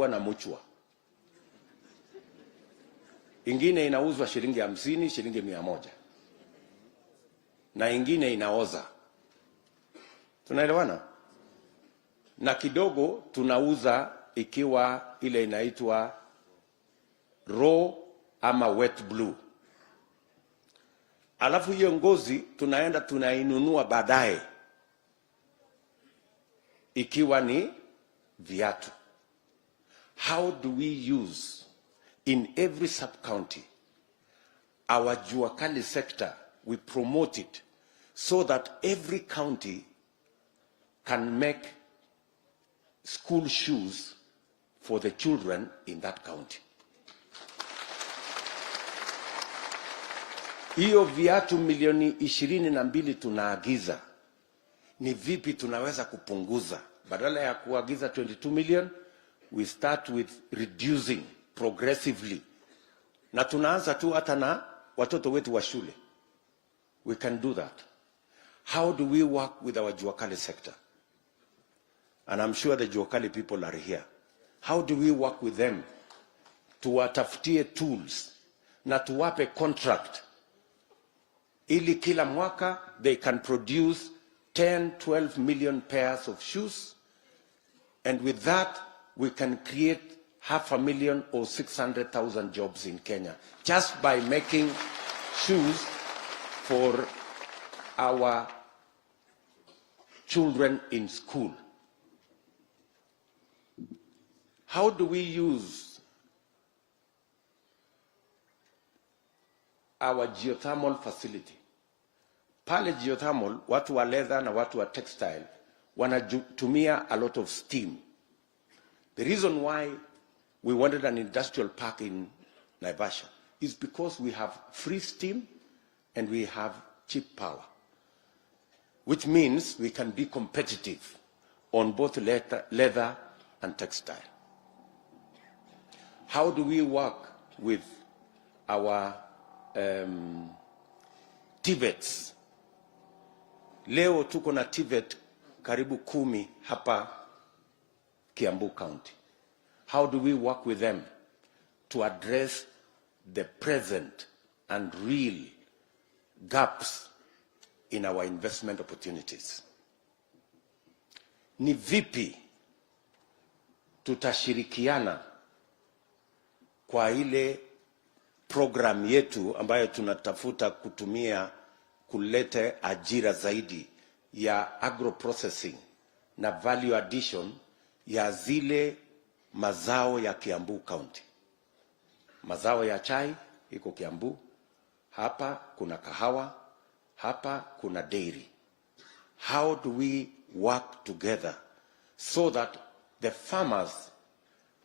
Bwana Muchwa. Ingine inauzwa shilingi 50, shilingi 100. Na ingine inaoza. Tunaelewana? Na kidogo tunauza ikiwa ile inaitwa raw ama wet blue. Alafu hiyo ngozi tunaenda tunainunua baadaye ikiwa ni viatu. How do we use in every sub-county our jua kali sector? We promote it so that every county can make school shoes for the children in that county. Hiyo viatu milioni 22 tunaagiza. Ni vipi tunaweza kupunguza? Badala ya kuagiza 22 million, we start with reducing progressively. Na tunaanza tu hata na watoto wetu wa shule. We can do that. How do we work with our Juakali sector? And I'm sure the Juakali people are here. How do we work with them? Tuwatafutie tools na tuwape contract. Ili kila mwaka they can produce 10-12 million pairs of shoes. And with that, we can create 500,000 or 600,000 jobs in Kenya just by making shoes for our children in school. How do we use our geothermal facility? Pale geothermal, watu wa leather na watu wa textile wanatumia a lot of steam. The reason why we wanted an industrial park in Naivasha is because we have free steam and we have cheap power, which means we can be competitive on both leather and textile. How do we work with our TVETs? Leo tuko na TVET karibu 10 hapa Kiambu County. How do we work with them to address the present and real gaps in our investment opportunities? Ni vipi tutashirikiana kwa ile program yetu ambayo tunatafuta kutumia kulete ajira zaidi ya agro-processing na value addition ya zile mazao ya Kiambu County. Mazao ya chai iko Kiambu, hapa kuna kahawa, hapa kuna dairy. How do we work together so that the farmers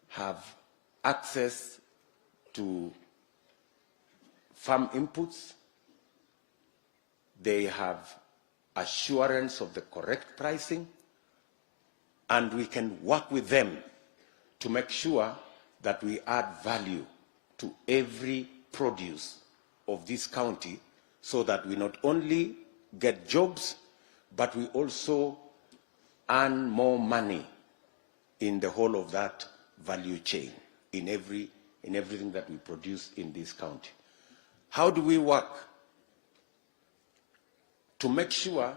have access to farm inputs, they have assurance of the correct pricing, and we can work with them to make sure that we add value to every produce of this county so that we not only get jobs, but we also earn more money in the whole of that value chain, in everything that we produce in this county. How do we work to make sure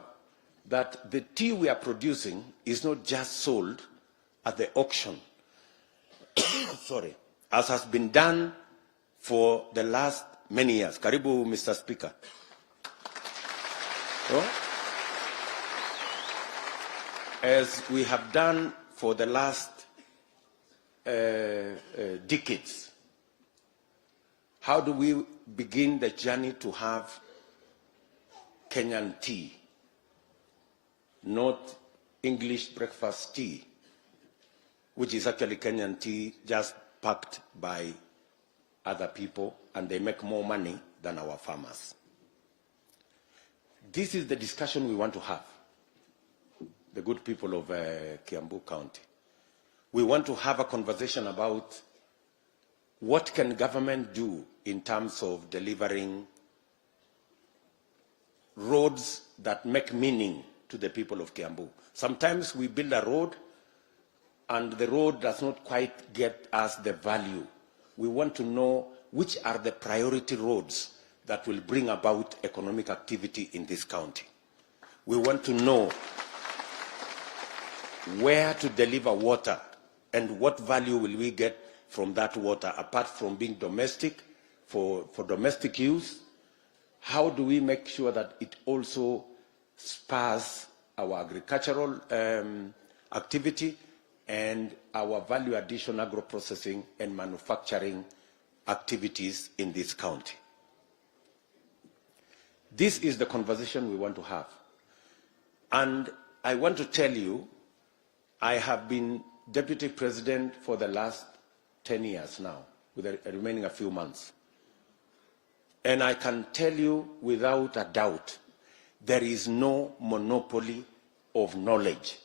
that the tea we are producing is not just sold at the auction, sorry, as has been done for the last many years? Karibu, Mr. Speaker. So, as we have done for the last decades, how do we begin the journey to have Kenyan tea, not English breakfast tea, which is actually Kenyan tea just packed by other people, and they make more money than our farmers? This is the discussion we want to have, the good people of Kiambu County. We want to have a conversation about what can government do in terms of delivering roads that make meaning to the people of Kiambu. Sometimes we build a road and the road does not quite get us the value. We want to know which are the priority roads that will bring about economic activity in this county. We want to know where to deliver water and what value will we get from that water, apart from being domestic, for domestic use. How do we make sure that it also spurs our agricultural activity and our value addition agro-processing and manufacturing activities in this county? This is the conversation we want to have. And I want to tell you, I have been deputy president for the last 10 years now, with the remaining a few months. And I can tell you without a doubt, there is no monopoly of knowledge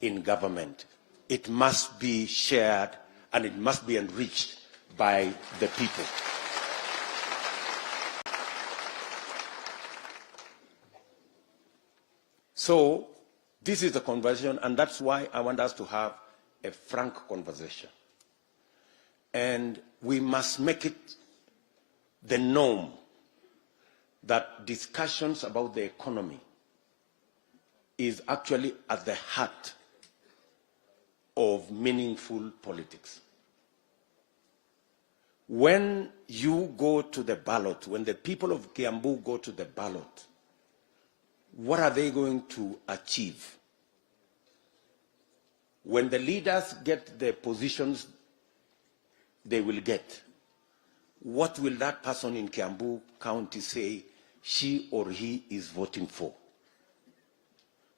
in government. It must be shared and it must be enriched by the people. So this is the conversation, and that's why I want us to have a frank conversation. And we must make it the norm that discussions about the economy is actually at the heart of meaningful politics. When you go to the ballot, when the people of Kiambu go to the ballot, what are they going to achieve? When the leaders get the positions they will get, what will that person in Kiambu County say she or he is voting for?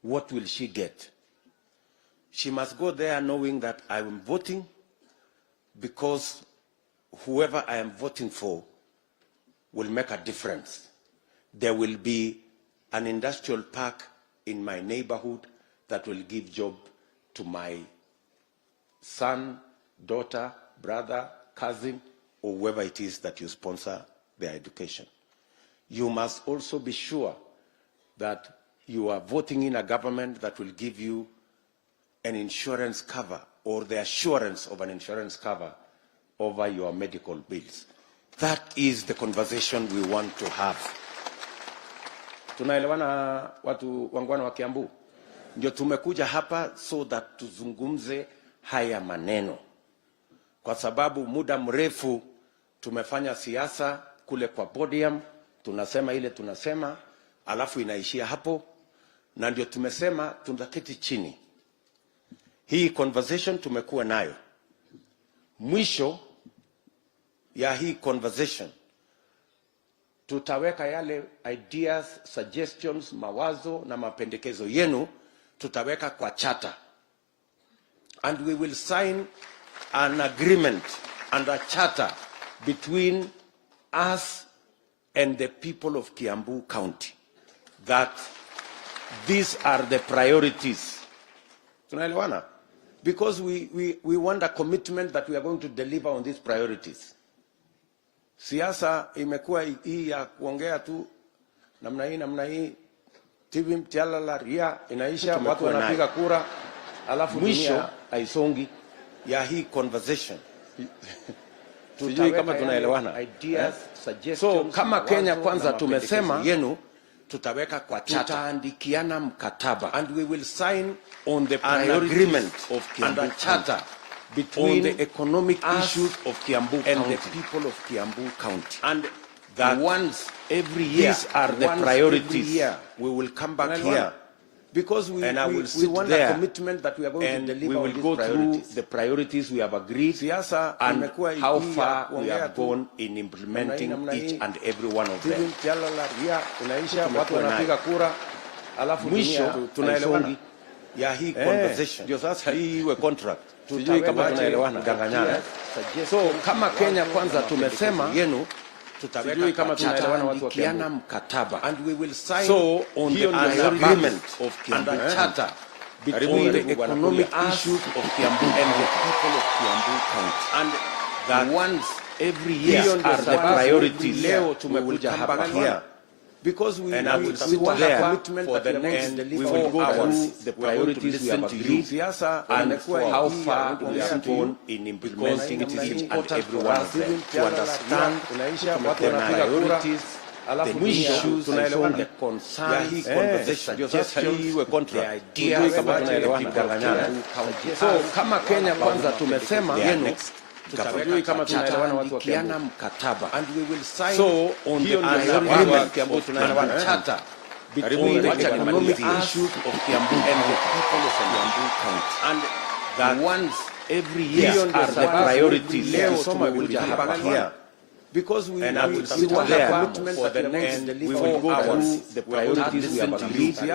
What will she get? She must go there knowing that I am voting because whoever I am voting for will make a difference. There will be an industrial park in my neighborhood that will give job to my son, daughter, brother, cousin, or whoever it is that you sponsor their education. You must also be sure that you are voting in a government that will give you an insurance cover or the assurance of an insurance cover over your medical bills. That is the conversation we want to have. Tunaelewana watu wangwana wa Kiambu? Ndio tumekuja hapa so that tuzungumze haya maneno. Kwa sababu muda mrefu tumefanya siasa kule kwa podium, tunasema ile tunasema, alafu inaishia hapo. Na ndio tumesema tunaketi chini. Hii conversation tumekuwa nayo. Mwisho ya hii conversation tutaweka yale ideas, suggestions, mawazo na mapendekezo yenu tutaweka kwa charter. And we will sign an agreement and a charter between us and the people of Kiambu County that these are the priorities. Tunaelewana? Because we want a commitment that we are going to deliver on these priorities. Siasa imekuwa hii ya kuongea tu namna hii TV mtialala ria inaisha, watu wanapiga kura, alafu mwisho haisongi ya hii conversation. Tujui kama tunaelewana. Ideas, suggestions. So kama Kenya kwanza tumesema yenu tutaweka kwa charter, tutaandikiana mkataba, and we will sign on the agreement of Kiambu and a charter between the economic issues of Kiambu and the people of Kiambu County. And that once every year, these are the priorities. Year, we will come back here because we want there a commitment that we are going to deliver. We will go through the priorities we have agreed and how far we have gone in implementing each and every one of them. Mwisho tunaelewana ya hii conversation. Ndio sasa hii iwe contract. Tujui kama tunaelewana danganyana. So kama Kenya kwanza tumesema yenu tutaweka kama tunaelewana watu wa Kiambu mkataba, and we will sign so on the agreement of Kiambu and a charter between the economic issues of Kiambu and the people of Kiambu County, and that once every year are the priorities. Leo tumekuja hapa here Because we and I will sit want there a commitment for that the we want to next deliver 4 4 hours, hours, the we are going to priorities we listen have to agreed, you. and how far we have gone in implementing Because it is each and important every for one us of them to to understand the priorities, the issues, the concerns, the suggestions, the ideas about the Kiambu County. So kama Kenya Kwanza tumesema Tutaweka kama tunaelewana watu wa Kiambu mkataba. And we will sign So on the agreement Kiambu tunaelewana charter between the economic issues of Kiambu and the people of Kiambu County. And that once every year are the priorities. will be here. Because we and I will sit want there a commitment for that the we want to next deliver 4 4 hours, hours, the priorities we have agreed, and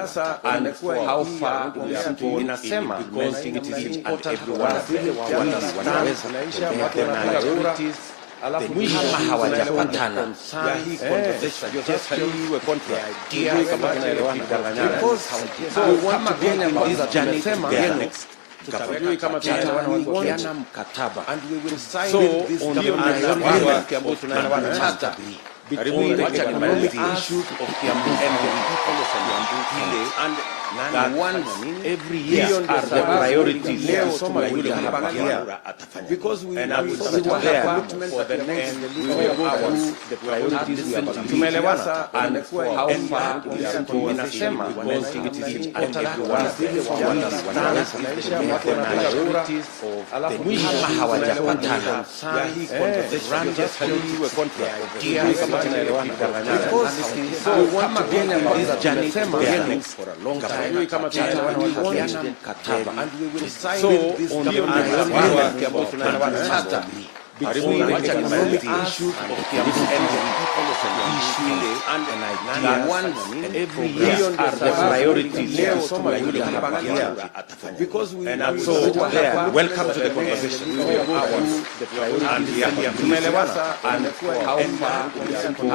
how far we have gone in implementing it in every one of them to understand the priorities, the issues hawajapatana, the suggestions, the ideas about the so we want to gain this journey together. Tutaweka kama tunaelewana mkataba and we will sign this agreement charter between the economic issues of Kiambu and the people of Kiambu and that once every year are the priorities here. Because we and I will want sit there commitment for the next 4 hours, the priorities we have agreed, and how far we have gone in implementing it in every one of them to understand the priorities of the issues hawajapatana, the suggestions, the ideas about the so we want to gain this journey together for a long time. mkataba and we will sign so this on the charter between the economic issues of Kiambu and the people of Kiambu and that once every year are the priorities here. Because we and I'm so there. Welcome to the conversation. The priorities and how far we have gone in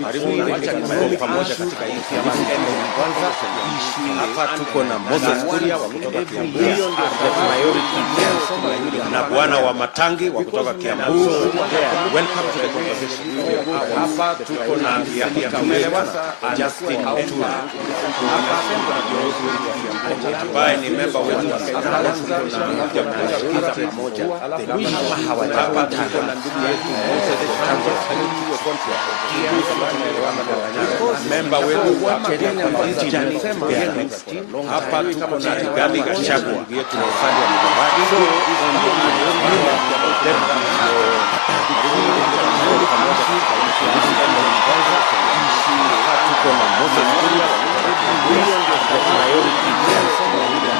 implementing pamoja katika hii hapa tuko na Moses Kuria wa kutoka Kiambu na Bwana wa Matangi wa kutoka Kiambu. Welcome to the conversation. Hapa tuko na Justin Otura ambaye ni member wetu wa pamoja. Hapa tuko na ndugu yetu Moses member wetu wa hapa tuko na Rigathi Gachagua yetu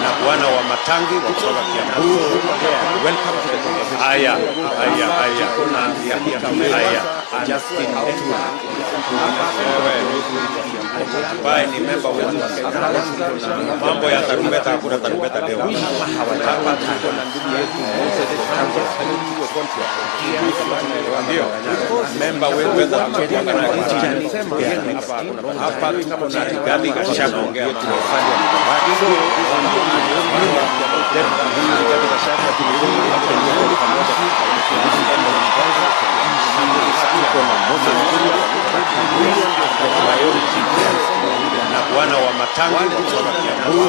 na Bwana wa Matangi wa kutoka Kiambu. Welcome to the conversation. Haya Justin Otura ambaye ni member wetu mambo ya tarumbeta, hakuna tarumbeta leo. Hapa tuko na ndugu yetu Moses ndio member wetu hapa tuko na Rigathi Gachagua yetu na Bwana wa Matangi kutoka Kiambu.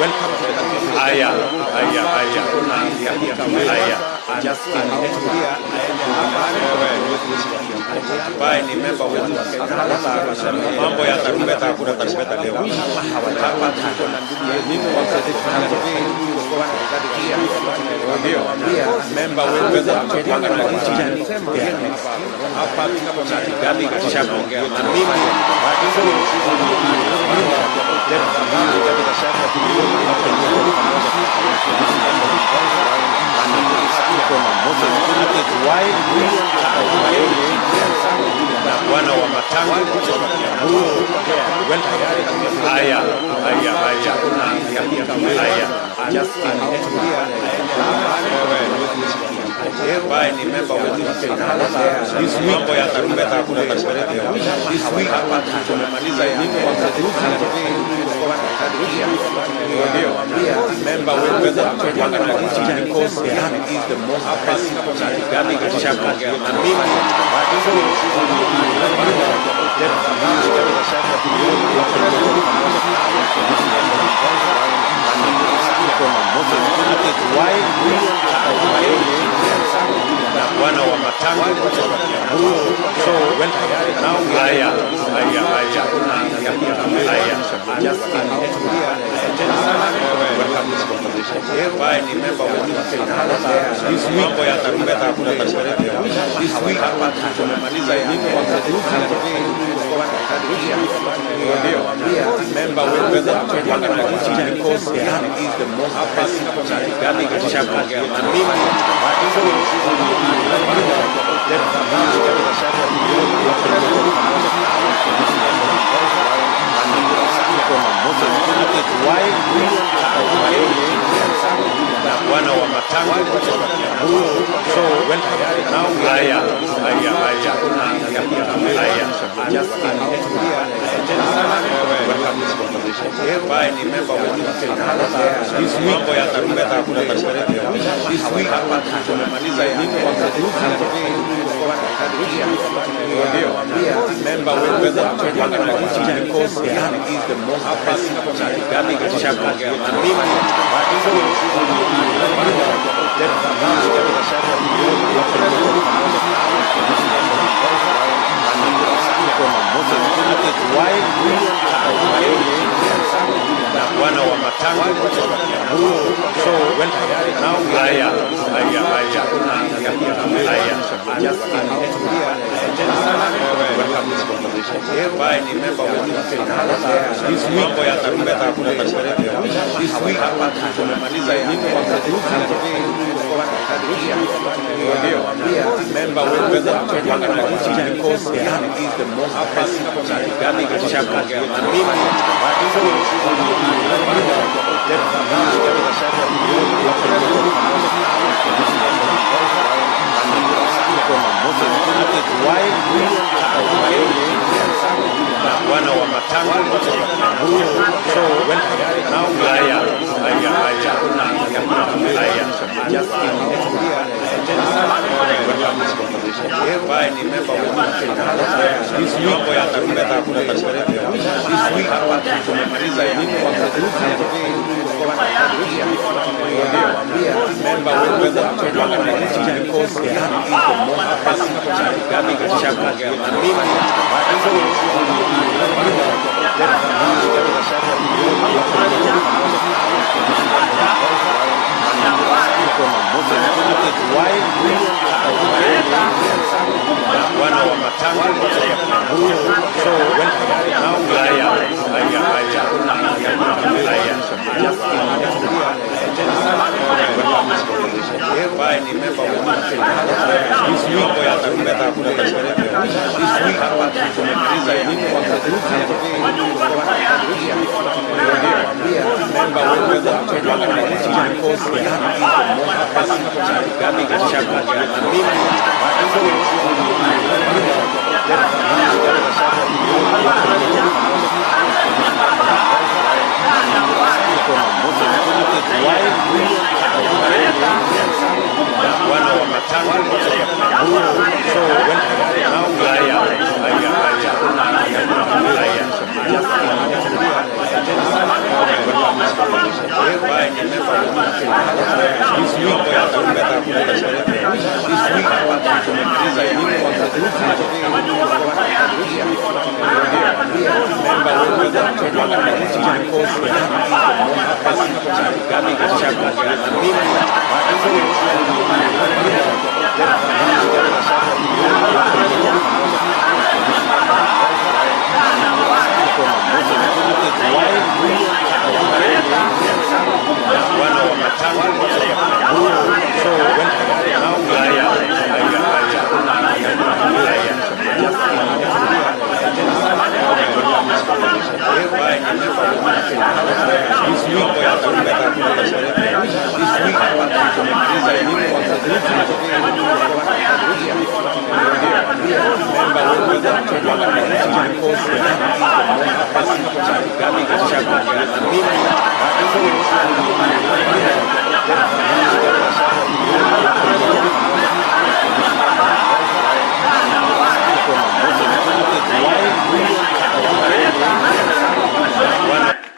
Welcome to the Justin Otura ambaye ni member wetu mambo ya tarumbeta, hakuna tarumbeta leo. Hapa tuko na ndugu yetu ndio member wetu hapa tuko na Rigathi Gachagua na mimi na Bwana wa Matangi kutoka Kiambu. Welcome.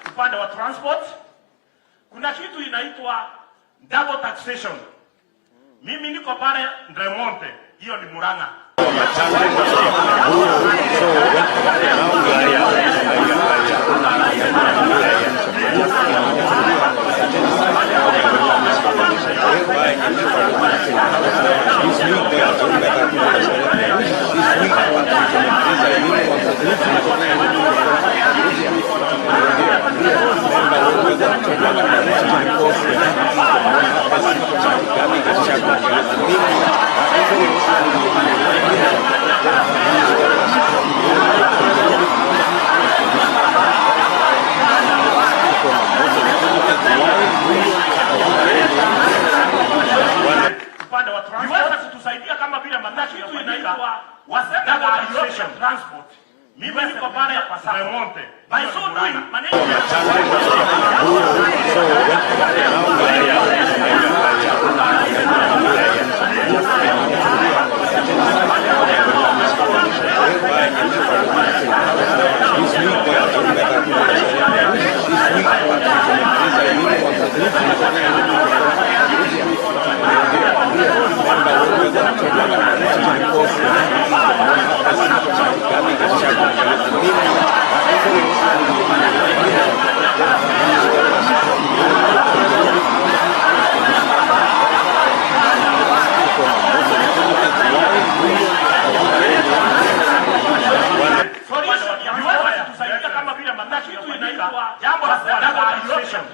Upande wa transport kuna kitu inaitwa double taxation. Mimi niko pale Ndremonte, hiyo ni Murang'a. Upande wa transport kutusaidia kama vile matatu inaitwa transport. Mimi niko pale kwa Ndremonte. By so doing maneno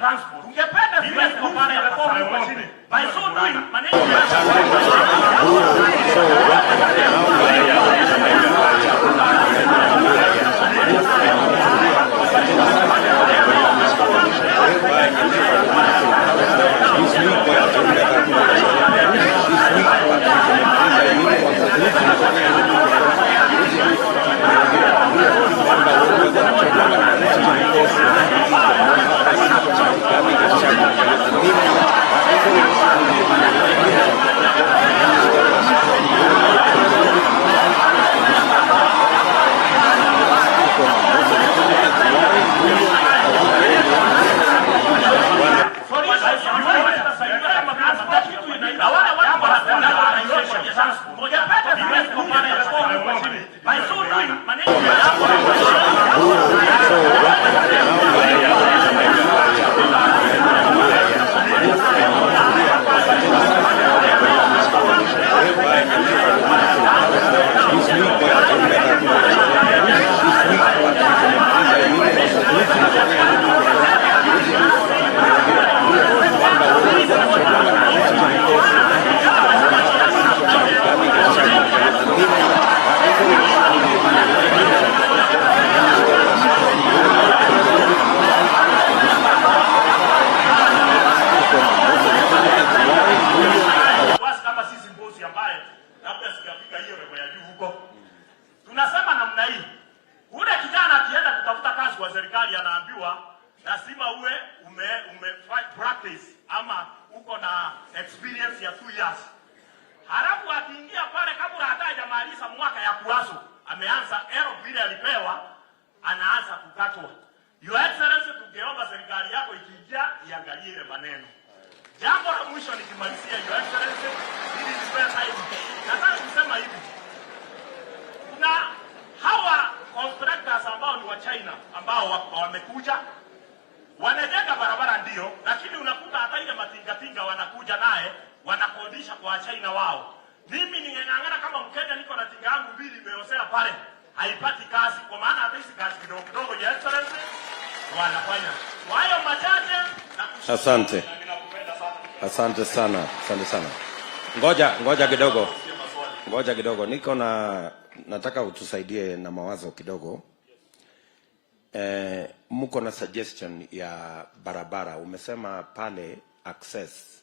transport. Ungependa vile niko pale kwa Ndremonte. By so doing maneno lazima uwe practice ama uko na experience ya 2 years. Halafu akiingia pale kabla hata hajamaliza mwaka ya kuaso, ameanza ero vile alipewa, anaanza kukatwa. Your Excellency, tungeomba serikali yako ikiingia iangalie ile maneno. Jambo la mwisho nikimalizia, Your Excellency, ili nipe time. Nataka kusema hivi. Kuna hawa contractors ambao ni wa China ambao wamekuja wanajenga barabara ndio, lakini unakuta hata ile matingatinga wanakuja naye wanakodisha kwa China wao. Mimi ningeng'ang'ana kama Mkenya, niko na tinga yangu 2 imeosea pale, haipati kazi, kwa maana hata hizi kazi kidogo kidogo ya Excellency wanafanya. Kwa hiyo machache na asante. Asante sana. Asante sana. Ngoja kidogo. Nataka utusaidie na mawazo kidogo. mko na suggestion ya barabara, umesema pale access.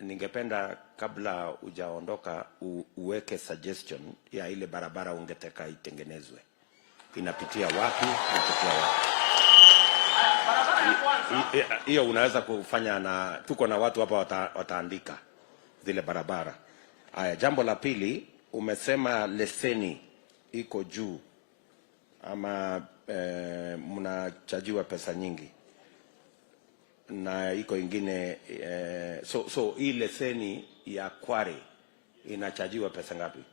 Ningependa kabla hujaondoka uweke suggestion ya ile barabara ungetaka itengenezwe. Inapitia wapi? Inapitia wapi? Hiyo unaweza kufanya, na tuko na watu hapa wataandika zile barabara. Haya, jambo la pili, umesema leseni iko juu ama mnachajiwa pesa nyingi, na iko ingine so hii leseni ya Kware inachajiwa pesa ngapi?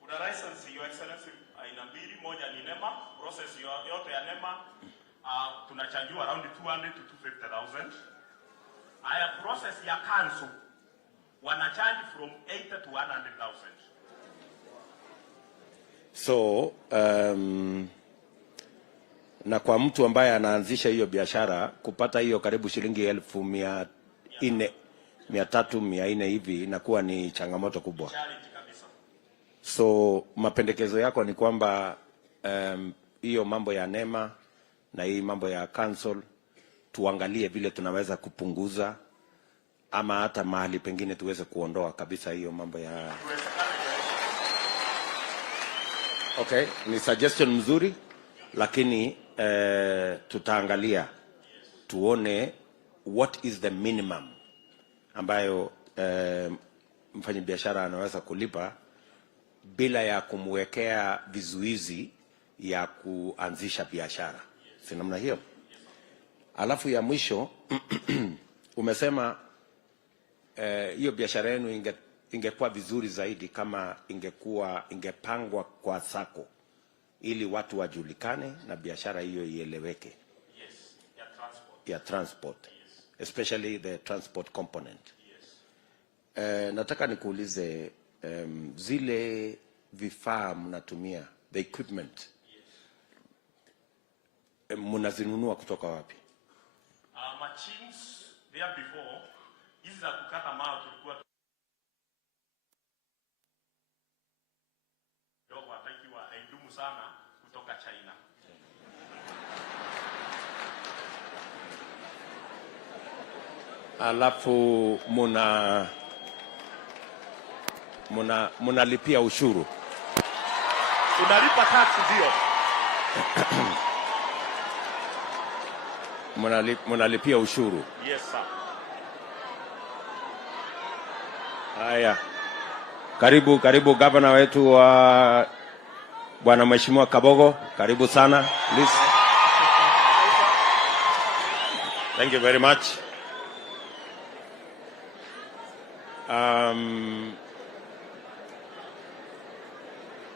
Kuna license, your excellency, aina mbili. Moja ni NEMA, process yote ya NEMA tunachajiwa around 200 to 250,000. Haya, process ya council wanacharge from 80 to 100,000. So na kwa mtu ambaye anaanzisha hiyo biashara kupata hiyo karibu shilingi 1,400, 300, 400 hivi inakuwa ni changamoto kubwa. So mapendekezo yako ni kwamba hiyo mambo ya NEMA na hii mambo ya council tuangalie vile tunaweza kupunguza, ama hata mahali pengine tuweze kuondoa kabisa hiyo mambo ya. Okay, ni suggestion mzuri, lakini tutaangalia tuone what is the minimum ambayo mfanyabiashara anaweza kulipa bila ya kumwekea vizuizi ya kuanzisha biashara. Si namna hiyo? Alafu ya mwisho umesema hiyo biashara yenu ingekuwa vizuri zaidi kama ingepangwa kwa sako ili watu wajulikane na biashara hiyo ieleweke. Yes, ya transport. Yes. Especially the transport component. Yes. Nataka nikuulize zile vifaa mnatumia, the equipment. Yes. Mnazinunua kutoka wapi? Machines there before, hizi za kukata mawe tulikuwa dogo atakiwa haidumu sana kutoka China. Alafu mnalipia ushuru. Unalipa tax ndio. Mnalipia ushuru. Yes sir. Haya. Karibu gavana wetu wa Bwana Mheshimiwa Kabogo. Karibu sana. Please. Thank you very much.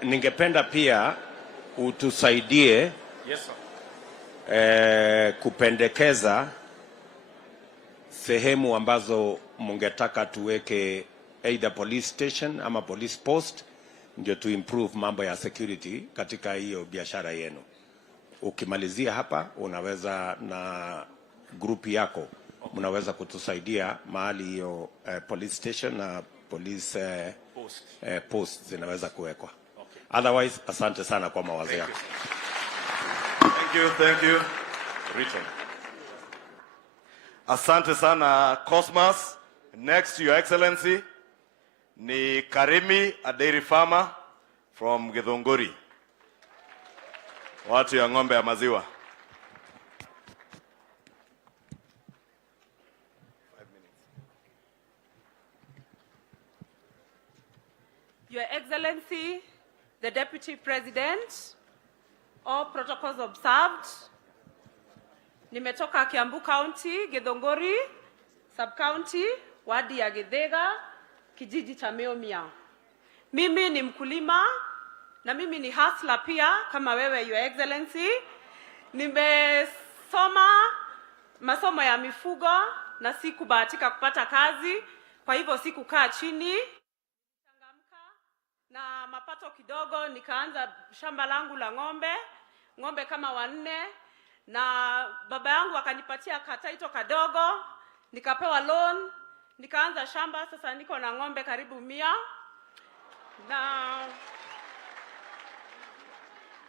Ningependa pia utusaidie Yes sir. Kupendekeza sehemu ambazo mungetaka tuweke either police station ama police post ndio to improve mambo ya security katika hiyo biashara yenu. Ukimalizia hapa unaweza na group yako mnaweza kutusaidia mahali hiyo police station na police post zinaweza kuwekwa. Okay. Otherwise, asante sana kwa mawazo yako. Thank you. Richard. Asante sana Cosmas. Next, Your Excellency, ni Karimi, a dairy farmer from Githunguri. Watu ya ng'ombe ya maziwa. 5 minutes. Your Excellency, the Deputy President, all protocols observed. Nimetoka Kiambu County, Githunguri, Sub-County, wadi ya Githega, kijiji cha Meomia. Mimi ni mkulima na mimi ni hustler pia kama wewe Your Excellency. Nimesoma masomo ya mifugo na sikubahatika kupata kazi, kwa hivyo sikukaa chini. Na mapato kidogo nikaanza shamba langu la ng'ombe kama 4, na baba yangu akanipatia kataito kadogo, nikapewa loan, nikaanza shamba. Sasa niko na ng'ombe karibu 100,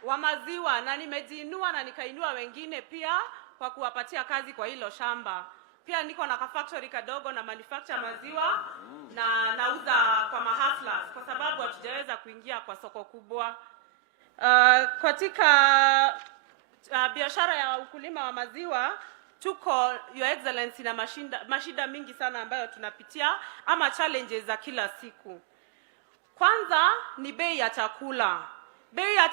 wa maziwa, na nimejiinua na nikainua wengine pia kwa kuwapatia kazi kwa hilo shamba. Pia niko na factory kadogo na manufacture maziwa na nauza kwa mahasla kwa sababu hatujaweza kuingia kwa soko kubwa. Katika biashara ya ukulima wa maziwa tuko Your Excellency na mashida mingi sana ambayo tunapitia ama challenges za kila siku. Kwanza ni bei ya chakula. Bei ya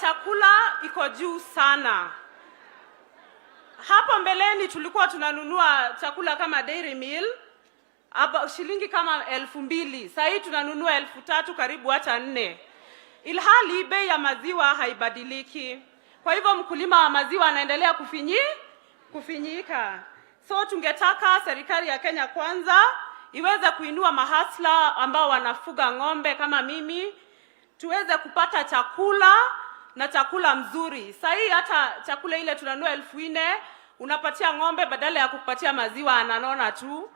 chakula iko juu sana. Hapo mbeleni tulikuwa tunanunua chakula kama dairy meal shilingi kama 2,000. Sasa hii tunanunua 3,000 karibu hata 4. Ilhali bei ya maziwa haibadiliki. Kwa hivyo mkulima wa maziwa anaendelea kufinyika. So tungetaka serikali ya Kenya Kwanza iweze kuinua mahasla ambao wanafuga ng'ombe kama mimi, tuweze kupata chakula na chakula mzuri. Sasa hii hata chakula ile tunanunua 4,000 unapatia ng'ombe badala ya kupatia maziwa ananona tu.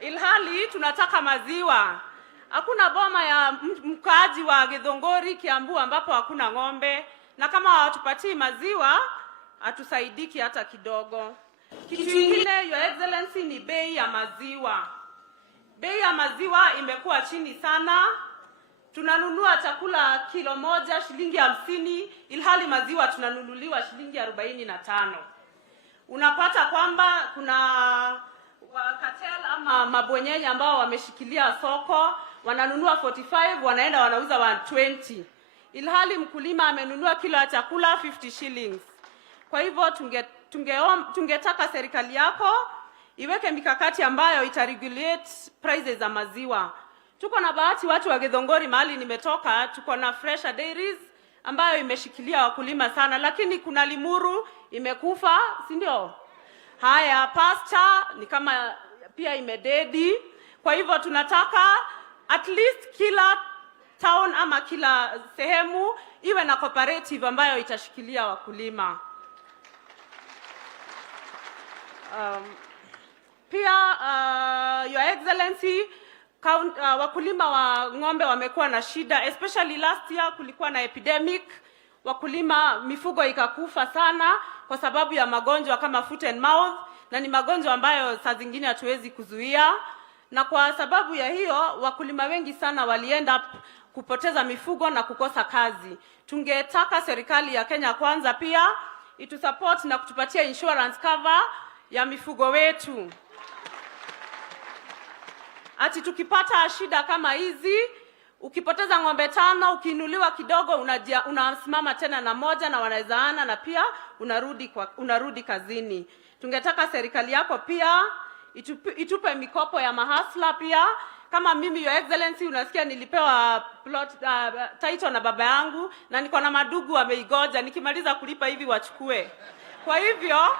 Ilhali tunataka maziwa. Hakuna boma ya mkaaji wa Githongori, Kiambu ambapo hakuna ng'ombe, na kama hawatupatii maziwa hatusaidiki hata kidogo. Kitu kingine Your Excellency ni bei ya maziwa. Bei ya maziwa imekuwa chini sana. Tunanunua chakula kilo moja shilingi 50, ilhali maziwa tunanunuliwa shilingi 45. Unapata kwamba kuna cartel ama mabwenyenye ambao wameshikilia soko, wananunua 45, wanaenda wanauza 120. Ilhali mkulima amenunua kilo ya chakula 50 shillings. Kwa hivyo tungetaka serikali yako iweke mikakati ambayo itaregulate prices za maziwa. Tuko na bahati watu wa Githongori mahali nimetoka, tuko na Fresh Dairies ambayo imeshikilia wakulima sana, lakini kuna Limuru imekufa, si ndio? Haya, Pasture ni kama pia imededi. Kwa hivyo tunataka at least kila town ama kila sehemu iwe na cooperative ambayo itashikilia wakulima. Pia Your Excellency, wakulima wa ng'ombe wamekuwa na shida, especially last year kulikuwa na epidemic, wakulima mifugo ikakufa sana kwa sababu ya magonjwa kama foot and mouth, na ni magonjwa ambayo saa zingine hatuwezi kuzuia, na kwa sababu ya hiyo wakulima wengi sana walienda kupoteza mifugo na kukosa kazi. Tungetaka serikali ya Kenya Kwanza pia itusupport na kutupatia insurance cover ya mifugo wetu. Ati tukipata shida kama hizi, ukipoteza ng'ombe 5, ukiinuliwa kidogo unasimama tena na moja na wanawezaana na pia unarudi kazini. Tungetaka serikali yako pia itupe mikopo ya mahasla pia. Kama mimi Your Excellency unasikia nilipewa title na baba yangu na niko na madugu wameigoja, nikimaliza kulipa hivi wachukue. Kwa hivyo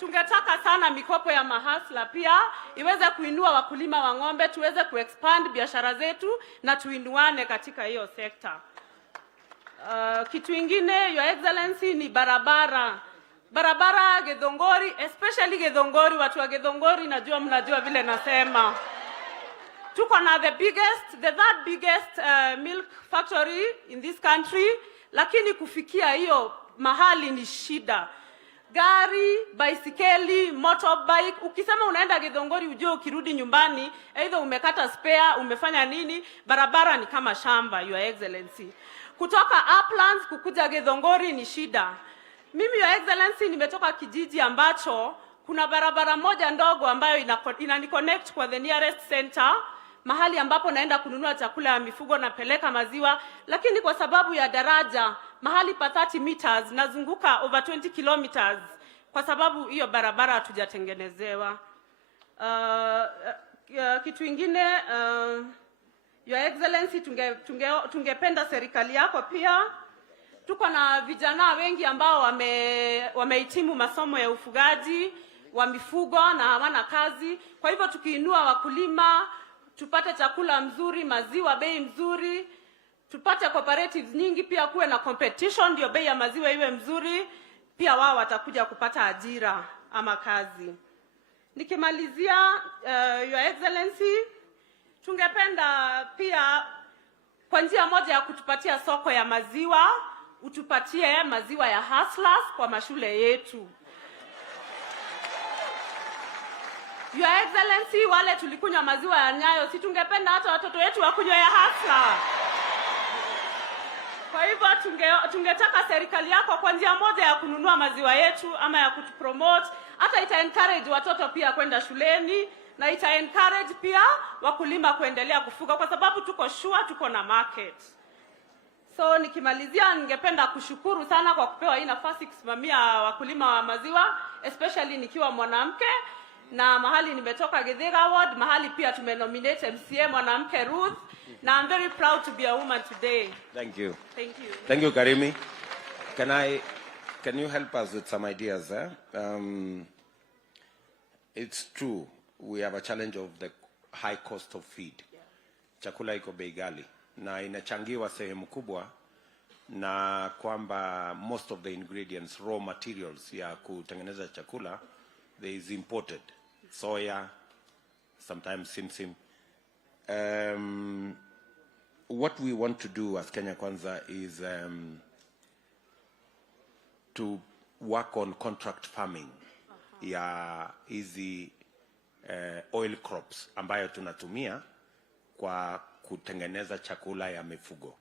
tungetaka sana mikopo ya mahasla pia iweze kuinua wakulima wa ng'ombe, tuweze kuexpand biashara zetu na tuinuane katika hiyo sekta. Kitu kingine Your Excellency ni barabara. Barabara Githongori, especially Githongori, watu wa Githongori najua mnajua vile nasema. Tuko na the third biggest milk factory in this country, lakini kufikia hiyo mahali ni shida. Gari, baisikeli, motorbike, ukisema unaenda Githongori ujue ukirudi nyumbani either umekata spare, umefanya nini, barabara ni kama shamba Your Excellency. Kutoka Uplands kukuja Githongori ni shida. Mimi Your Excellency nimetoka kijiji ambacho kuna barabara moja ndogo ambayo inaniconnect kwa the nearest center, mahali ambapo naenda kununua chakula ya mifugo na peleka maziwa, lakini kwa sababu ya daraja mahali pa 30 meters nazunguka over 20 kilometers kwa sababu hiyo barabara hatujatengenezewa. Kitu kingine Your Excellency, tungependa serikali yako pia, tuko na vijana wengi ambao wamehitimu masomo ya ufugaji wa mifugo na hawana kazi. Kwa hivyo tukiinua wakulima, tupate chakula mzuri, maziwa bei mzuri, tupate cooperatives nyingi, pia kuwe na competition ndio bei ya maziwa iwe mzuri, pia wao watakuja kupata ajira ama kazi. Nikimalizia Your Excellency, Tungependa pia kwa njia moja ya kutupatia soko ya maziwa, utupatie maziwa ya hustlers kwa mashule yetu. Your Excellency, wale tulikunywa maziwa ya Nyayo, si tungependa hata watoto wetu wakunywe ya hustler. Kwa hivyo tungetaka serikali yako kwa njia moja ya kununua maziwa yetu ama ya kutupromote, hata ita encourage watoto pia kwenda shuleni na ita encourage pia wakulima kuendelea kufuga kwa sababu tuko sure tuko na market. So nikimalizia, ningependa kushukuru sana kwa kupewa hii nafasi kusimamia wakulima wa maziwa, especially nikiwa mwanamke, na mahali nimetoka Githiga Ward, mahali pia tumenominate MCA mwanamke Ruth, na I'm very proud to be a woman today. Thank you. Thank you. Thank you, Karimi. Can you help us with some ideas? It's true, we have a challenge of the high cost of feed. Yeah. Chakula iko bei ghali na inachangiwa sehemu kubwa na kwamba most of the ingredients, raw materials ya kutengeneza chakula, there is imported. Soya, sometimes simsim. What we want to do as Kenya Kwanza is to work on contract farming ya hizi oil crops ambayo tunatumia kwa kutengeneza chakula ya mifugo.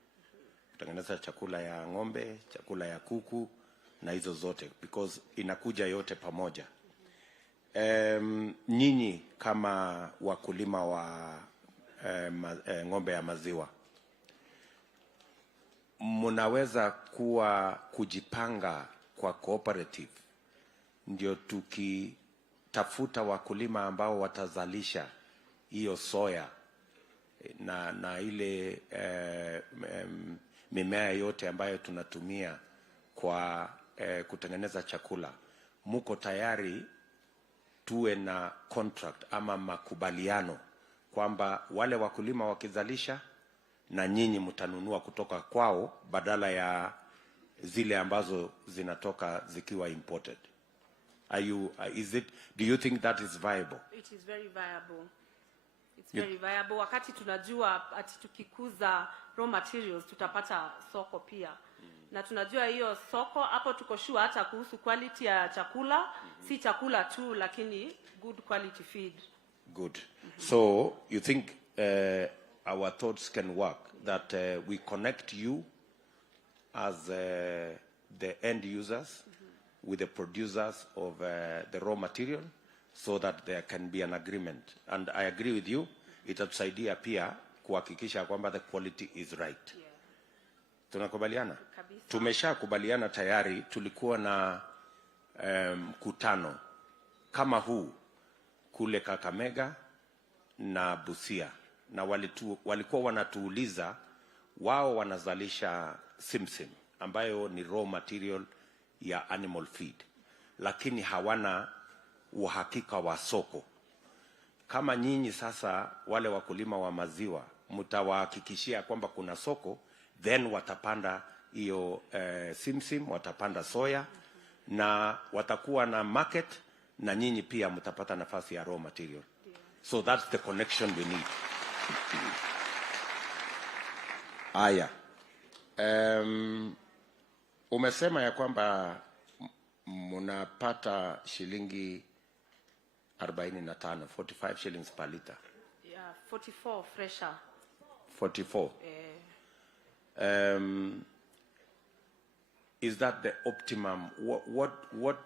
Kutengeneza chakula ya ng'ombe, chakula ya kuku na hizo zote, because inakuja yote pamoja. Nyinyi kama wakulima wa ng'ombe ya maziwa, mnaweza kujipanga kwa cooperative, ndio tukitafuta wakulima ambao watazalisha hiyo soya na ile mimea yote ambayo tunatumia kwa kutengeneza chakula. Muko tayari tuwe na contract ama makubaliano kwamba wale wakulima wakizalisha na nyinyi mtanunua kutoka kwao badala ya zile ambazo zinatoka zikiwa imported? Do you think that is viable? It is very viable. It's very viable. Wakati tunajua ati tukikuza raw materials tutapata soko pia. Na tunajua hiyo soko hapo, tuko sure hata kuhusu quality ya chakula, si chakula tu lakini good quality feed. Good. So you think our thoughts can work, that we connect you as the end users with the producers of the raw material, so that there can be an agreement. And I agree with you, itatusaidia pia kuhakikisha kwamba the quality is right. Yeah. Tunakubaliana? Kabisa. Tumeshakubaliana tayari, tulikuwa na mkutano kama huu kule Kakamega na Busia, na walikuwa wanatuuliza wao wanazalisha simsim ambayo ni raw material ya animal feed, lakini hawana uhakika wa soko. Kama nyinyi sasa wale wakulima wa maziwa mtawahakikishia kwamba kuna soko, then watapanda hiyo simsim, watapanda soya na watakuwa na market, na nyinyi pia mtapata nafasi ya raw material. So that's the connection we need. Aya. Umesema ya kwamba mnapata shilingi 45, 45 shillings per liter. Yeah, 44 fresher. 44. Is that the optimum?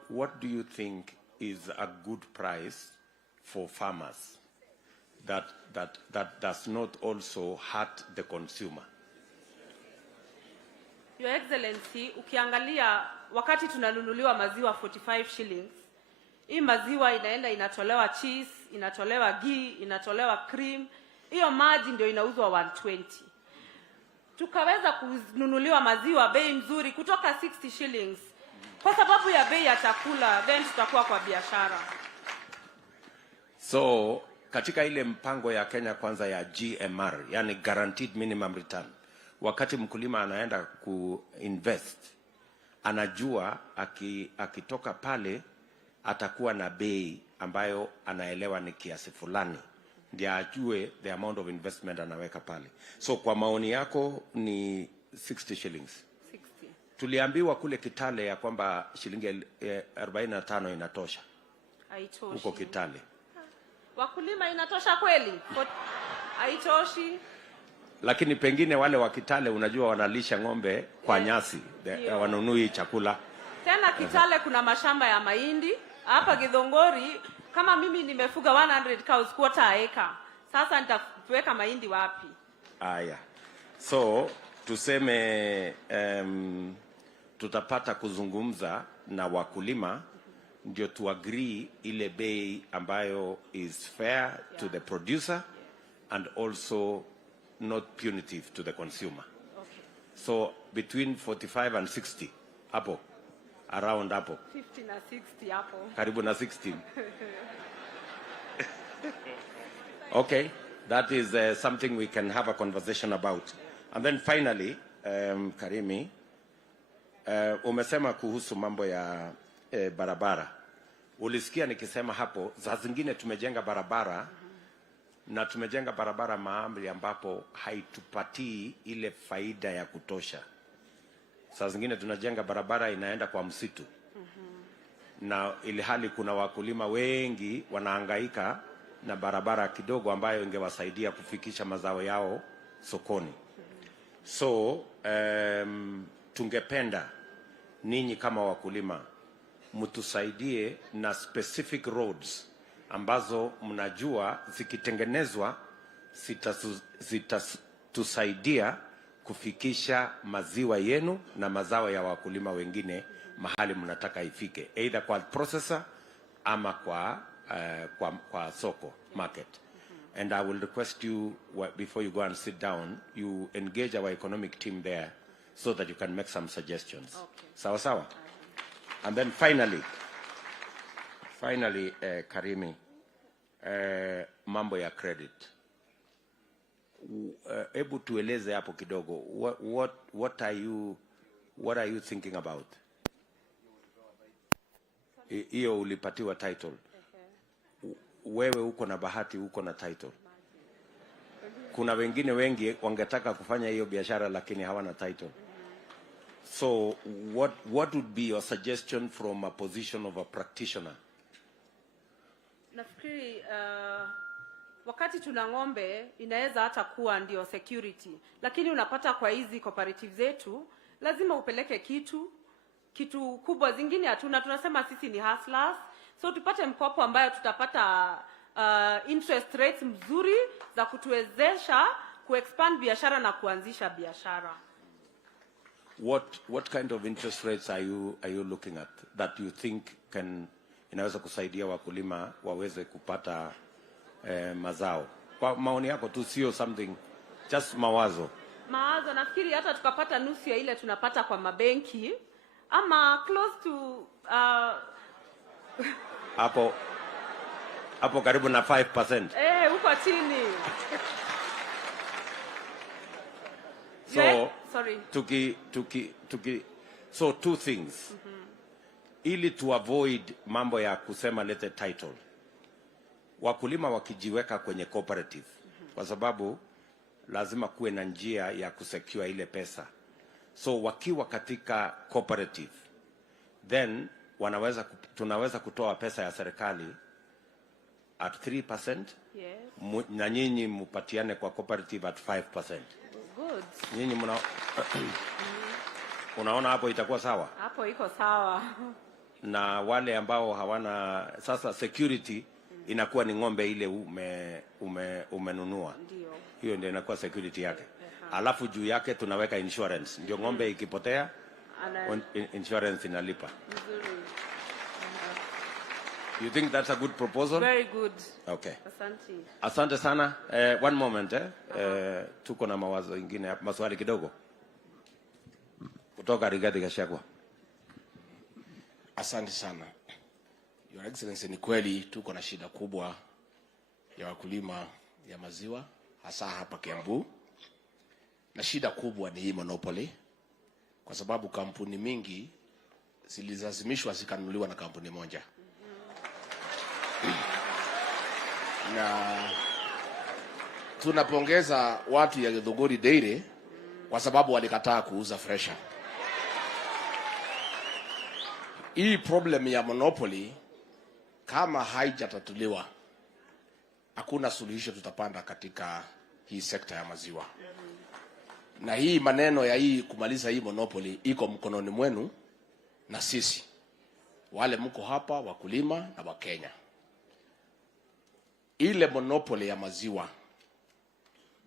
What do you think is a good price for farmers that does not also hurt the consumer? Your Excellency, ukiangalia wakati tunanunuliwa maziwa 45 shillings, hii maziwa inaenda inatolewa cheese, inatolewa ghee, inatolewa cream, hiyo maji ndio inauzwa 120. Tukaweza kununuliwa maziwa bei nzuri kutoka 60 shillings kwa sababu ya bei ya chakula, then tutakuwa kwa biashara. So katika ile mpango ya Kenya Kwanza ya GMR, yani guaranteed minimum return, wakati mkulima anaenda kuinvest, anajua akitoka pale atakuwa na bei ambayo anaelewa ni kiasi fulani ndiye ajue the amount of investment anaweka pale. So kwa maoni yako ni 60 shillings. 60. Tuliambiwa kule Kitale ya kwamba shilingi 45 inatosha. Haitoshi. Huko Kitale. Wakulima inatosha kweli? Haitoshi. Lakini pengine wale wa Kitale unajua wanalisha ng'ombe kwa nyasi, wanunui chakula. Tena Kitale kuna mashamba ya mahindi. Hapa Githongori kama mimi nimefuga 100 cows quarter acre. Sasa nitaweka mahindi wapi? Aya. So tuseme tutapata kuzungumza na wakulima ndio tu agree ile bei ambayo is fair to the producer and also not punitive to the consumer. Okay. So between 45 and 60 hapo, around hapo 50 na 60 hapo, karibu na 60. Okay, that is something we can have a conversation about. And then finally, Karimi, umesema kuhusu mambo ya barabara. Ulisikia nikisema hapo, za zingine tumejenga barabara na tumejenga barabara mahali ambapo haitupatii ile faida ya kutosha. Saa zingine tunajenga barabara inaenda kwa msitu. Na ili hali kuna wakulima wengi wanahangaika na barabara kidogo ambayo ingewasaidia kufikisha mazao yao sokoni. So tungependa ninyi kama wakulima mtusaidie na specific roads ambazo mnajua zikitengenezwa zitatusaidia kufikisha maziwa yenu na mazao ya wakulima wengine mahali mnataka ifike, either kwa processor ama kwa soko market. And I will request you, before you go and sit down, you engage our economic team there so that you can make some suggestions. Okay. Sawa sawa. And then finally Karimi, mambo ya credit. Hebu tueleze hapo kidogo, what are you thinking about? Hiyo ulipatiwa title. Wewe uko na bahati, uko na title. Kuna wengine wengi wangetaka kufanya hiyo biashara lakini hawana title. So what would be your suggestion from a position of a practitioner? Nafikiri wakati tuna ng'ombe inaweza hata kuwa ndio security, lakini unapata kwa hizi cooperative zetu lazima upeleke kitu kubwa, zingine hatuna. Tunasema sisi ni hustlers, so tupate mkopo ambayo tutapata interest rates mzuri za kutuwezesha kuexpand biashara na kuanzisha biashara. What kind of interest rates are you looking at that you think inaweza kusaidia wakulima waweze kupata mazao? Kwa maoni yako tu, sio something, just mawazo. Nafikiri hata tukapata nusu ya ile tunapata kwa mabenki ama close to hapo karibu na 5%. Huko chini. So sorry. So two things. Ili to avoid mambo ya kusema lete title, wakulima wakijiweka kwenye cooperative, kwa sababu lazima kuwe na njia ya kusecure ile pesa. So wakiwa katika cooperative, then tunaweza kutoa pesa ya serikali at 3%. Yes. Na nyinyi mpatiane kwa cooperative at 5%. Good. Nyinyi unaona hapo itakuwa sawa? Hapo iko sawa. Na wale ambao hawana sasa security, inakuwa ni ng'ombe ile umenunua. Ndio. Hiyo ndio inakuwa security yake. Alafu juu yake tunaweka insurance. Ndio ng'ombe ikipotea insurance inalipa. Nzuri. You think that's a good proposal? Very good. Okay. Asante sana. One moment tuko na mawazo ingine, maswali kidogo. Kutoka Rigathi Gachagua. Asante sana. Your Excellency, ni kweli tuko na shida kubwa ya wakulima ya maziwa hasa hapa Kiambu. Na shida kubwa ni hii monopoly, kwa sababu kampuni mingi zilizazimishwa zikanunuliwa na kampuni moja. Na tunapongeza watu ya Githunguri Dairy kwa sababu walikataa kuuza fresha. Hii problem ya monopoly kama haijatatuliwa, hakuna suluhisho tutapanda katika hii sekta ya maziwa. Na hii maneno ya hii kumaliza hii monopoly iko mkononi mwenu na sisi wale mko hapa, wakulima na Wakenya. Ile monopoly ya maziwa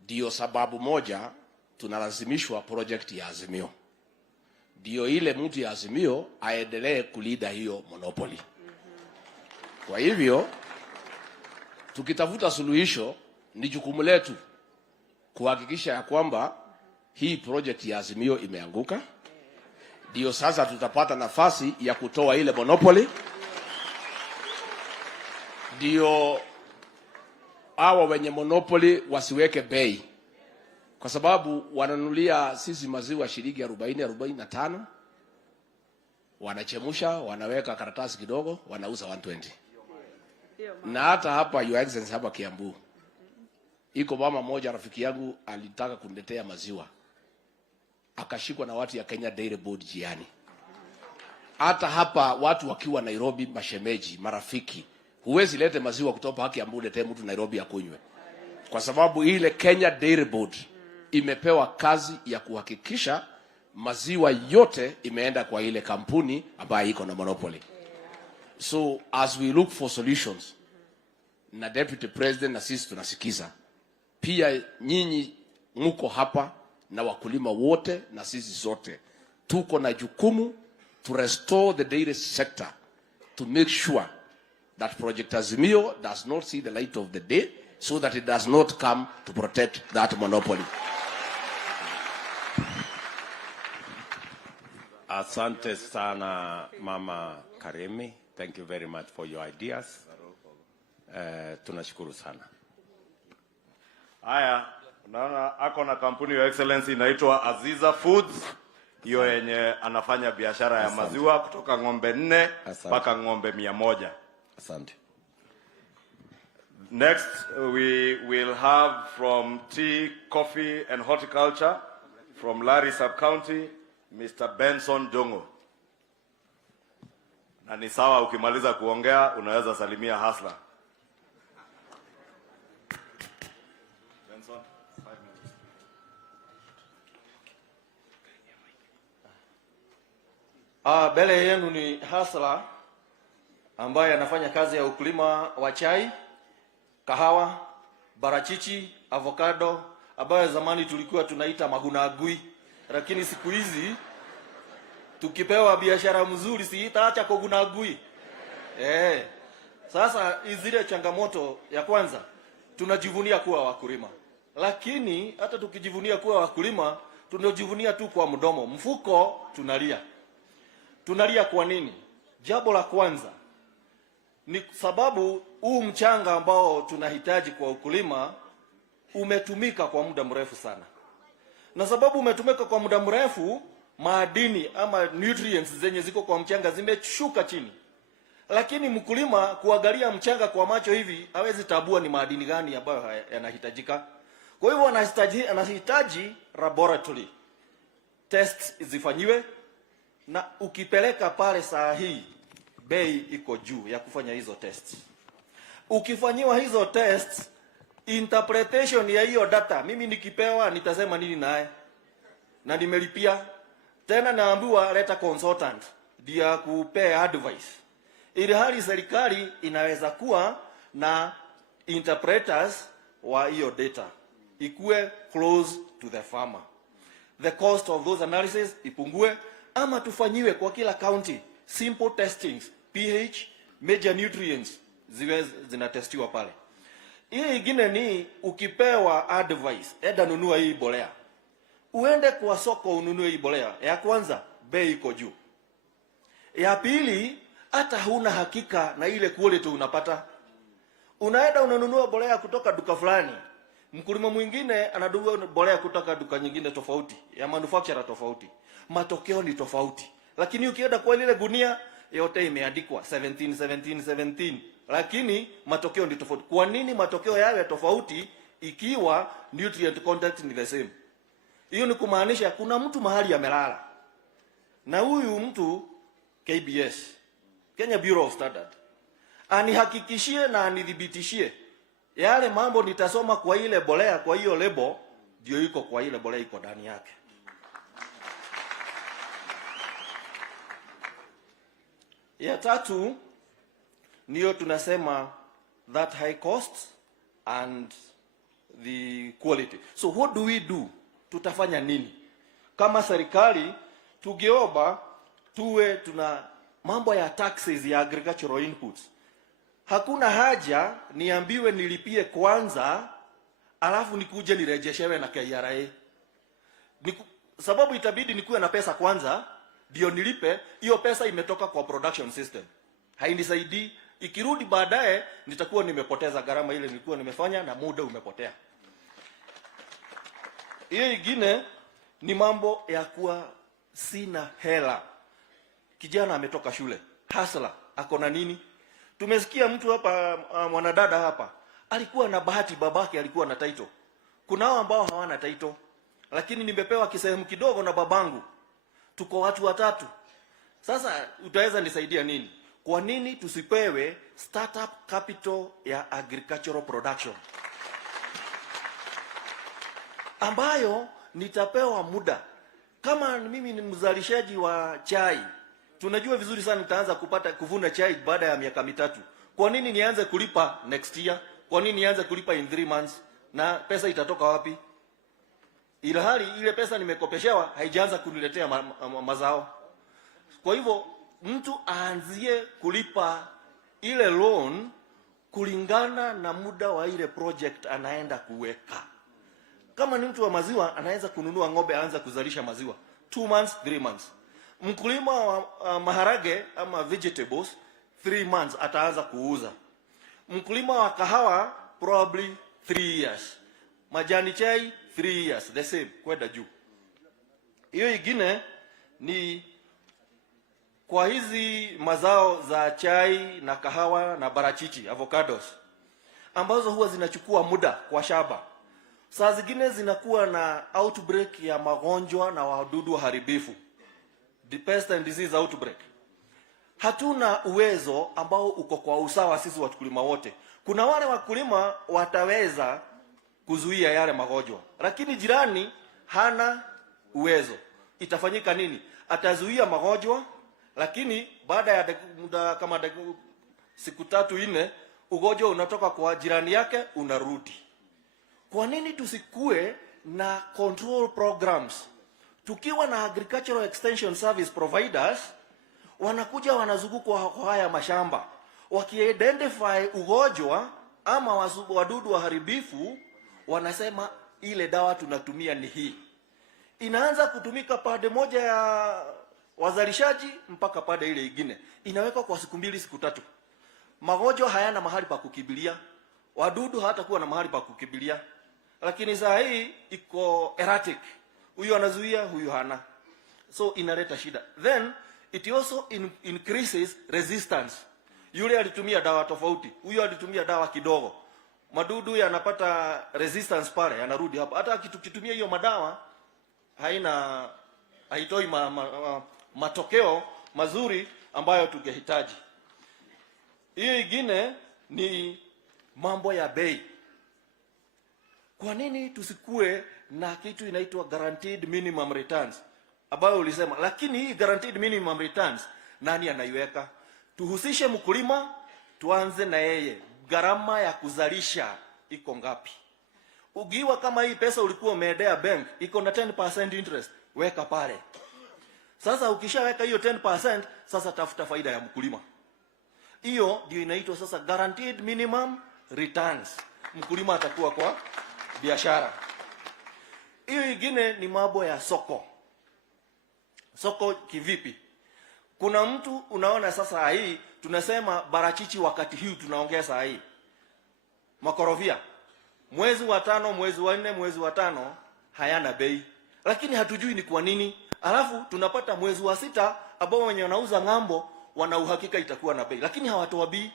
ndio sababu moja tunalazimishwa project ya Azimio. Ndio ile mtu ya Azimio aendelee kulida hiyo monopoly. Kwa hivyo tukitafuta suluhisho, ni jukumu letu kuhakikisha ya kwamba hii project ya Azimio imeanguka. Ndio sasa tutapata nafasi ya kutoa ile monopoly. Ndio hawa wenye monopoly wasiweke bei, kwa sababu wananulia sisi maziwa shilingi 40-45, wanachemusha, wanaweka karatasi kidogo, wanauza 120. Na hata hapa Your Excellency, hapa Kiambu iko mama moja rafiki yangu alitaka kuniletea maziwa, akashikwa na watu ya Kenya Dairy Board jiani. Hata hapa watu wakiwa Nairobi, mashemeji, marafiki, huwezi lete maziwa kutoka Kiambu lete mtu Nairobi akunywe, kwa sababu ile Kenya Dairy Board imepewa kazi ya kuhakikisha maziwa yote imeenda kwa ile kampuni ambayo iko na monopoly. So as we look for solutions, na Deputy President na sisi tunasikiza, pia nyinyi mko hapa na wakulima wote na sisi zote tuko na jukumu to restore the dairy sector, to make sure that Project Azimio does not see the light of the day, so that it does not come to protect that monopoly. Asante sana Mama Karemi. Thank you very much for your ideas. Tunashukuru sana. Haya, unaona ako na kampuni ya Excellency inaitwa Aziza Foods. Hiyo yenye anafanya biashara ya maziwa kutoka ng'ombe 4 mpaka ng'ombe 100. Asante. Next we will have from Tea, Coffee and Horticulture from Larry Sub-County, Mr. Benson Jongo. Na ni sawa ukimaliza kuongea unaweza salimia hasla. Benson, 5 minutes. Bele yenu ni hasla ambaye anafanya kazi ya ukulima wa chai, kahawa, barachichi, avocado, ambayo zamani tulikuwa tunaita magunagui, lakini siku hizi tukipewa biashara mzuri si itaacha kugunagui. Sasa izile changamoto ya kwanza, tunajivunia kuwa wakulima. Lakini hata tukijivunia kuwa wakulima, tunajivunia tu kwa mdomo. Mfuko tunalia. Tunalia kwa nini? Jambo la kwanza ni sababu huu mchanga ambao tunahitaji kwa ukulima umetumika kwa muda mrefu sana. Na sababu umetumika kwa muda mrefu, madini ama nutrients zenye ziko kwa mchanga zimeshuka chini. Lakini mkulima kuangalia mchanga kwa macho hivi hawezi tabua ni madini gani ambayo yanahitajika. Kwa hivyo anahitaji laboratory tests zifanyiwe, na ukipeleka pale saa hii bei iko juu ya kufanya hizo tests. Ukifanyiwa hizo tests, interpretation ya hiyo data, mimi nikipewa nitasema nini naye? Na nimelipia. Tena naambiwa leta consultant ndio kupea advice. Ili hali serikali inaweza kuwa na interpreters wa hiyo data, ikuwe close to the farmer. The cost of those analysis ipungue, ama tufanyiwe kwa kila county simple testings, pH, major nutrients ziwe zinatestiwa pale. Hii ingine ni ukipewa advice, enda nunua hii bolea. Uende kwa soko ununue hii bolea. Ya kwanza, bei iko juu. Ya pili, hata huna hakika na ile quality unapata. Unaenda unanunua bolea kutoka duka fulani. Mkulima mwingine anadunga bolea kutoka duka nyingine tofauti, ya manufacturer tofauti. Matokeo ni tofauti. Lakini ukienda kwa ile gunia yote imeandikwa 17, lakini matokeo ni tofauti. Kwa nini matokeo yawe tofauti? ikiwa nutrient content ni the same. Hiyo ni kumaanisha kuna mtu mahali amelala, na huyu mtu KBS, Kenya Bureau of Standard, anihakikishie na anidhibitishie yale mambo nitasoma kwa ile bolea, kwa hiyo lebo ndio iko kwa ile bolea iko ndani yake. Ya tatu niyo tunasema that high cost and the quality. So what do we do? Tutafanya nini? Kama serikali tugeomba tuwe tuna mambo ya taxes ya agricultural inputs. Hakuna haja niambiwe nilipie kwanza alafu nikuje nirejeshewe na KRA. Sababu itabidi nikuwe na pesa kwanza ndio nilipe. Hiyo pesa imetoka kwa production system, hainisaidii. Ikirudi baadaye nitakuwa nimepoteza gharama ile nilikuwa nimefanya na muda umepotea. Hiyo ingine ni mambo ya kuwa sina hela. Kijana ametoka shule, hasla, ako na nini? Tumesikia mtu hapa, mwanadada hapa, alikuwa na bahati, babake alikuwa na title. Kuna hao ambao hawana title, lakini nimepewa kisehemu kidogo na babangu. Tuko watu watatu. Sasa utaweza nisaidia nini? Kwa nini tusipewe startup capital ya agricultural production ambayo nitapewa muda? Kama mimi ni mzalishaji wa chai, tunajua vizuri sana nitaanza kuvuna chai baada ya miaka mitatu. Kwa nini nianze kulipa next year? Kwa nini nianze kulipa in 3 months? Na pesa itatoka wapi? Ila hali ile pesa nimekopeshewa haijaanza kuniletea mazao. Kwa hivyo mtu aanzie kulipa ile loan kulingana na muda wa ile project anaenda kuweka. Kama ni mtu wa maziwa, anaweza kununua ng'ombe aanza kuzalisha maziwa 2 months, 3 months. Mkulima wa maharage ama vegetables 3 months ataanza kuuza. Mkulima wa kahawa probably 3 years. Majani chai 3 years, the same kwenda juu. Hiyo ingine ni kwa hizi mazao za chai na kahawa na barachichi, avocados, ambazo huwa zinachukua muda kwa shamba. Saa zingine zinakuwa na outbreak ya magonjwa na wadudu waharibifu, the pest and disease outbreak. Hatuna uwezo ambao uko kwa usawa sisi wakulima wote. Kuna wale wakulima wataweza kuzuia yale magonjwa, lakini jirani hana uwezo. Itafanyika nini? Atazuia magonjwa, lakini baada ya muda kama siku 3-4 ugonjwa unatoka kwa jirani yake unarudi. Kwa nini tusikue na control programs? Tukiwa na agricultural extension service providers, wanakuja wanazunguka kwa haya mashamba, wakiidentify ugonjwa ama wadudu waharibifu, wanasema ile dawa tunatumia ni hii. Inaanza kutumika pande moja ya wazalishaji mpaka pande ile nyingine. Inawekwa kwa siku 2, siku 3. Magonjwa hayana mahali pa kukimbilia, wadudu hatakuwa na mahali pa kukimbilia. Lakini saa hii iko erratic. Huyu anazuia, huyu hana. So inaleta shida. Then it also increases resistance. Yule alitumia dawa tofauti, huyu alitumia dawa kidogo. Madudu yanapata resistance pale, yanarudi hapa. Hata kitumia hiyo madawa haitoi matokeo mazuri ambayo tungehitaji. Hiyo ingine ni mambo ya bei. Kwa nini tusikue na kitu inaitwa guaranteed minimum returns ambayo ulisema? Lakini hii guaranteed minimum returns nani anaiweka? Tuhusishe mkulima, tuanze na yeye. Gharama ya kuzalisha iko ngapi? Ugiwa kama hii pesa ulikuwa umeendea bank iko na 10% interest, weka pale. Sasa ukishaweka hiyo 10%, sasa tafuta faida ya mkulima. Hiyo ndio inaitwa sasa guaranteed minimum returns. Mkulima atakuwa kwa biashara. Hiyo ingine ni mambo ya soko. Soko kivipi? Kuna mtu unaona sasa hii tunasema barachichi, wakati huu tunaongea saa hii makorofia, mwezi wa 5, mwezi wa 4, mwezi wa 5 hayana bei, lakini hatujui ni kwa nini. Alafu tunapata mwezi wa 6 ambao wenye wanauza ng'ambo wana uhakika itakuwa na bei, lakini hawatoa bei,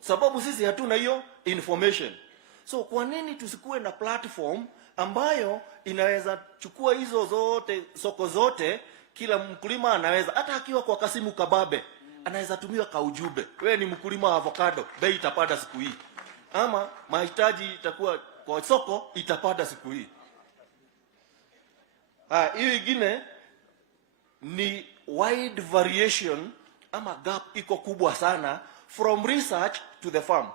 sababu sisi hatuna hiyo information. So kwa nini tusikuwe na platform ambayo inaweza chukua hizo zote, soko zote, kila mkulima anaweza, hata akiwa kwa kasimu kababe, anaweza tumiwa ka ujumbe, wewe ni mkulima wa avocado, bei itapanda siku hii, ama mahitaji itakuwa kwa soko itapanda siku hii. Hiyo ingine ni wide variation, ama gap iko kubwa sana from research to the farm.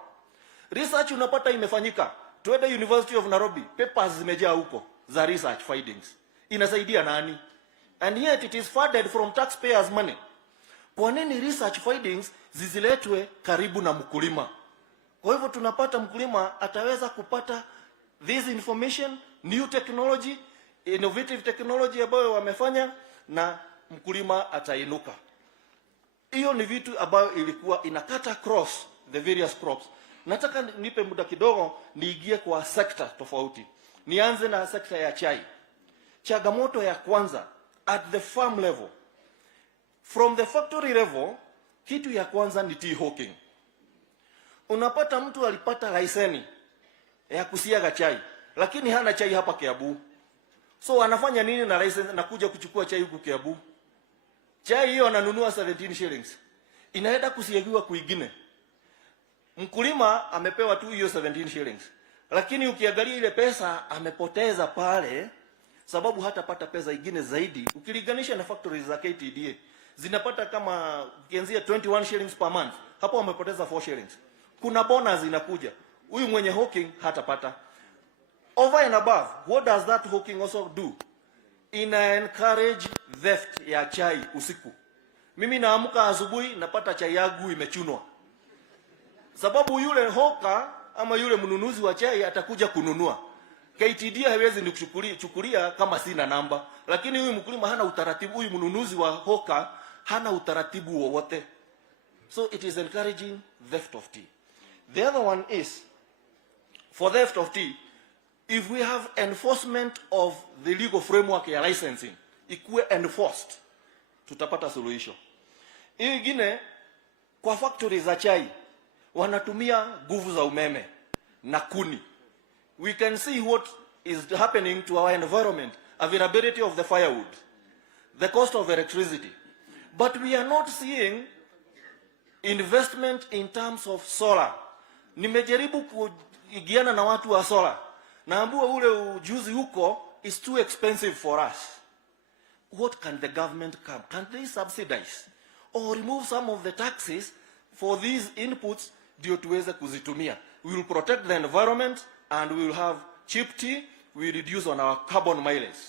Research unapata imefanyika, tuende University of Nairobi, papers zimejaa huko za research findings. Inasaidia nani? And yet it is funded from taxpayers money. Kwa nini research findings ziziletwe karibu na mkulima? Kwa hivyo tunapata mkulima ataweza kupata this information, new technology, innovative technology ambayo wamefanya, na mkulima atainuka. Hiyo ni vitu ambayo ilikuwa inakata across the various crops. Nataka nipe muda kidogo niingie kwa sekta tofauti. Nianze na sekta ya chai. Changamoto ya kwanza at the farm level, from the factory level, kitu ya kwanza ni tea hawking. Unapata mtu alipata leseni ya kusiaga chai, lakini hana chai hapa Kiambu. So anafanya nini na license na kuja kuchukua chai huku Kiambu? Chai hiyo ananunua 17 shillings. Inaenda kusiagiwa kwingine. Mkulima amepewa tu hiyo 17 shillings. Lakini ukiangalia ile pesa amepoteza pale, sababu hatapata pesa nyingine zaidi. Ukilinganisha na factories za KTDA, zinapata kama ukianzia 21 shillings per month. Hapo wamepoteza 4 shillings. Kuna bonus inakuja. Huyu mwenye hawking hatapata. Over and above, what does that hawking also do? Ina encourage theft ya chai usiku. Mimi naamka asubuhi napata chai yangu imechunwa. Sababu yule hoka ama yule mnunuzi wa chai atakuja kununua. KTD hawezi nikuchukulia kama sina namba, lakini huyu mkulima hana utaratibu, huyu mnunuzi wa hoka hana utaratibu wowote. So it is encouraging theft of tea. The other one is, for theft of tea, if we have enforcement of the legal framework ya licensing, ikuwe enforced, tutapata suluhisho. Hii ingine, kwa factory za chai, wanatumia nguvu za umeme na kuni. We can see what is happening to our environment, availability of the firewood, the cost of electricity. But we are not seeing investment in terms of solar. Nimejaribu kuigiana na watu wa solar. Naambua ule ujuzi huko is too expensive for us. What can the government come? Can they subsidize or remove some of the taxes for these inputs ndio tuweze kuzitumia? We will protect the environment and we will have cheap tea. We will reduce on our carbon mileage.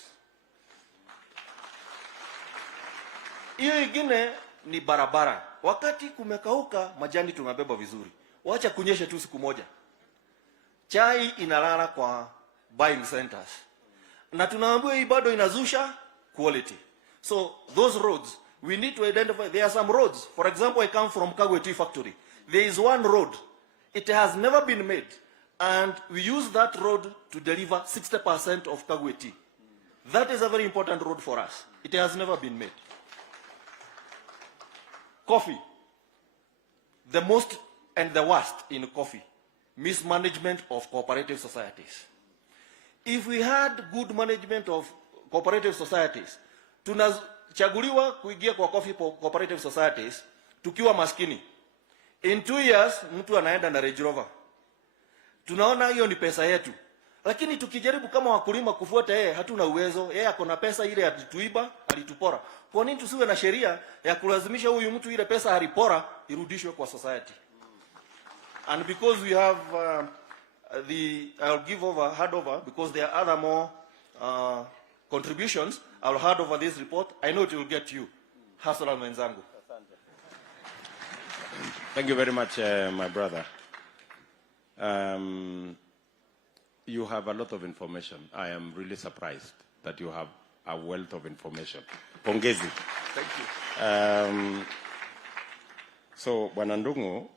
Hiyo ingine ni barabara. Wakati kumekauka, majani tumebeba vizuri. Wacha kunyesha tu siku moja, chai inalala kwa buying centers. Na tunaambiwa hii bado inazusha quality. So those roads, we need to identify. There are some roads. For example, I come from Kagwe Tea Factory. There is one road. It has never been made. And we use that road to deliver 60% of Kagwe tea. That is a very important road for us. It has never been made. Coffee. The most and the worst in coffee. Mismanagement of cooperative societies. If we had good management of cooperative societies, tunachaguliwa kuingia kwa coffee cooperative societies tukiwa maskini. In 2 years, mtu anaenda na Range Rover. Tunaona hiyo ni pesa yetu. Lakini tukijaribu kama wakulima kufuata yeye, hatuna uwezo. Yeye ako na pesa ile alituiba, alitupora. Kwa nini tusiwe na sheria ya kulazimisha huyu mtu ile pesa alipora irudishwe kwa society? And because we have I'll give over, hand over, because there are other more contributions, I'll hand over this report. I know it will get you. Hasala mwenzangu. Thank you very much, my brother. You have a lot of information. I am really surprised that you have a wealth of information. Pongezi. Thank you. So, Bwana Ndung'u,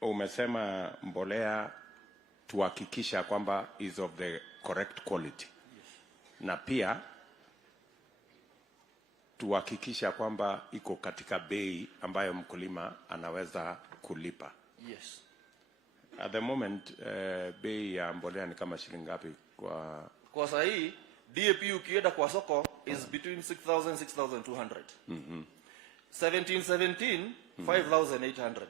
umesema mbolea tuhakikisha kwamba is of the correct quality. Yes. Na pia tuhakikisha kwamba iko katika bei ambayo mkulima anaweza kulipa. Yes. At the moment, bei ya mbolea ni kama shilingi ngapi kwa saa hii? DAP ukienda kwa soko is between 6,000 6,200. 17 5,800.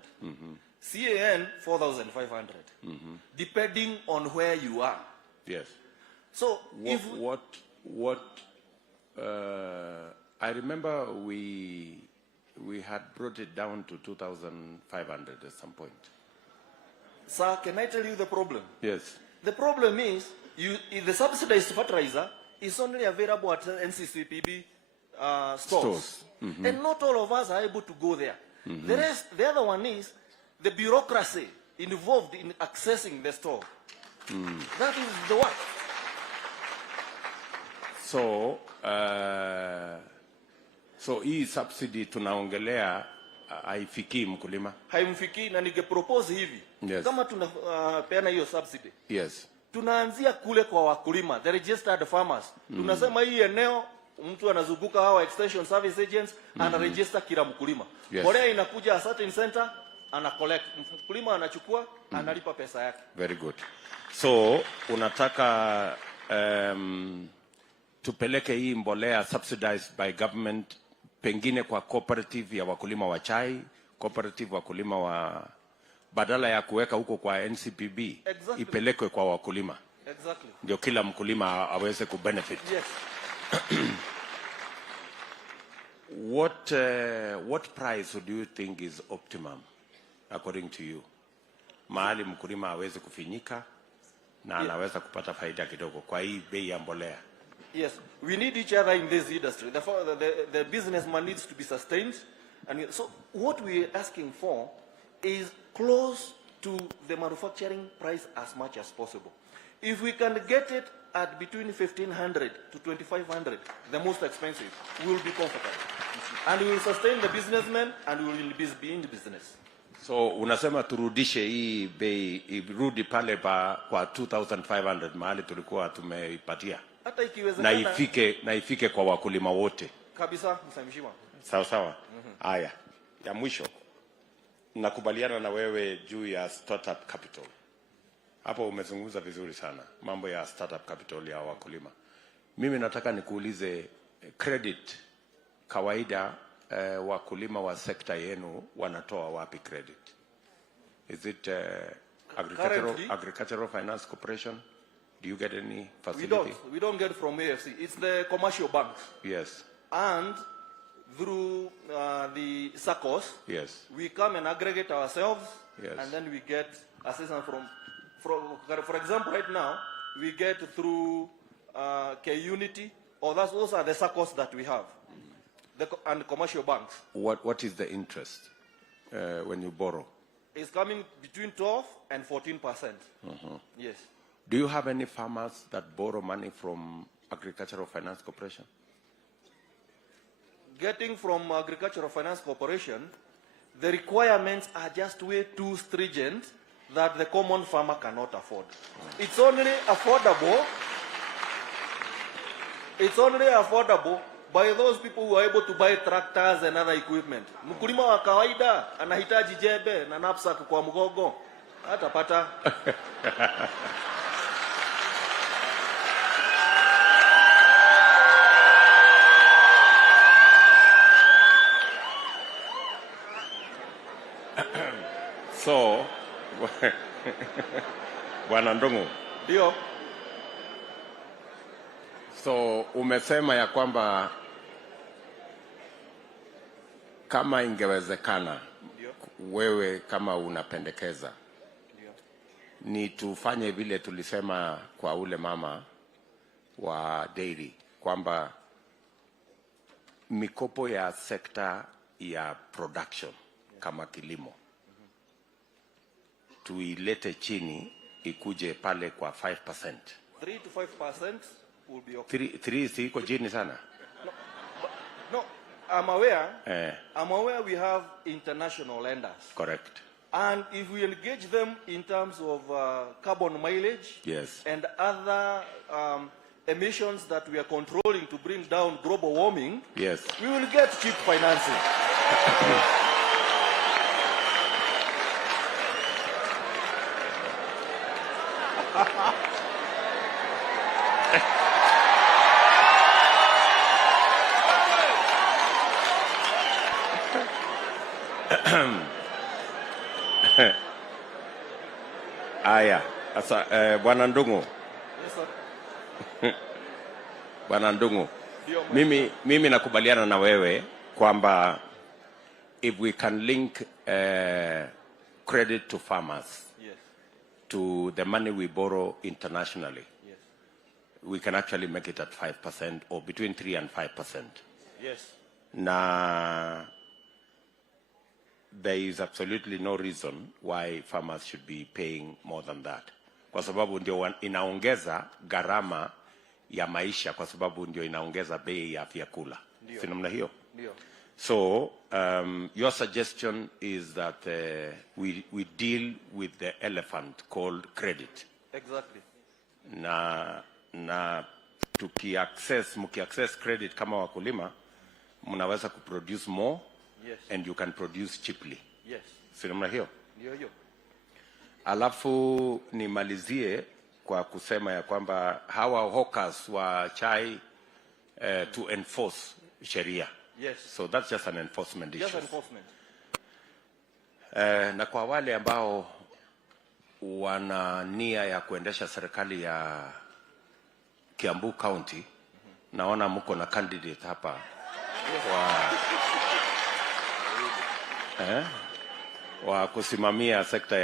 CAN 4,500. Depending on where you are. Yes. So I remember we had brought it down to 2,500 at some point. Sir, can I tell you the problem? Yes. The problem is the subsidized fertilizer is only available at NCCPB stores. And not all of us are able to go there. The other one is the bureaucracy involved in accessing the store. That is the work. So hii subsidy tunaongelea haifikii mkulima? Haimfikii, na ningepropose hivi. Yes. Kama tunapeana hiyo subsidy. Yes. Tunaanzia kule kwa wakulima, the registered farmers. Tunasema hii eneo mtu anazunguka hawa extension service agents, anaregister kila mkulima. Yes. Mbolea inakuja a certain center, ana collect. Mkulima anachukua, analipa pesa yake. Very good. So unataka tupeleke hii mbolea subsidized by government pengine kwa cooperative ya wakulima wa chai, cooperative wakulima wa, badala ya kuweka huko kwa NCPB. Exactly. Ipelekwe kwa wakulima. Exactly. Ndio kila mkulima aweze kubenefit. Yes. What price do you think is optimum according to you? Mahali mkulima aweze kufinyika na anaweza kupata faida kidogo kwa hii bei ya mbolea. Yes, we need each other in this industry. The businessman needs to be sustained, and so what we are asking for is close to the manufacturing price as much as possible. If we can get it at between 1,500 to 2,500, the most expensive, we will be comfortable, and we will sustain the businessman, and we will be in the business. So unasema turudishe hii bei irudi pale kwa 2,500 mahali tulikuwa tumeipatia. Hata ikiwezekana na ifike kwa wakulima wote. Kabisa, msamishima. Sawa sawa. Haya. Ya mwisho. Nakubaliana na wewe juu ya startup capital. Hapo umezungumza vizuri sana mambo ya startup capital ya wakulima. Mimi nataka nikuulize credit kawaida wakulima wa sekta yenu wanatoa wapi credit? Is it Agricultural Finance Corporation? Do you get any facility? We don't get from AFC. It's the commercial banks. Yes. And through the SACCOs, yes, we come and aggregate ourselves, yes, and then we get assistance from for example, right now, we get through K-Unity, or those are the SACCOs that we have, and commercial banks. What is the interest when you borrow? It's coming between 12 and 14%. Yes. Do you have any farmers that borrow money from Agricultural Finance Corporation? Getting from Agricultural Finance Corporation, the requirements are just way too stringent that the common farmer cannot afford. It's only affordable by those people who are able to buy tractors and other equipment. Mkulima wa kawaida anahitaji jembe na knapsack kwa mgogo, hatapata. So, Bwana Ndungu. Ndio. So, umesema ya kwamba kama ingewezekana, wewe kama unapendekeza, ni tufanye vile tulisema kwa ule mama wa dairy, kwamba mikopo ya sekta ya production kama kilimo tuilete chini ikuje pale kwa 5%. 3 to 5% will be okay. 3 siko chini sana. No, I'm aware we have international lenders. Correct. And if we engage them in terms of carbon mileage, yes, and other emissions that we are controlling to bring down global warming, yes, we will get cheap financing. Aya, sasa Bwana Ndungu. Yes, sir. Bwana Ndungu. Mimi nakubaliana na wewe kwamba if we can link credit to farmers, Yes. to the money we borrow internationally, Yes. we can actually make it at 5% or between 3 and 5%. Yes. Na there is absolutely no reason why farmers should be paying more than that. Kwa sababu ndio inaongeza gharama ya maisha, kwa sababu ndio inaongeza bei ya vyakula. Si namna hiyo? Ndio. So your suggestion is that we deal with the elephant called credit. Exactly. Na mki-access credit kama wakulima, mnaweza kuproduce more. Yes. And you can produce cheaply. Yes. Si namna hiyo? Ndio hiyo. Alafu nimalizie kwa kusema ya kwamba hawa hawkers wa chai to enforce sheria. Yes. So that's just an enforcement issue. Just enforcement. Na kwa wale ambao wana nia ya kuendesha serikali ya Kiambu County, naona mko na candidate hapa wa kusimamia sekta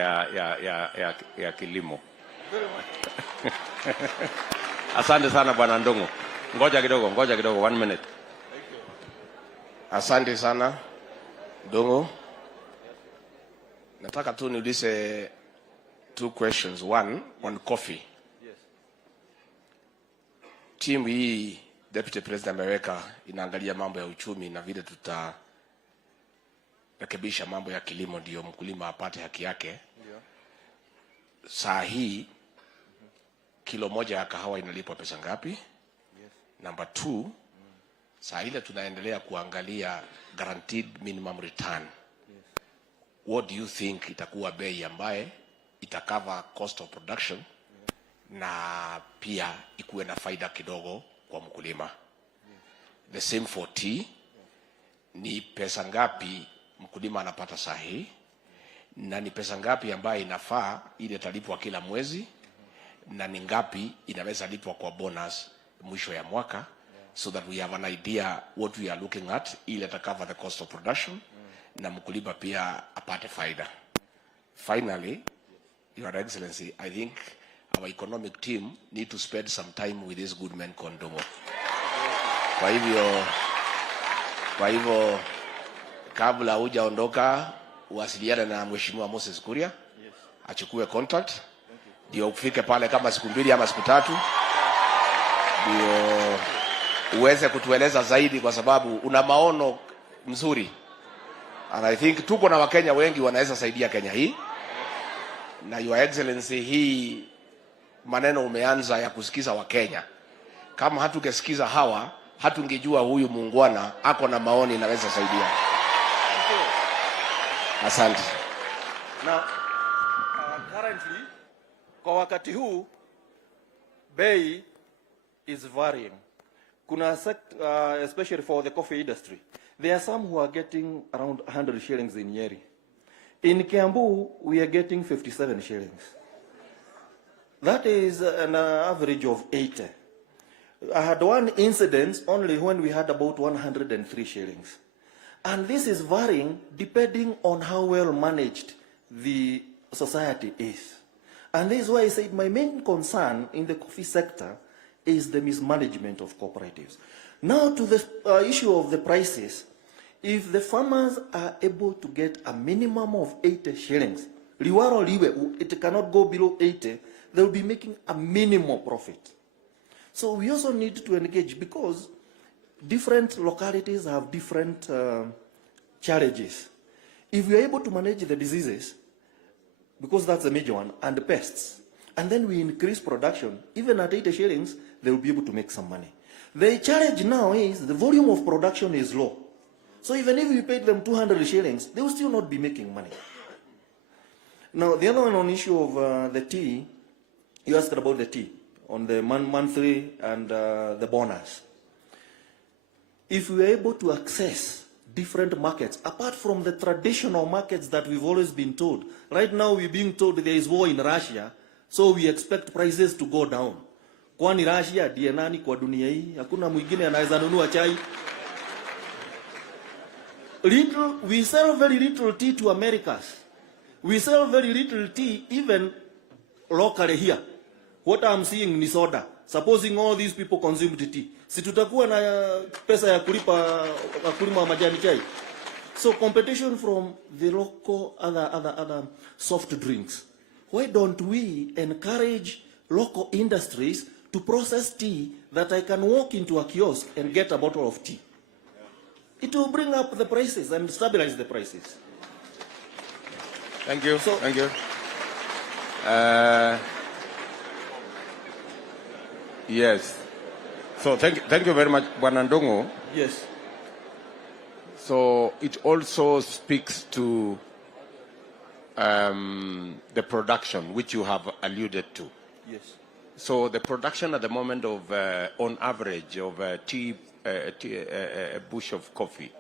ya kilimo. Asante sana Bwana Ndungu. Ngoja kidogo, 1 minute. Asante sana Ndungu. Nataka tu niulize 2 questions. One on coffee. Yes. Timu hii Deputy President ameweka inaangalia mambo ya uchumi na vile tutarekebisha mambo ya kilimo ndio mkulima apate haki yake. Ndio. Saa hii kilo moja ya kahawa inalipwa pesa ngapi? Yes. Number 2, saa ile tunaendelea kuangalia guaranteed minimum return. Yes. What do you think itakuwa bei ambaye itacover cost of production? Yes. Na pia ikuwe na faida kidogo kwa mkulima. Yes. The same for tea. Yes. Ni pesa ngapi mkulima anapata saa hii? Yes. Na ni pesa ngapi ambaye inafaa ile talipwa kila mwezi? Na ni ngapi inaweza lipwa kwa bonus mwisho ya mwaka? So that we have an idea what we are looking at ili to cover the cost of production na mkulima pia apate faida. Finally, Your Excellency, I think our economic team need to spend some time with this good man Kondomo. Kwa hivyo kabla hujaondoka uwasiliane na Mheshimiwa Moses Kuria, achukue contact ndio ufike pale kama siku 2 ama siku 3 ndio uweze kutueleza zaidi, kwa sababu una maono mzuri. And I think tuko na Wakenya wengi wanaweza saidia Kenya hii. Na Your Excellency, hii maneno umeanza ya kusikiza Wakenya. Kama hatungesikiza hawa, hatungejua huyu muungwana ako na maoni naweza saidia. Asante. Now, currently, kwa wakati huu, bei is varying. Kuna especially for the coffee industry, there are some who are getting around 100 shillings in Nyeri. In Kiambu, we are getting 57 shillings. That is an average of 80. I had one incident only when we had about 103 shillings. And this is varying depending on how well managed the society is. And this is why I said my main concern in the coffee sector is the mismanagement of cooperatives. Now to the issue of the prices, if the farmers are able to get a minimum of 80 shillings, liwaro liwe, it cannot go below 80, they will be making a minimum profit. So we also need to engage, because different localities have different challenges. If we are able to manage the diseases, because that's the major one, and the pests, and then we increase production, even at 80 shillings, they will be able to make some money. The challenge now is the volume of production is low. So even if we paid them 200 shillings, they will still not be making money. Now, the other one on issue of the tea, you asked about the tea, on the monthly and the bonus. If we are able to access different markets, apart from the traditional markets that we've always been told. Right now we're being told there is war in Russia, so we expect prices to go down. Kwani Russia ndiye nani kwa dunia hii? Hakuna mwingine anaweza nunua chai. We sell very little tea to Americas. We sell very little tea even locally here. What I'm seeing ni soda. Supposing all these people consume tea, si tutakuwa na pesa ya kulipa wakulima wa majani chai? So competition from the local other soft drinks. Why don't we encourage local industries to process tea that I can walk into a kiosk and get a bottle of tea? It will bring up the prices and stabilize the prices. Thank you. So, thank you. Yes. So thank you very much, Bwana Ndongo. Yes. So it also speaks to the production, which you have alluded to. Yes. So the production at the moment of, on average, of a bush of coffee,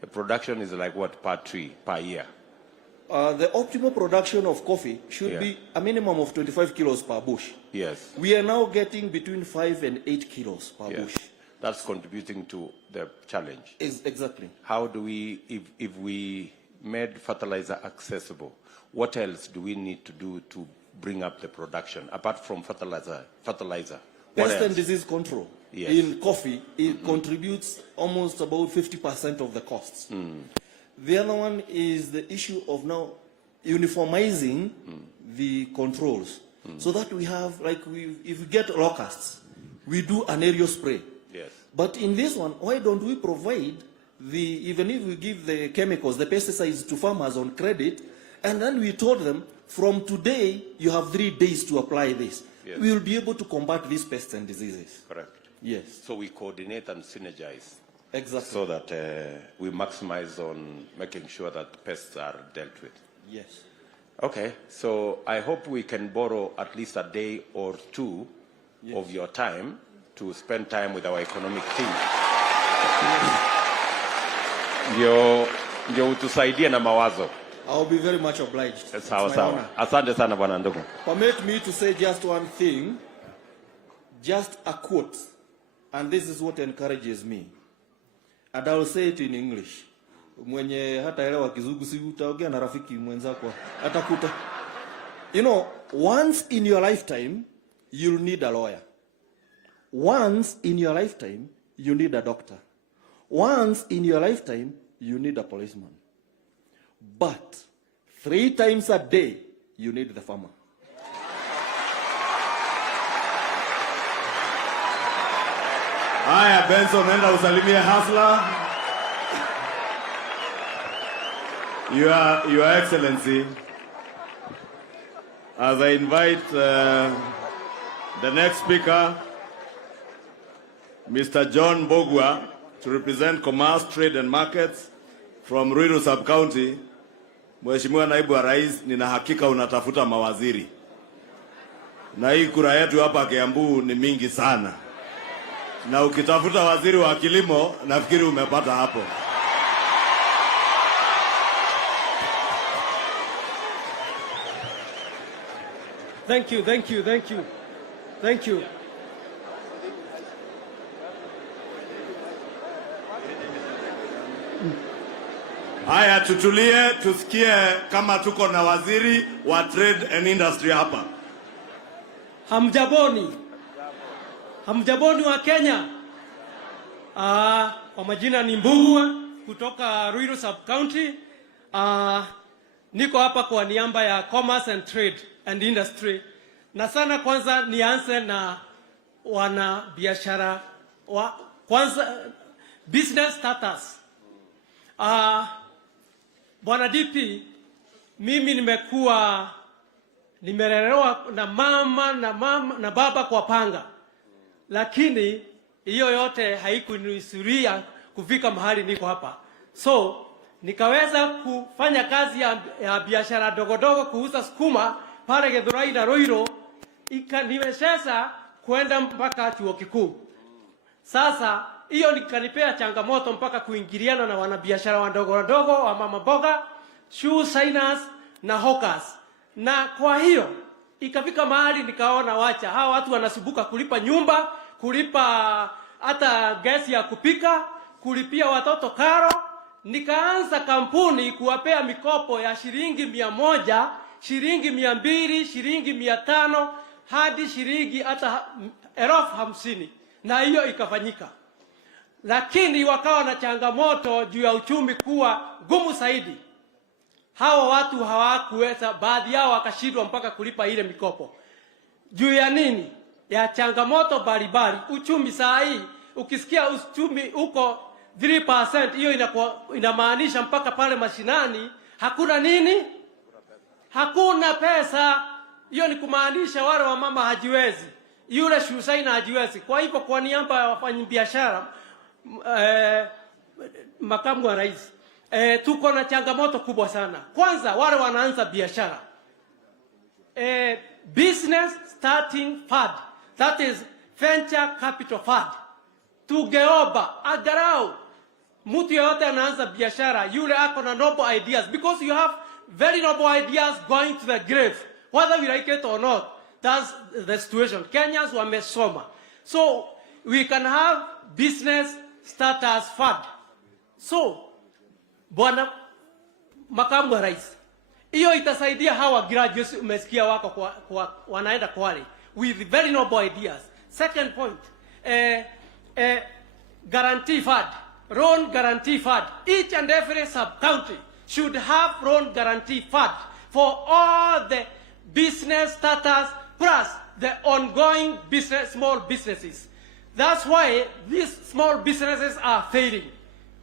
the production is like what per tree, per year? The optimal production of coffee should be a minimum of 25 kilos per bush. Yes. We are now getting between 5 and 8 kilos per bush. That's contributing to the challenge. Exactly. How do we, if we made fertilizer accessible, what else do we need to do to bring up the production apart from fertilizer? Pest and disease control. Yes. In coffee, it contributes almost about 50% of the costs. The other one is the issue of now uniformizing the controls, so that we have, like, if we get locusts, we do an aerial spray. Yes. But in this one, why don't we provide even if we give the chemicals, the pesticides to farmers on credit, and then we told them, from today, you have 3 days to apply this. Yes. We will be able to combat these pests and diseases. Correct. Yes. So we coordinate and synergize. Exactly. So that we maximize on making sure that pests are dealt with. Yes. Okay, so I hope we can borrow at least a day or two of your time to spend time with our economic team. Ndio utusaidie na mawazo. I'll be very much obliged. Sawa sawa. Asante sana Bwana Ndongo. Permit me to say just one thing, just a quote, and this is what encourages me. And I will say it in English. Mwenye hataelewa Kizungu si utaongea na rafiki mwenzako atakuta. You know, once in your lifetime you'll need a lawyer. Once in your lifetime you need a doctor. Once in your lifetime you need a policeman. But 3 times a day you need the farmer. Haya, Benson, nenda usalimie Hasla. Your Excellency, as I invite the next speaker, Mr. John Bogwa, to represent Commerce, Trade and Markets from Ruiru Sub-County. Mheshimiwa Naibu wa Rais, nina hakika unatafuta mawaziri. Na hii kura yetu hapa Kiambu ni mingi sana. Na ukitafuta waziri wa kilimo, nafikiri umepata hapo. Thank you. Haya, tutulie tusikie kama tuko na waziri wa Trade and Industry hapa. Hamjaboni wa Kenya. Kwa majina ni Mbugua kutoka Ruiru Sub-County. Niko hapa kwa niaba ya Commerce and Trade and Industry. Na sana kwanza nianze na wana biashara kwanza business status. Bwana DP, mimi nimelelewa na mama na baba kwa panga. Lakini hiyo yote haikunuisuria kufika mahali niko hapa. So nikaweza kufanya kazi ya biashara dogodogo, kuuza sukuma pale Githurai na Ruiru, ikaniwezesha kwenda mpaka chuo kikuu. Sasa hiyo nikanipea changamoto mpaka kuingiliana na wanabiashara wadogo wadogo, wa mama boga, shoe signers na hawkers. Na kwa hiyo ikafika mahali nikaona wacha hawa watu wanasubuka kulipa nyumba, kulipa hata gesi ya kupika, kulipia watoto karo. Nikaanza kampuni kuwapea mikopo ya shilingi 100, shilingi 200, shilingi 500 hadi shilingi hata 50,000, na hiyo ikafanyika. Lakini wakawa na changamoto juu ya uchumi kuwa gumu zaidi. Hawa watu hawakuweza, baadhi yao wakashindwa mpaka kulipa ile mikopo. Juu ya nini? Ya changamoto mbalimbali. Uchumi saa hii ukisikia uchumi uko 3%, hiyo inamaanisha mpaka pale mashinani hakuna nini? Hakuna pesa. Hiyo ni kumaanisha wale wa mama hajiwezi, yule shusaina hajiwezi. Kwa hivyo kwa niaba ya wafanyabiashara, makamu wa rais, tuko na changamoto kubwa sana. Kwanza wale wanaanza biashara, business starting fund, that is venture capital fund, tugeomba agarau mtu yote anaanza biashara yule ako na noble ideas, because you have very noble ideas going to the grave whether we like it or not. That's the situation. Kenyans wamesoma, so we can have business starters fund. So bwana makamu wa rais, hiyo itasaidia hawa graduates umesikia wako wanaenda Kwale with very noble ideas. Second point, guarantee fund, loan guarantee fund. Each and every sub-county should have loan guarantee fund for all the business starters plus the ongoing business, small businesses. That's why these small businesses are failing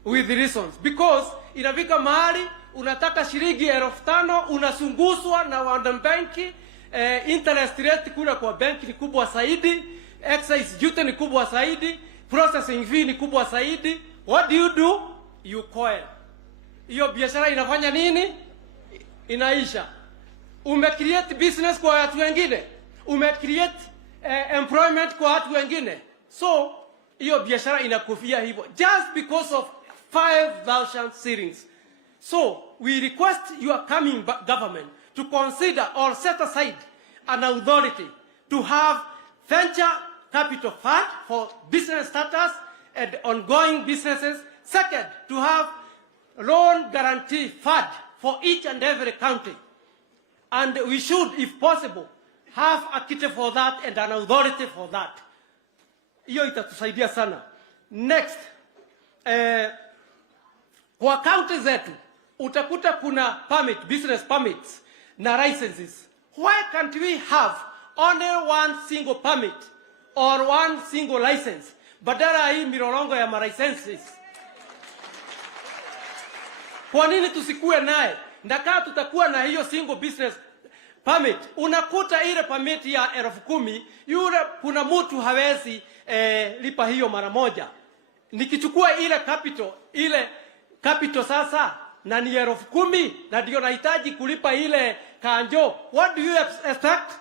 with reasons, because inafika mahali unataka shilingi 5,000 unasunguswa na wanabenki, interest rate kule kwa benki ni kubwa zaidi, excise duty ni kubwa zaidi, processing fee ni kubwa zaidi. What do? You coil. Hiyo biashara inafanya nini? Inaisha. Umecreate business kwa watu wengine, umecreate employment kwa watu wengine, so hiyo biashara inakufia hivyo just because of 5,000 shillings. So we request your coming government to consider or set aside an authority to have venture capital fund for business starters and ongoing businesses. Second, to have loan guarantee fund for each and every county. And we should, if possible, have a kit for that and an authority for that. Hiyo itatusaidia sana. Next, kwa county zetu utakuta kuna permit, business permits na licenses. Why can't we have only one single permit or one single license badala hii milolongo ya licenses? Kwa nini tusikue naye? Ndakaa tutakuwa na hiyo single business permit. Unakuta ile permit ya 10,000, yule kuna mtu hawezi lipa hiyo mara moja. Nikichukua ile capital sasa na ni 10,000 na ndio nahitaji kulipa ile kanjo, what do you expect?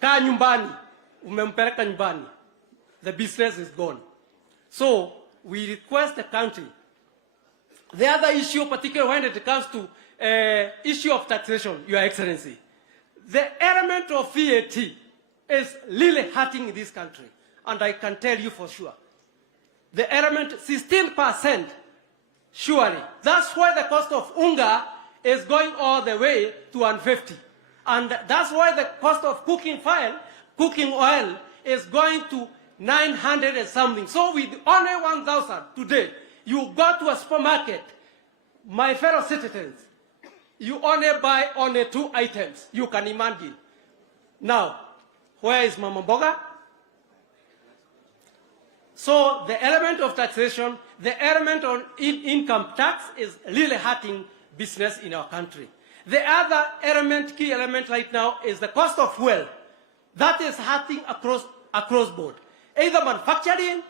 Kaa nyumbani, umempeleka nyumbani, the business is gone. So we request the country. The other issue, particularly when it comes to issue of taxation, Your Excellency, the element of VAT is really hurting this country, and I can tell you for sure. The element 16%, surely. That's why the cost of unga is going all the way to 150, and that's why the cost of cooking oil is going to 900 and something. So with only 1,000 today, you go to a supermarket, my fellow citizens, you only buy only 2 items. You can imagine. Now, where is Mama Mboga? So the element of taxation, the element on income tax is really hurting business in our country. The other element, key element right now is the cost of fuel. That is hurting across board. Either manufacturing,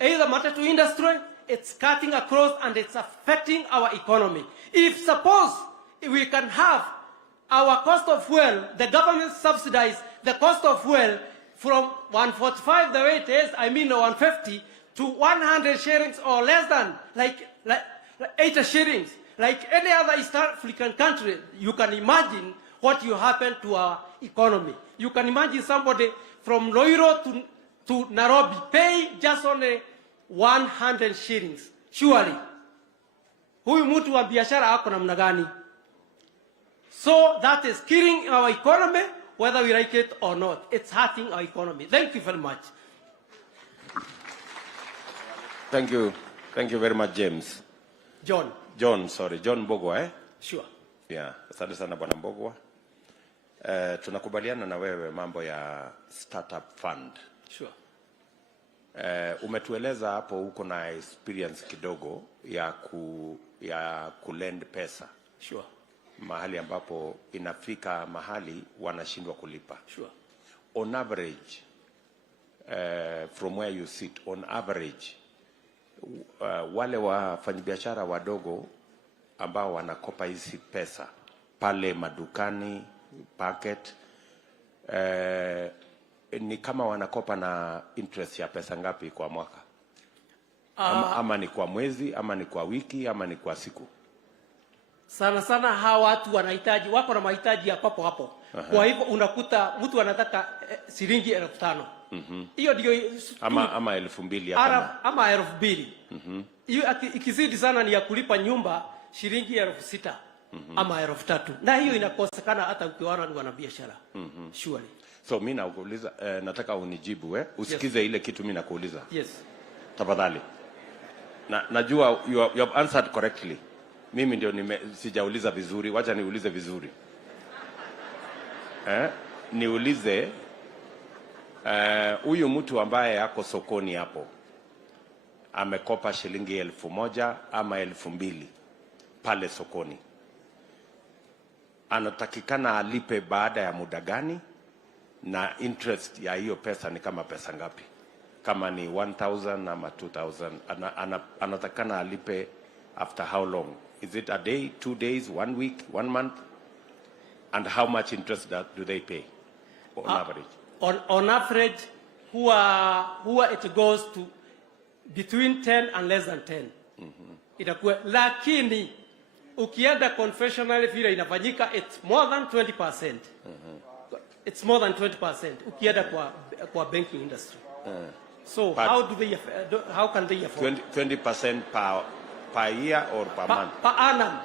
either matatu industry, it's cutting across and it's affecting our economy. If suppose we can have our cost of fuel, the government subsidize the cost of fuel from 145 the way it is, I mean 150, to 100 shillings or less than, like 80 shillings. Like any other East African country, you can imagine what will happen to our economy. You can imagine somebody from Loiro to Nairobi pay just only 100 shillings. Surely. Huyu mtu wa biashara ako namna gani? So that is killing our economy, whether we like it or not. It's hurting our economy. Thank you very much. Thank you. Thank you very much, James. John. John Mbogwa, eh? Sure. Yeah, asante sana Bwana Mbogwa. Tunakubaliana na wewe mambo ya startup fund. Sure. Umetueleza hapo uko na experience kidogo ya kulend pesa. Sure. Mahali ambapo inafika mahali wanashindwa kulipa. Sure. On average, from where you sit, on average, wale wafanyabiashara wadogo ambao wanakopa hizi pesa pale madukani, packet, ni kama wanakopa na interest ya pesa ngapi kwa mwaka? Ama ni kwa mwezi, ama ni kwa wiki, ama ni kwa siku? Sana sana hawa watu wanahitaji, wako na mahitaji ya papo hapo. Kwa hivyo unakuta mtu anataka shilingi 5,000. Hiyo ndio ama 2,000 ama 2,000. Hiyo ikizidi sana ni ya kulipa nyumba shilingi 6,000 ama 3,000. Na hiyo inakosekana hata ukiona ni wanabiashara. Surely. So mimi nakuuliza, nataka unijibu usikize ile kitu mimi nakuuliza. Yes. Tafadhali. Najua you have answered correctly. Mimi ndio sijauliza vizuri, wacha niulize vizuri. Niulize huyu mtu ambaye yako sokoni hapo amekopa shilingi 1,000 ama 2,000 pale sokoni, anatakikana alipe baada ya muda gani, na interest ya hiyo pesa ni kama pesa ngapi? Kama ni 1,000 ama 2,000, anatakikana alipe after how long? Is it a day, 2 days, 1 week, 1 month? And how much interest do they pay on average? On average, huwa it goes to between 10 and less than 10. Itakuwa, lakini ukienda confessionally vile inafanyika, it's more than 20%. It's more than 20% ukienda kwa banking industry. So how can they afford 20% per year or per month? Per annum.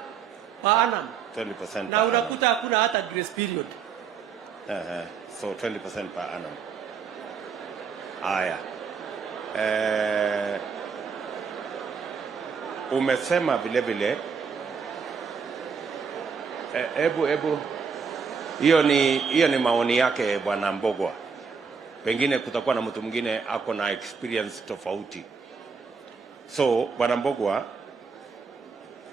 Per annum. 20%. Na unakuta hakuna hata grace period. So 20% per annum. Aya. Umesema vile vile Ebu hiyo ni maoni yake Bwana Mbogwa. Pengine kutakuwa na mtu mwingine ako na experience tofauti. So Bwana Mbogwa,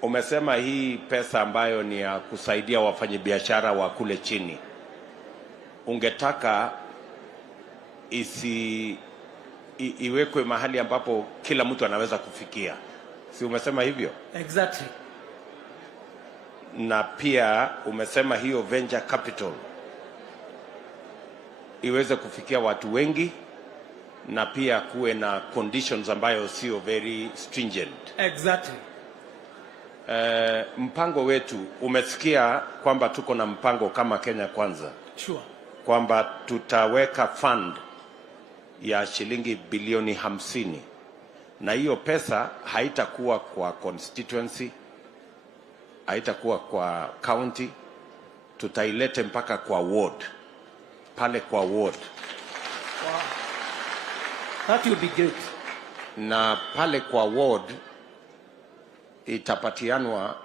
umesema hii pesa ambayo ni ya kusaidia wafanyabiashara wa kule chini, ungetaka iwekwe mahali ambapo kila mtu anaweza kufikia. Si umesema hivyo? Exactly. Na pia umesema hiyo venture capital iweze kufikia watu wengi, na pia kuwe na conditions ambayo sio very stringent. Exactly. Mpango wetu, umesikia kwamba tuko na mpango kama Kenya Kwanza. Sure. Kwamba tutaweka fund ya shilingi bilioni 50, na hiyo pesa haitakuwa kwa constituency, haitakuwa kwa county, tutailete mpaka kwa ward, pale kwa ward. Wow. That would be great. Na pale kwa ward itapatianwa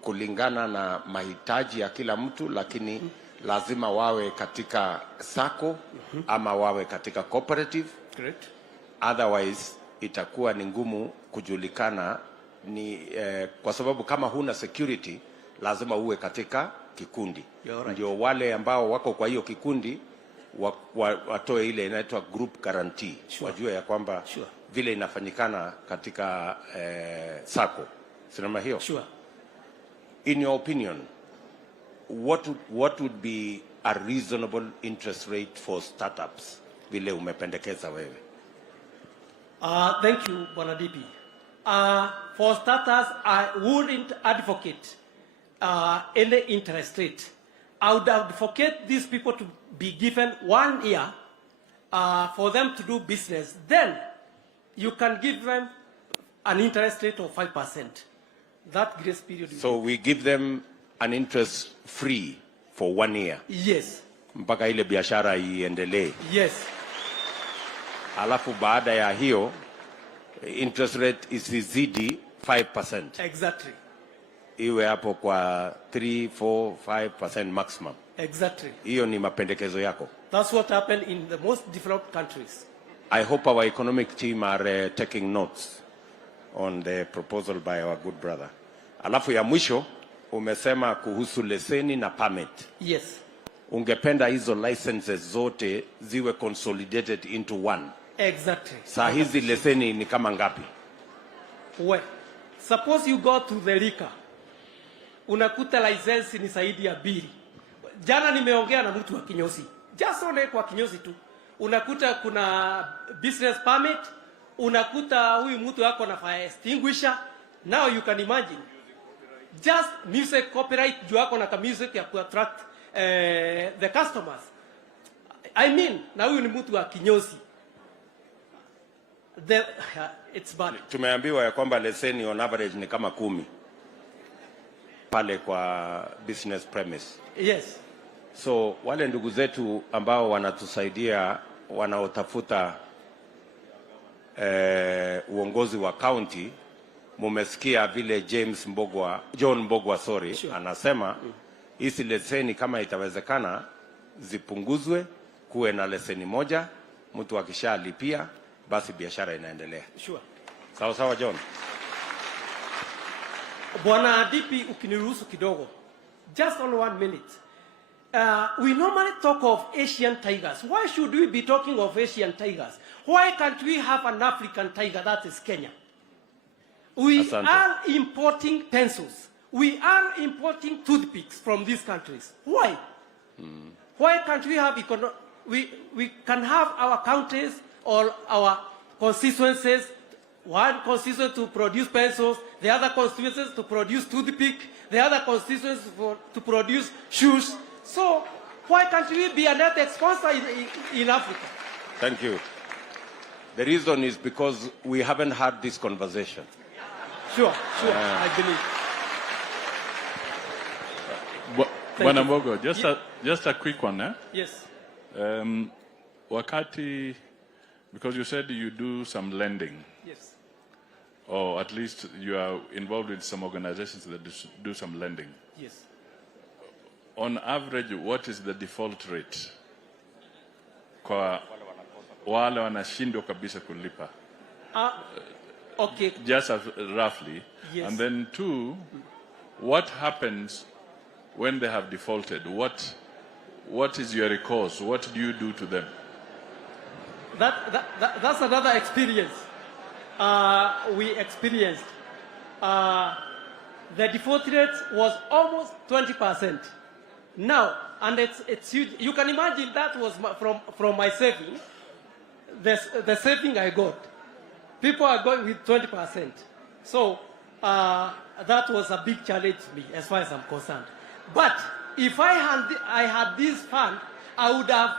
kulingana na mahitaji ya kila mtu, lakini lazima wawe katika sacco ama wawe katika cooperative. Great. Otherwise itakuwa ni ngumu kujulikana kwa sababu kama huna security lazima uwe katika kikundi. Right. Ndio wale ambao wako kwa hiyo kikundi watoe ile inaitwa group guarantee. Sure. Wajue ya kwamba sure, vile inafanyikana katika sacco. Sinema hiyo? Sure. In your opinion, what would be a reasonable interest rate for startups vile umependekeza wewe. Thank you, Bwana DP. For starters, I wouldn't advocate any interest rate. I would advocate these people to be given 1 year for them to do business. Then you can give them an interest rate of 5%. That grace period. So we give them an interest free for 1 year. Yes. Mpaka ile biashara iendelee. Yes. Alafu baada ya hiyo interest rate isizidi 5%. Exactly. Iwe hapo kwa 3, 4, 5% maximum. Exactly. Hiyo ni mapendekezo yako. That's what happened in the most developed countries. I hope our economic team are taking notes on the proposal by our good brother. Alafu ya mwisho umesema kuhusu leseni na permit. Yes. Ungependa hizo licenses zote ziwe consolidated into one. Exactly. Saa hizi leseni ni kama ngapi? Well, suppose you go to the liquor. Unakuta license ni zaidi ya 2. Jana nimeongea na mtu wa kinyozi. Just only kwa kinyozi tu. Unakuta kuna business permit, unakuta huyu mtu wako na fire extinguisher. Now you can imagine. Just music copyright juu wako na music ya attract the customers. I mean, na huyu ni mtu wa kinyozi. It's bad. Tumeambiwa ya kwamba leseni on average ni kama 10 pale kwa business premise. Yes. So wale ndugu zetu ambao wanatusaidia wanaotafuta uongozi wa county, mumesikia vile John Mbogwa sure. Anasema hizi leseni kama itawezekana zipunguzwe, kuwe na leseni moja, mtu akishalipia basi biashara inaendelea. Sure. Sawa sawa John. Bwana DP ukiniruhusu kidogo. Just on 1 minute. We normally talk of Asian tigers. Why should we be talking of Asian tigers? Why can't we have an African tiger, that is Kenya? We Asante. are importing pencils. We are importing toothpicks from these countries. Why? Why can't we have we can have our counties or our constituencies, one constituency to produce pencils, the other constituencies to produce toothpick, the other constituencies to produce shoes. So why can't we be a net sponsor in Africa? Thank you. The reason is because we haven't had this conversation. Sure, I believe. Bwana Mbogo, just a quick one, eh? Yes. Wakati, because you said you do some lending. Yes. Or at least you are involved with some organizations that do some lending. Yes. On average, what is the default rate kwa wale wanashindwa kabisa kulipa? Okay. Just roughly. Yes. And then 2, what happens when they have defaulted? What is your recourse? What do you do to them? That's another experience we experienced. The default rate was almost 20%. Now, and it's huge. You can imagine that was from my saving, the saving I got. People are going with 20%. So that was a big challenge to me as far as I'm concerned. But if I had this fund, I would have.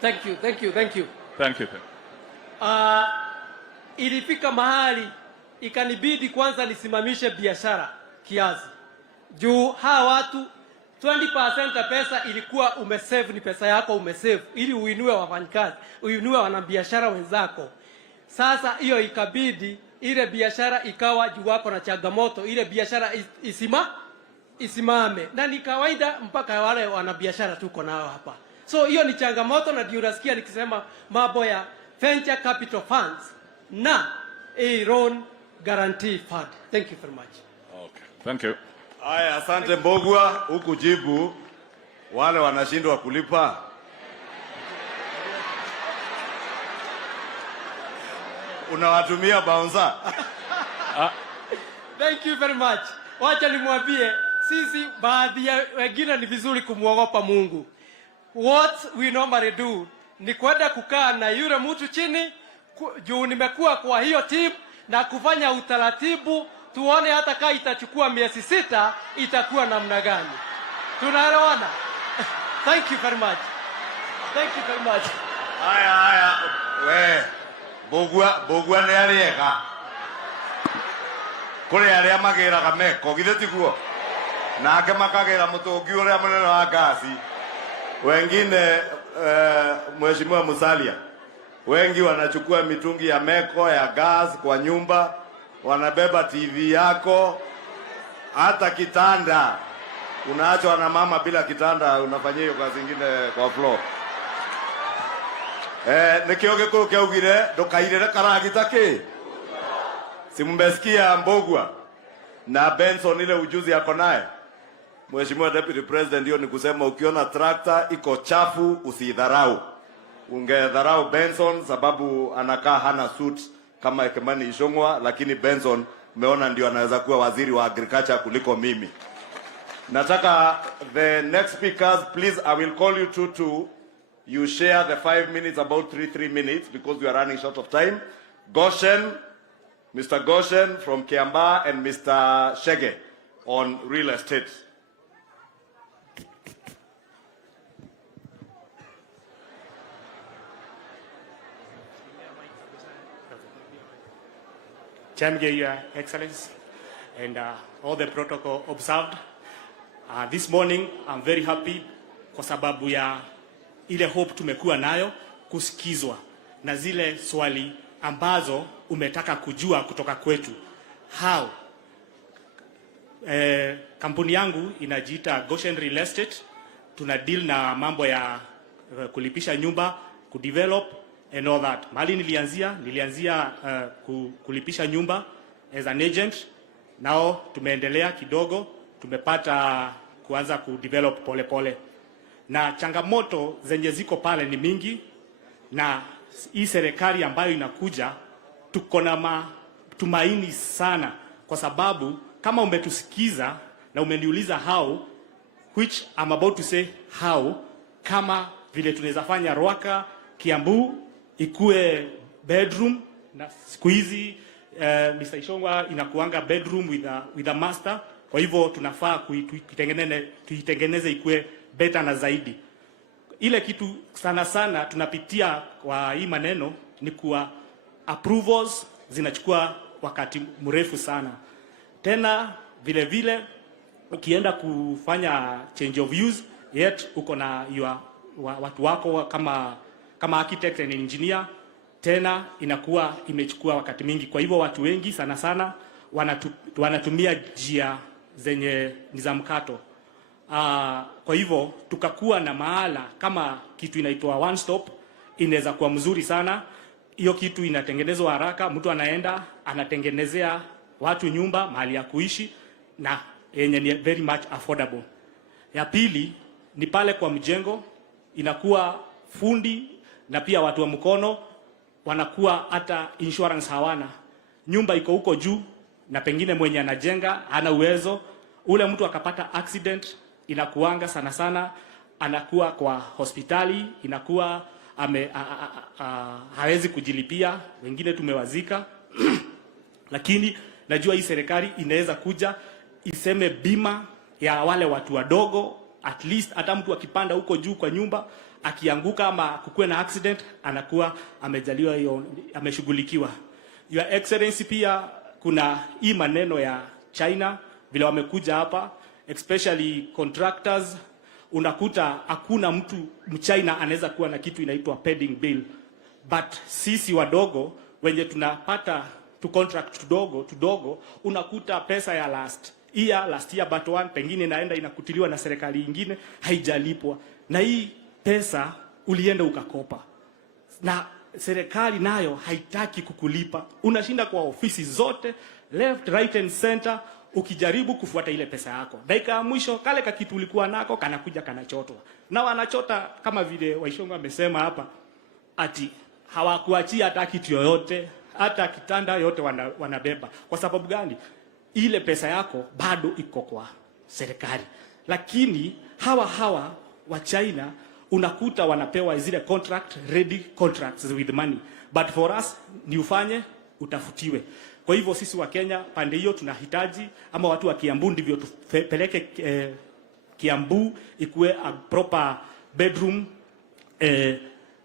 Thank you. Thank you. Ilifika mahali ikanibidi kwanza nisimamishe biashara kiasi. Juu hawa watu 20% ya pesa ilikuwa umesave, ni pesa yako umesave ili uinue wafanyikazi, uinue wanabiashara wenzako. Sasa hiyo ikabidi ile biashara ikawa juu wako na changamoto, ile biashara isimame. Na ni kawaida mpaka wale wana biashara tuko nao hapa. So hiyo ni changamoto, na ndio unasikia nikisema mambo ya venture capital funds na a loan guarantee fund. Thank you very much. Okay. Thank you. Aya, asante Mbogwa, huku jibu wale wanashindwa kulipa. Unawatumia bouncer. Thank you very much. Wacha nimwambie sisi baadhi ya wengine ni vizuri kumuogopa Mungu. What we normally do ni kwenda kukaa na yule mtu chini, juu nimekuwa kwa hiyo team, na kufanya utaratibu tuone hata kama itachukua miezi 6 itakuwa namna gani. Tunaelewana? Thank you very much. Thank you very much. Aya, we Mbogwa ni ariega. Kule aria magira kameko githe tiguo. Nake makagira mutungi uria munene wa gasi. Wengine Mheshimiwa Musalia, wengi wanachukua mitungi ya meko ya gas kwa nyumba, wanabeba TV yako, hata kitanda. Unaachwa na mama bila kitanda, unafanyia hiyo kazi nyingine kwa floor. Nikioge kwa ugire ndokairere karagita ki. Simumbesikia Mbogwa na Benson ile ujuzi yako naye. Mheshimiwa Deputy President, hiyo ni kusema ukiona tractor iko chafu usidharau. Ungedharau Benson sababu anakaa hana suit kama Kimani Ichung'wah, lakini Benson umeona ndio anaweza kuwa waziri wa agriculture kuliko mimi. Nataka the next speakers, please, I will call you to you share the 5 minutes, about 3 minutes, because we are running short of time. Goshen, Mr. Goshen from Kiambu, and Mr. Shege on real estate. Chamge, Your Excellency, and all the protocol observed. This morning, I'm very happy kwa sababu ya ile hope tumekuwa nayo kusikizwa na zile swali ambazo umetaka kujua kutoka kwetu. How? Kampuni yangu inajiita Goshen Real Estate. Tuna deal na mambo ya kulipisha nyumba, kudevelop and all that. Mali nilianzia kulipisha nyumba as an agent. Nao tumeendelea kidogo, tumepata kuanza kudevelop pole pole. Na changamoto zenye ziko pale ni mingi, na hii serikali ambayo inakuja tuko na matumaini sana, kwa sababu kama umetusikiza na umeniuliza how, which I'm about to say how, kama vile tunaweza fanya Ruaka, Kiambu ikue bedroom, na siku hizi Mr. Ichung'wah inakuanga bedroom with a master. Kwa hivyo tunafaa tuitengeneze ikue better na zaidi. Ile kitu sana tunapitia kwa hii maneno ni kuwa approvals zinachukua wakati mrefu sana. Tena vile ukienda kufanya change of use, yet uko na watu wako kama architect and engineer, tena inakuwa imechukua wakati mingi. Kwa hivyo watu wengi sana wanatumia njia zenye ni za mkato. Kwa hivyo tukakuwa na mahala kama kitu inaitwa one stop, inaweza kuwa mzuri sana. Hiyo kitu inatengenezwa haraka, mtu anaenda anatengenezea watu nyumba, mahali ya kuishi, na yenye ni very much affordable. Ya pili ni pale kwa mjengo, inakuwa fundi na pia watu wa mkono wanakuwa hata insurance hawana. Nyumba iko huko juu na pengine mwenye anajenga hana uwezo, ule mtu akapata accident, inakuanga sana anakuwa kwa hospitali, inakuwa hawezi kujilipia, wengine tumewazika. Lakini najua hii serikali inaweza kuja iseme bima ya wale watu wadogo, at least hata mtu akipanda huko juu kwa nyumba akianguka ama kukue na accident, anakuwa amejaliwa hiyo, ameshughulikiwa. Your Excellency, pia kuna hii maneno ya China vile wamekuja hapa, especially contractors. Unakuta hakuna mtu mchina anaweza kuwa na kitu inaitwa pending bill, but sisi wadogo wenye tunapata tu contract tudogo, unakuta pesa ya last year but one pengine inaenda inakutiliwa na serikali nyingine haijalipwa, na hii pesa ulienda ukakopa na serikali nayo haitaki kukulipa. Unashinda kwa ofisi zote left, right and center ukijaribu kufuata ile pesa yako. Dakika ya mwisho kale kakitu ulikuwa nako kanakuja kanachotwa. Na wanachota kama vile Waishongo amesema hapa, ati hawakuachia hata kitu yoyote, hata kitanda yote wanabeba. Kwa sababu gani? Ile pesa yako bado iko kwa serikali. Lakini hawa wa China unakuta wanapewa zile ready contracts with money. But for us ni ufanye utafutiwe. Kwa hivyo sisi wa Kenya pande hiyo tunahitaji, ama watu wa Kiambu ndivyo tupeleke Kiambu ikuwe a proper bedroom.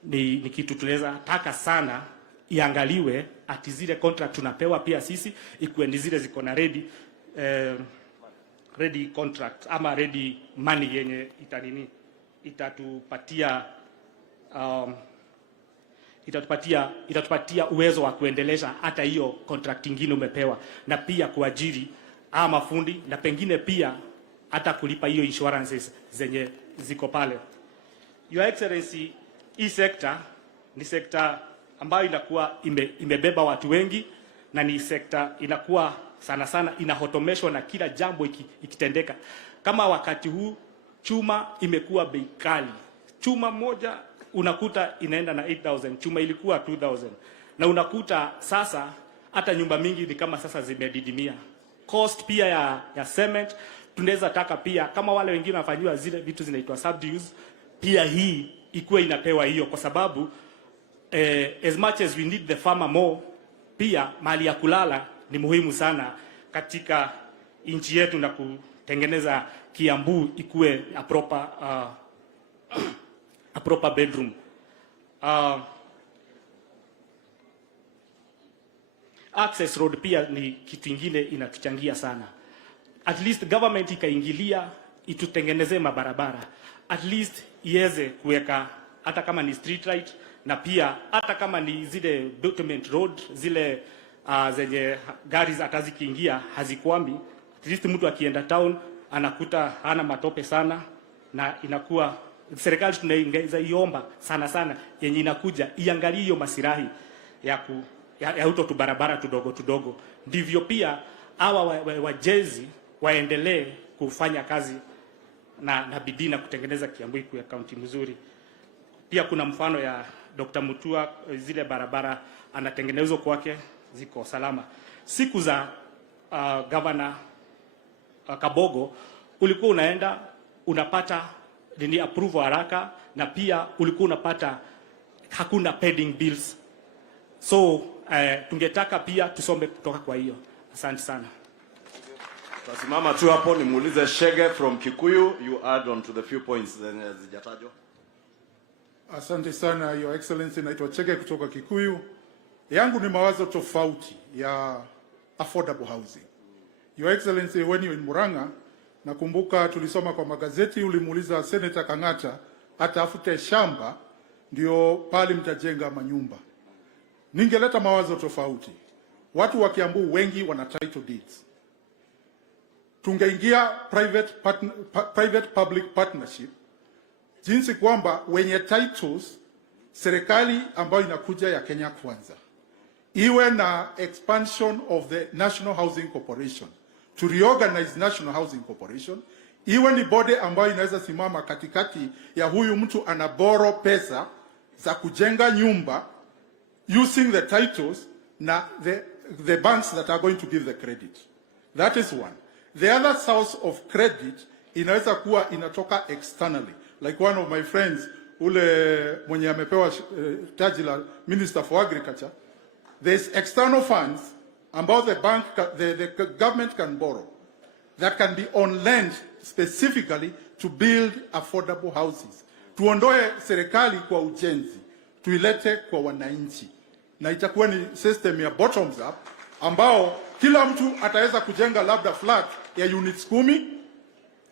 Ni kitu tunaweza taka sana iangaliwe, ati zile contract tunapewa pia sisi ikuwe ni zile ziko na ready contract ama ready money yenye itatupatia uwezo wa kuendeleza hata hiyo contract nyingine umepewa, na pia kuajiri ama fundi, na pengine pia hata kulipa hiyo insurances zenye ziko pale. Your Excellency, hii sekta ni sekta ambayo inakuwa imebeba watu wengi, na ni sekta inakuwa sana inahotomeshwa na kila jambo ikitendeka. Kama wakati huu chuma imekuwa bei kali. Chuma moja unakuta inaenda na 8,000, chuma ilikuwa 2,000. Na unakuta sasa hata nyumba mingi ni kama sasa zimedidimia. Cost pia ya cement tunaweza taka pia kama wale wengine wanafanywa zile vitu zinaitwa subdues, pia hii ikuwe inapewa hiyo, kwa sababu as much as we need the farmer more, pia mahali ya kulala ni muhimu sana katika nchi yetu, na kutengeneza Kiambu ikuwe a proper bedroom. Access road pia ni kitu kingine inatuchangia sana. At least government ikaingilia itutengenezee mabarabara, at least iweze kuweka hata kama ni street light, na pia hata kama ni zile bitumen road zile zenye gari hata zikiingia hazikwami, at least mtu akienda town anakuta hana matope sana, na inakuwa serikali tunaongeza iomba sana yenye inakuja iangalie hiyo masirahi ya uto tu barabara tudogo, ndivyo pia hawa wajezi waendelee kufanya kazi na bidii na kutengeneza Kiambu ikuwe kaunti mzuri. Pia kuna mfano ya Dr. Mutua, zile barabara anatengenezwa kwake ziko salama. Siku za Governor Kabogo ulikuwa unaenda unapata ni approve haraka, na pia ulikuwa unapata hakuna pending bills. So tungetaka pia tusome kutoka kwa hiyo. Asante sana. Tasimama tu hapo nimuulize Shege from Kikuyu, you add on to the few points then zijatajwa. Asante sana Your Excellency, naitwa Chege kutoka Kikuyu. Yangu ni mawazo tofauti ya affordable housing. Your Excellency, when you in Murang'a, nakumbuka tulisoma kwa magazeti ulimuuliza Senator Kang'ata atafute shamba ndio pale mtajenga manyumba. Ningeleta mawazo tofauti. Watu wa Kiambu wengi wana title deeds. Tungeingia private public partnership, jinsi kwamba wenye titles serikali ambayo inakuja ya Kenya Kwanza iwe na expansion of the National Housing Corporation, to reorganize National Housing Corporation, iwe ni body ambayo inaweza simama katikati ya huyu mtu anaboro pesa za kujenga nyumba using the titles na the banks that are going to give the credit. That is one. The other source of credit inaweza kuwa inatoka externally. Like one of my friends, ule mwenye amepewa taji la Minister for Agriculture, there's external funds about the government can borrow that can be on lend specifically to build affordable houses. Tuondoe serikali kwa ujenzi, tuilete kwa wananchi. Na itakuwa ni system ya bottoms up ambao kila mtu ataweza kujenga labda flat ya units 10,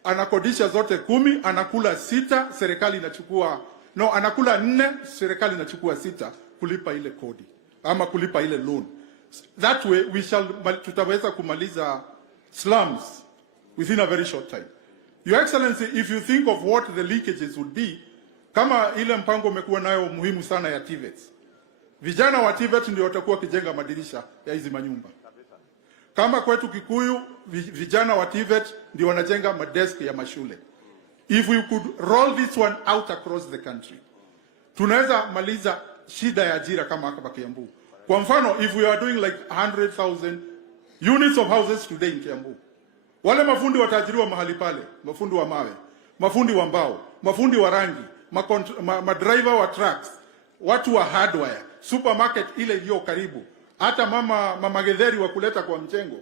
anakodisha zote 10, anakula 6, serikali inachukua anakula 4, serikali inachukua 6 kulipa ile kodi ama kulipa ile loan. That way tutaweza kumaliza slums within a very short time. Your Excellency, if you think of what the leakages would be, kama ile mpango umekuwa nayo muhimu sana ya TVET. Vijana wa TVET ndio watakuwa kijenga madirisha ya hizi manyumba. Kama kwetu Kikuyu, vijana wa TVET ndio wanajenga madesk ya mashule. If we could roll this one out across the country, tunaweza maliza shida ya ajira kama hapa Kiambu. Kwa mfano, if we are doing like 100,000 units of houses today in Kiambu, wale mafundi watajiriwa mahali pale, mafundi wa mawe, mafundi wa mbao, mafundi wa rangi, madriver wa trucks, watu wa hardware, supermarket ile iliyo karibu, hata mama getheri wa kuleta kwa mchengo.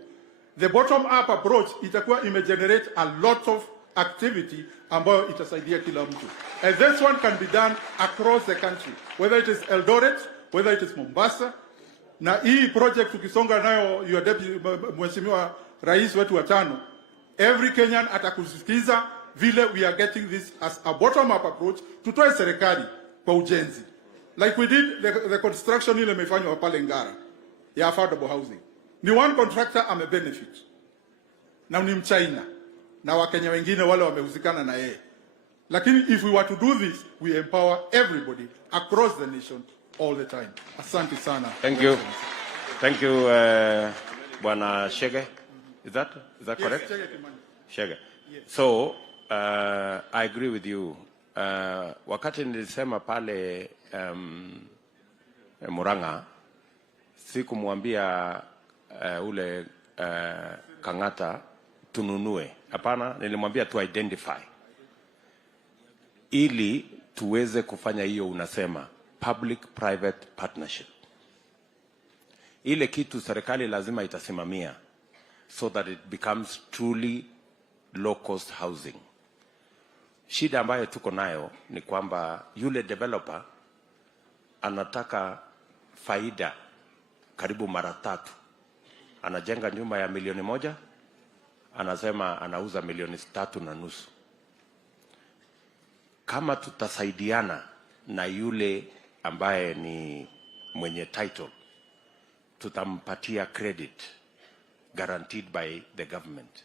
The bottom up approach itakuwa imegenerate a lot of activity ambayo itasaidia kila mtu. And this one can be done across the country, whether it is Eldoret, whether it is Mombasa. Na hii project tukisonga nayo, your deputy, Mheshimiwa Rais wetu wa tano, every Kenyan atakusikiza vile we are getting this as a bottom up approach, tutoe serikali kwa ujenzi. Like we did the construction ile imefanywa pale Ngara ya affordable housing. Ni one contractor ame benefit. Na ni Mchina. Na Wakenya wengine wale wamehusika na yeye. Lakini if we were to do this, we empower everybody across the nation all the time. Asante sana. Thank you. Thank you, Bwana Shege. Is that correct? Yes, Shege. Yes. So, I agree with you. Wakati nilisema pale Murang'a, sikumwambia ule Kang'ata tununue. Hapana, nilimwambia tu identify. Ili tuweze kufanya hiyo unasema public-private partnership. Ile kitu serikali lazima itasimamia so that it becomes truly low-cost housing. Shida ambayo tuko nayo ni kwamba yule developer anataka faida karibu mara 3. Anajenga nyumba ya milioni 1, anasema anauza milioni 3.5. Kama tutasaidiana na yule ambaye ni mwenye title, tutampatia credit guaranteed by the government.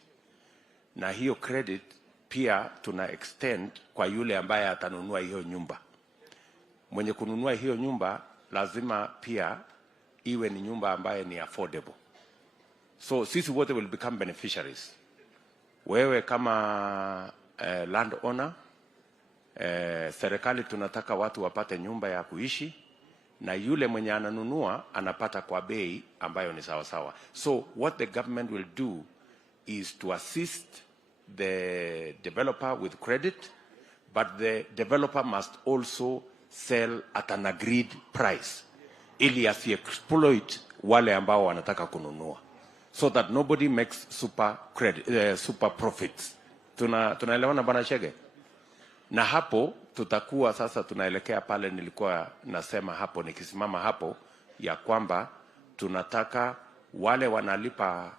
Na hiyo credit pia tuna extend kwa yule ambaye atanunua hiyo nyumba. Mwenye kununua hiyo nyumba lazima pia iwe ni nyumba ambaye ni affordable. So sisi wote will become beneficiaries. Wewe kama landowner, serikali tunataka watu wapate nyumba ya kuishi, na yule mwenye ananunua anapata kwa bei ambayo ni sawa sawa. So what the government will do is to assist the developer with credit, but the developer must also sell at an agreed price, ili asi-exploit wale ambao wanataka kununua, so that nobody makes super profits. Tunaelewana Bwana Shege? Na hapo tutakuwa sasa tunaelekea pale nilikuwa nasema hapo nikisimama hapo, ya kwamba tunataka wale wanalipa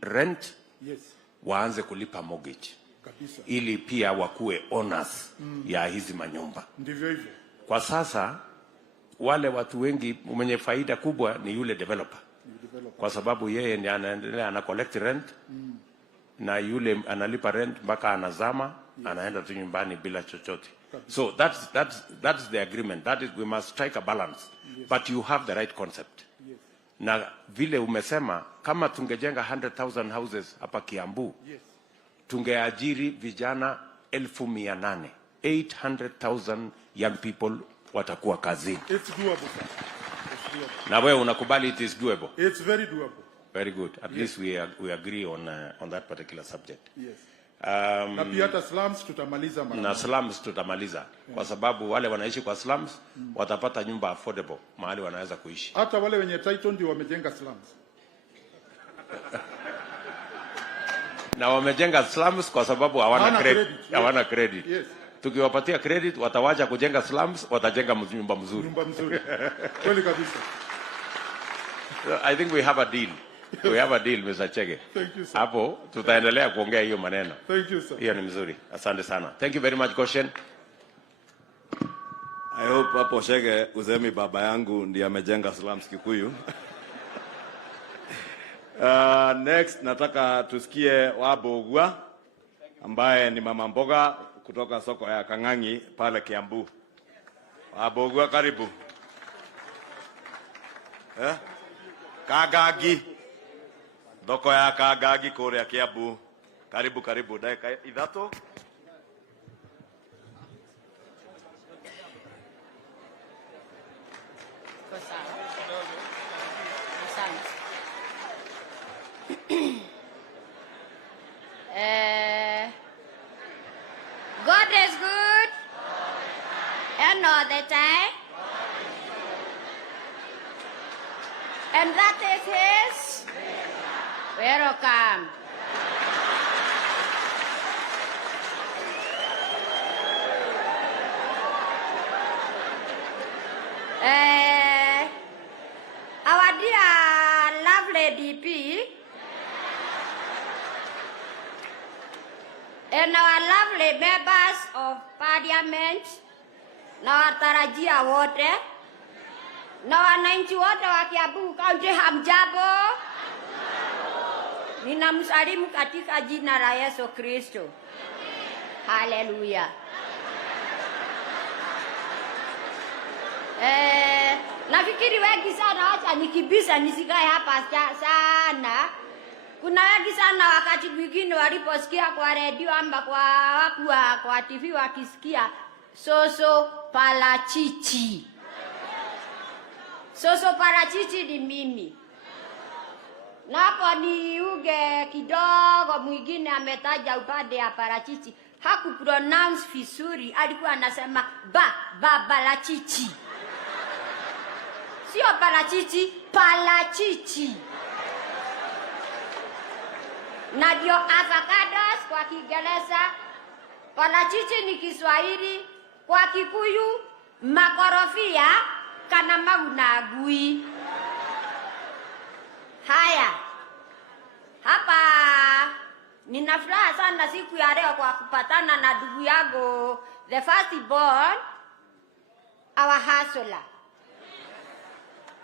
rent, yes, waanze kulipa mortgage kabisa, ili pia wakuwe owners ya hizi manyumba. Ndivyo hivyo. Kwa sasa wale watu wengi mwenye faida kubwa ni yule developer. Kwa sababu yeye ndiye anaendelea ana collect rent, na yule analipa rent mpaka anazama, yes, anaenda tu nyumbani bila chochote. So that's the agreement. That is, we must strike a balance. Yes. But you have the right concept. Yes. Na vile umesema kama tungejenga 100,000 houses hapa Kiambu, yes, tungeajiri vijana 800,000. 800,000 young people watakuwa kazini. It's doable, sir. It's doable. Na wewe unakubali it is doable? It's very doable. Very good. At least we agree on that particular subject. Yes. Na pia hata slums tutamaliza mara. Na slums tutamaliza. Yeah. Kwa sababu wale wanaishi kwa slums watapata nyumba affordable mahali wanaweza kuishi. Hata wale wenye title ndio wamejenga slums. Na wamejenga slums kwa sababu hawana credit. Hawana credit. Yes. Tukiwapatia credit watawacha kujenga slums, watajenga nyumba mzuri. Nyumba mzuri. Kweli kabisa. I think we have a deal. We have a deal, Mr. Chege. Thank you, sir. Hapo tutaendelea kuongea hiyo maneno. Thank you, sir. Hiyo ni mzuri. Asante sana. Thank you very much, Goshen. I hope hapo Shege usemi baba yangu ndiye amejenga slums Kikuyu. Next nataka tusikie Wabogwa ambaye ni mama mboga kutoka soko ya Kang'ang'i pale Kiambu. Wabogwa karibu. Kagagi. Soko ya Kagagi kule ya Kiambu. Karibu dakika idhato. God is good and all the time, and that is his welcome. Our dear lovely DP and our lovely members of parliament na watarajia wote na wananchi wote wa Kiambu County, hamjambo? Ninamsalimu katika jina la Yesu Kristo. Haleluya. Nafikiri wengi sana, wacha nikibisa nisikae hapa sana. Kuna wengi sana wakati mwingine waliposikia kwa redio ama kwa TV wakisikia soso parachichi. Soso parachichi ni mimi. Na hapo ni uge kidogo, mwingine ametaja upande ya parachichi. Haku pronounce vizuri, alikuwa anasema parachichi. Sio parachichi, parachichi. Na ndio avocados kwa Kiingereza, parachichi ni Kiswahili, kwa Kikuyu makorofia kana magunagui. Haya, hapa nina furaha sana siku ya leo kwa kupatana na ndugu yangu the first born, our hustler,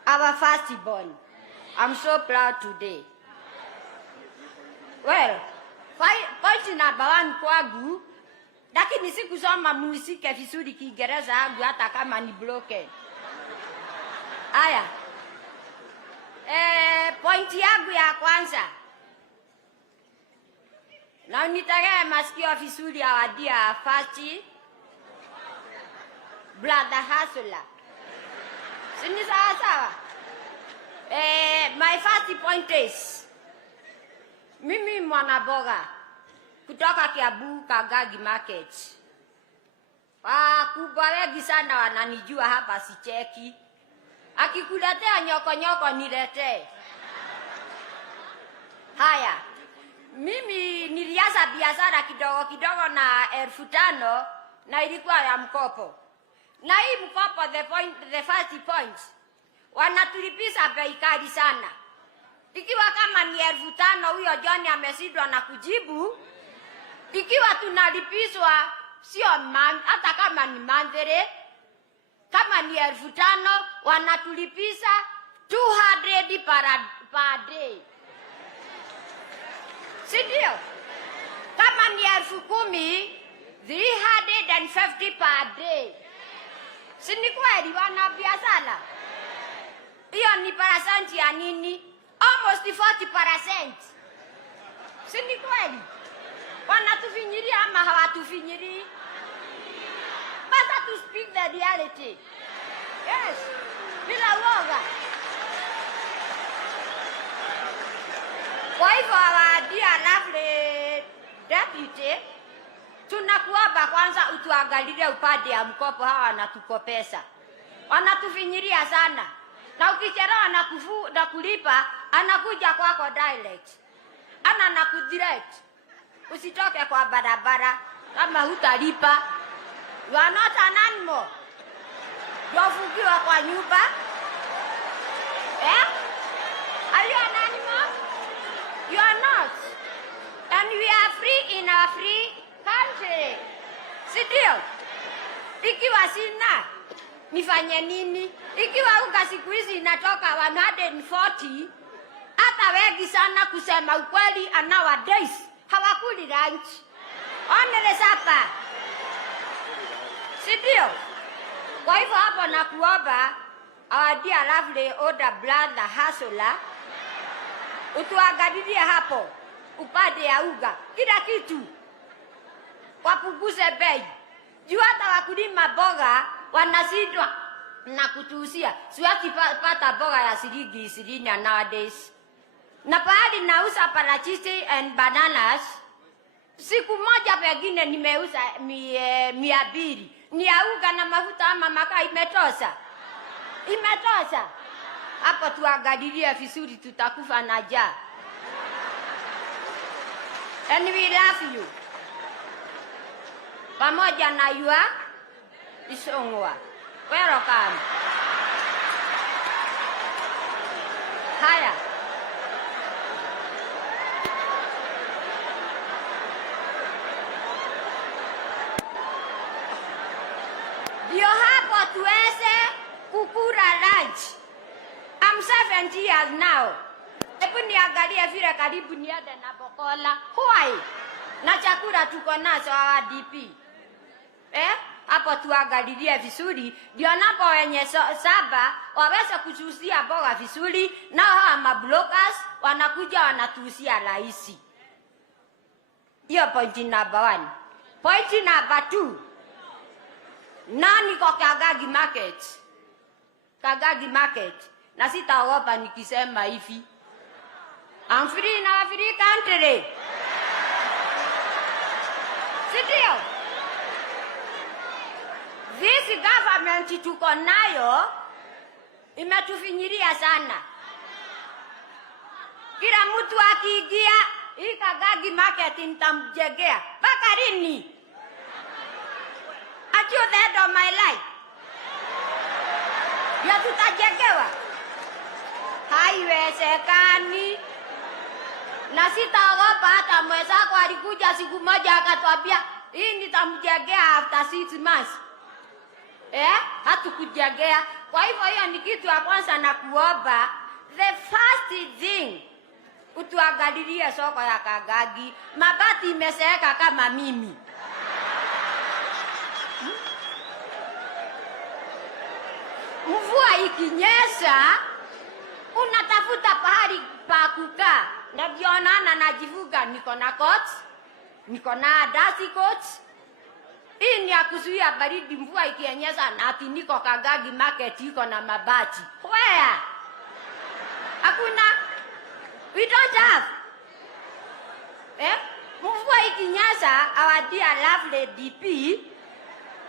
our first born. I'm so proud today. Well, point number 1 kwangu, lakini sikusoma muziki vizuri Kiingereza yangu hata kama ni broken. Aya. Point yangu ya kwanza. Na nitagea masikio vizuri awadia first brother hustler. Sini sawa? My first point is, mimi mwanaboga kutoka Kiambu Kagagi market. Wakubwa wengi sana wananijua hapa, sicheki. Akikuletea nyoko niletee. Haya, mimi nilianza biashara kidogo na 5,000 na ilikuwa ya mkopo. Na hii mkopo, the first point, wanatulipisha bei kali sana. Ikiwa kama ni 5,000 huyo John ameshindwa na kujibu, ikiwa tunalipishwa sio hata kama ni mandhere, kama ni 5,000 wanatulipisha 200 per day. Sindio? Kama ni 10,000, 350 per day. Sini kweli wana biashara? Hiyo ni percent ya nini? Almost 40%. Sini kweli? Wanatufinyiria ama hawatufinyiri? Better to speak the reality. Yes. Bila uoga. Kwa hivyo awadia lovely deputy, tunakuomba kwanza utuangalie upande ya mkopo, hawa wanatukopesa. Wanatufinyiria sana. Na ukichelewa na kulipa, anakuja kwako direct. Anakudirect. Usitoke kwa barabara kama hutalipa. You are not an animal. Wafugiwa kwa nyumba. Are you an animal? You are not. And we are free in our free country. Sindio? Ikiwa sina, nifanye nini? Ikiwa unga siku hizi inatoka 140, hata wengi sana kusema ukweli nowadays hawakuli lunch. Onele sapa. Sidio? Kwa hivyo hapo nakuomba our dear lovely older brother Hasola, utuangalilie hapo upande ya uga kila kitu, wapunguze bei. Juu hata wakulima boga wanashindwa na kutuusia. Siwezi pata boga ya shilingi 20 nowadays. Na pahali nauza parachichi and bananas, siku moja pengine nimeuza 200. Ni ya unga na mafuta ama makaa imetosha? Imetosha? Hapo tuangalilie vizuri, tutakufa na njaa. And we love you. Pamoja na yua isongwa. Welcome. Haya. Ndio hapo tuweze kukula lunch. I'm 70 years now. Hebu niangalie vile karibu niende na bokola. Why? Na chakula tuko nazo wa DP. Hapo tuangalilie vizuri. Ndio napo wenye saba waweza kuchusia boga vizuri, na hawa mablokers wanakuja wanatuusia rahisi. Hiyo point number 1. Point number 2. Nani kwa Kagagi market? Kagagi market. Na sitaogopa nikisema hivi. I'm free in our free country. Sidio? This government tuko nayo imetufinyiria sana. Kila mtu akiingia hii Kagagi market nitamjegea. Mpaka lini? Until the end of my life. Ya tutajengewa. Haiwezekani. Na sitaogopa hata mwenzako alikuja siku moja akatwambia hii nitamjengea after 6 months. Hatukujengea. Kwa hivyo hiyo ni kitu ya kwanza na kuomba. The first thing, utuangalilie soko ya Kagagi. Mabati imeseeka kama mimi. Mvua ikinyesha, unatafuta pahali pa kukaa. Ndio naona najivuga niko na coat, niko na dasi coat. Hii ni ya kuzuia baridi mvua ikinyesha, na ati niko Kagagi market iko na mabati. Where? Hakuna. We don't have. Mvua ikinyesha, our dear lovely DP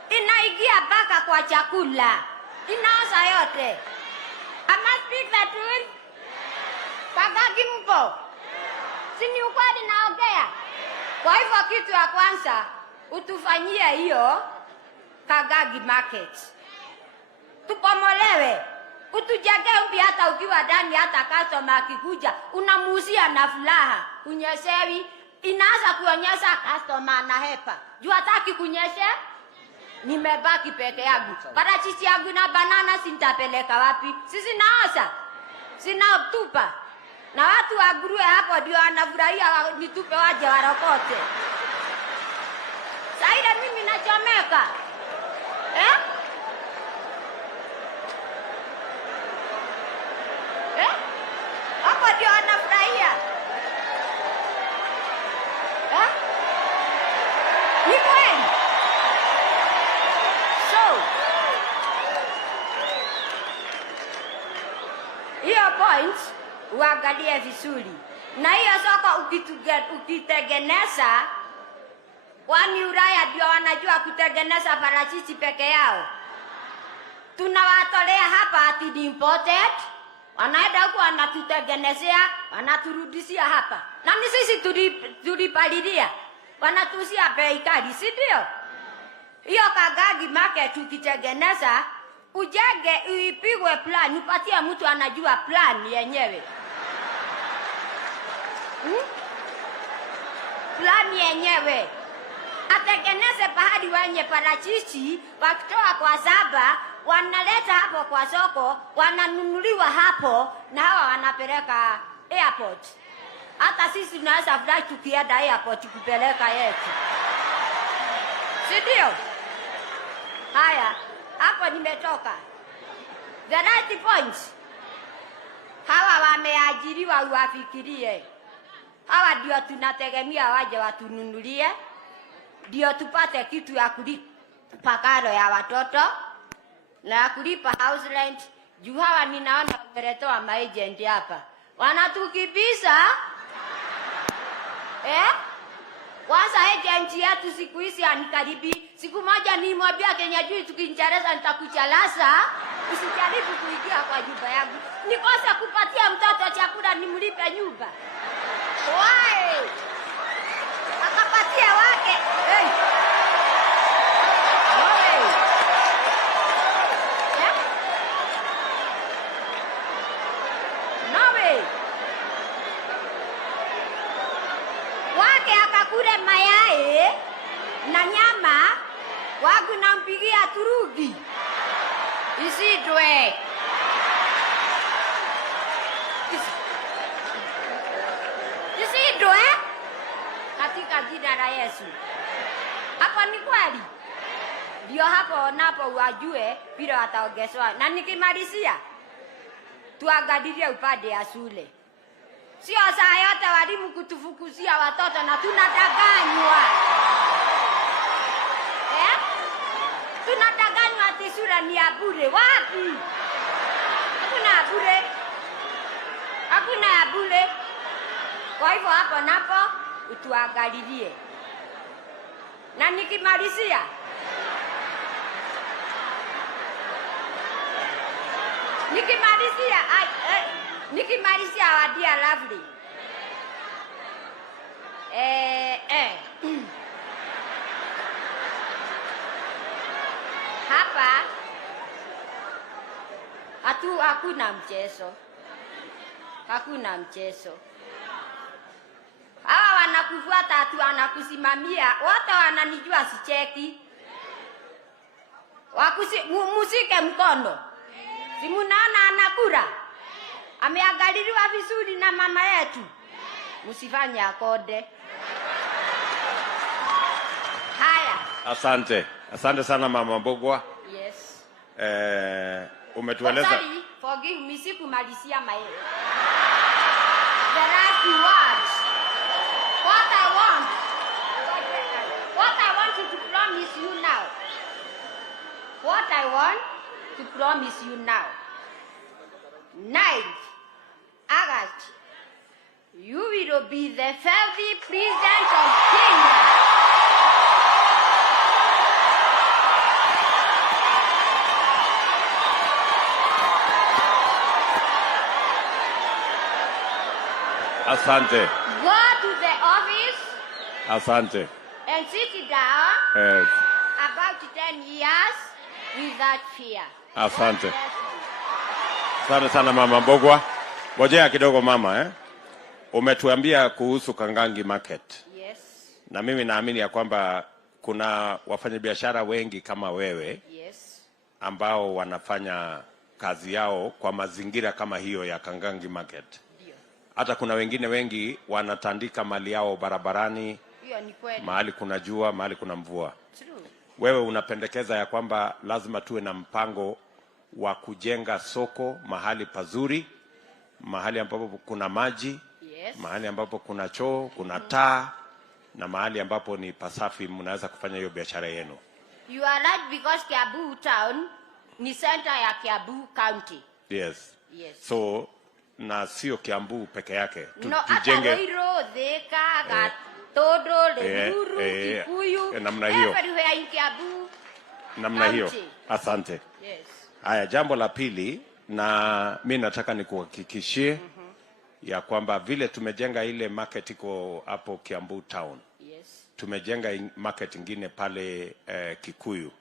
inaingia mpaka kwa chakula. Inaoza yote. I must speak the truth. Kagagi mpo. Sini ukweli naongea. Kwa hivyo kitu ya kwanza utufanyie hiyo Kagagi market. Tupomolewe. Utujenge upya hata ukiwa ndani, hata customer akikuja unamuuzia na furaha. Kunyeshewi inaanza kuonyesha customer na hepa. Juu hataki kunyeshe. Nimebaki peke yangu. Parachichi yangu na banana sintapeleka wapi? Sisi naosa. Sina tupa. Na watu waguruwe hapo ndio wanafurahia nitupe waje warokote. Saida mimi nachomeka. Hapo ndio wanafurahia. Ni kweli. Hiyo point uangalie vizuri. Na hiyo soko ukitengeneza, wani Ulaya ndio wanajua kutengeneza parachichi peke yao. Tunawatolea hapa ati ni imported. Wanaenda huko wanatutengenezea, wanaturudishia hapa. Na sisi tulipalilia. Wanatuuzia bei kali, si ndio? Hiyo Kagagi market ukitengeneza, ujenge uipigwe plan, upatie mtu anajua plan yenyewe. Plan yenyewe. Atengeneze pahali wenye parachichi, wakitoa kwa saba, wanaleta hapo kwa soko, wananunuliwa hapo, na hawa wanapeleka airport. Hata sisi tunaweza fly tukienda airport kupeleka yetu. Si ndio? Haya, hapo nimetoka. The right point. Hawa wameajiriwa uwafikirie. Hawa ndio tunategemea waje watununulie. Ndio tupate kitu ya kulipa karo ya watoto na kulipa house rent. Juu hawa ninaona umeletoa maagent hapa. Wanatukibisa. Kwanza agent yetu siku hizi anikaribi. Siku moja nimwambia Kenya juu tukiingereza nitakuchalasa. Usijaribu kuingia kwa nyumba yangu. Nikose kupatia mtoto chakula nimlipe nyumba. Why? Akapatia wake. Hey. Wake akakule mayai na nyama wangu nampigia turugi. Isidwe. Isidwe. Katika jina la Yesu. Hapo ni kweli. Ndio hapo napo wajue vile wataongezwa. Na nikimalizia tuangalilie upande ya shule. Sio saa yote walimu kutufukuzia watoto na tunadanganywa. Tunadanganywa ati shule ni ya bure. Wapi? Hakuna bure. Hakuna ya bure. Kwa hivyo hapo napo utuangalilie. Na nikimalizia our dear lovely. Hapa hakuna mchezo. Hakuna mchezo. Hawa wanakufuata tu wanakusimamia. Wote wananijua sicheki. Musike mkono. Si munaona anakura. Ameangaliliwa vizuri na mama yetu. Musifanye akode. Haya. Asante. Asante sana Mama Mbogwa. Yes. Umetueleza. Sorry, forgive me, sikumalizia my the last words. What I want you to promise you now. What I want to promise you now. 9th August, you will be the 50th president of Kenya. Asante. Go to the office. Asante. And sit down. Yes. About 10 years without fear. Asante. Asante sana Mama Mbogwa. Ngojea kidogo mama Umetuambia kuhusu Kangangi Market. Yes. Na mimi naamini ya kwamba kuna wafanyabiashara wengi kama wewe. Yes. Ambao wanafanya kazi yao kwa mazingira kama hiyo ya Kangangi Market. Ndio. Hata kuna wengine wengi wanatandika mali yao barabarani. Hiyo ni kweli. Mahali kuna jua, mahali kuna mvua. True. Wewe unapendekeza ya kwamba lazima tuwe na mpango wa kujenga soko mahali pazuri, mahali ambapo kuna maji, Yes. mahali ambapo kuna choo, kuna taa, na mahali ambapo ni pasafi mnaweza kufanya hiyo biashara yenu. You are right because Kiambu town ni center ya Kiambu county. Yes. Yes. So na sio Kiambu peke yake. Tujenge Ruiru, Thika, Gatodo, Limuru, Kikuyu. Namna hiyo. Everywhere in Kiambu. Namna hiyo. Asante. Yes. Haya, jambo la pili, na mimi nataka nikuhakikishie ya kwamba vile tumejenga ile market iko hapo Kiambu town. Yes. Tumejenga market ingine pale Kikuyu.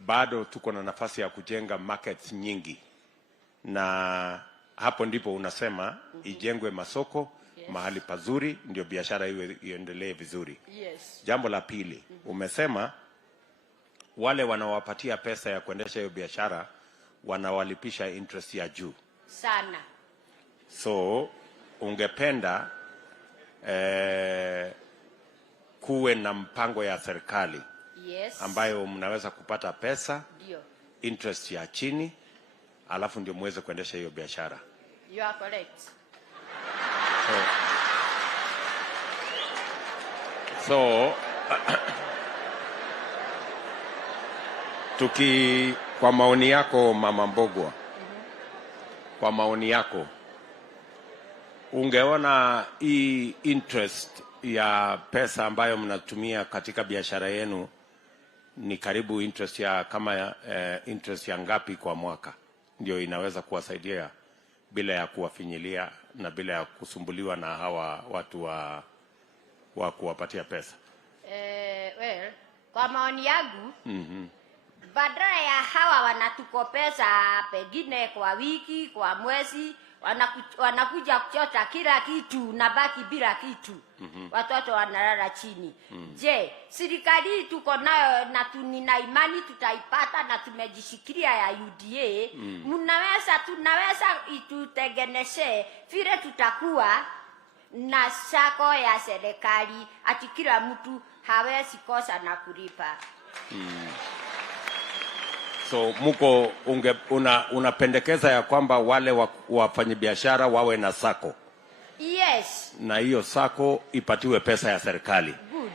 Bado tuko na nafasi ya kujenga markets nyingi. Na hapo ndipo unasema ijengwe masoko, yes, mahali pazuri ndio biashara iendelee vizuri. Yes. Jambo la pili, umesema wale wanawapatia pesa ya kuendesha hiyo biashara wanawalipisha interest ya juu Sana. So ungependa kuwe na mpango ya serikali ambayo mnaweza kupata pesa, interest ya chini, alafu ndio muweze kuendesha hiyo biashara. You are correct. So kwa maoni yako Mama Mbogwa, kwa maoni yako ungeona hii interest ya pesa ambayo mnatumia katika biashara yenu ni karibu interest ya kama interest ya ngapi kwa mwaka ndio inaweza kuwasaidia bila ya kuwafinyilia na bila ya kusumbuliwa na hawa watu wa kuwapatia pesa? Well, kwa maoni yangu badala ya hawa wanatukopesa pengine kwa wiki, kwa mwezi, wanakuja kuchota kila kitu na baki bila kitu. Watoto wanalala chini. Je, serikali tuko nayo na tunina imani tutaipata na tumejishikilia ya UDA, tunaweza itutengeneshe vile tutakuwa na sako ya serikali ati kila mtu hawezi kosa na kulipa. So muko unapendekeza ya kwamba wale wafanyabiashara wawe na sako? Yes. Na hiyo sako ipatiwe pesa ya serikali. Good.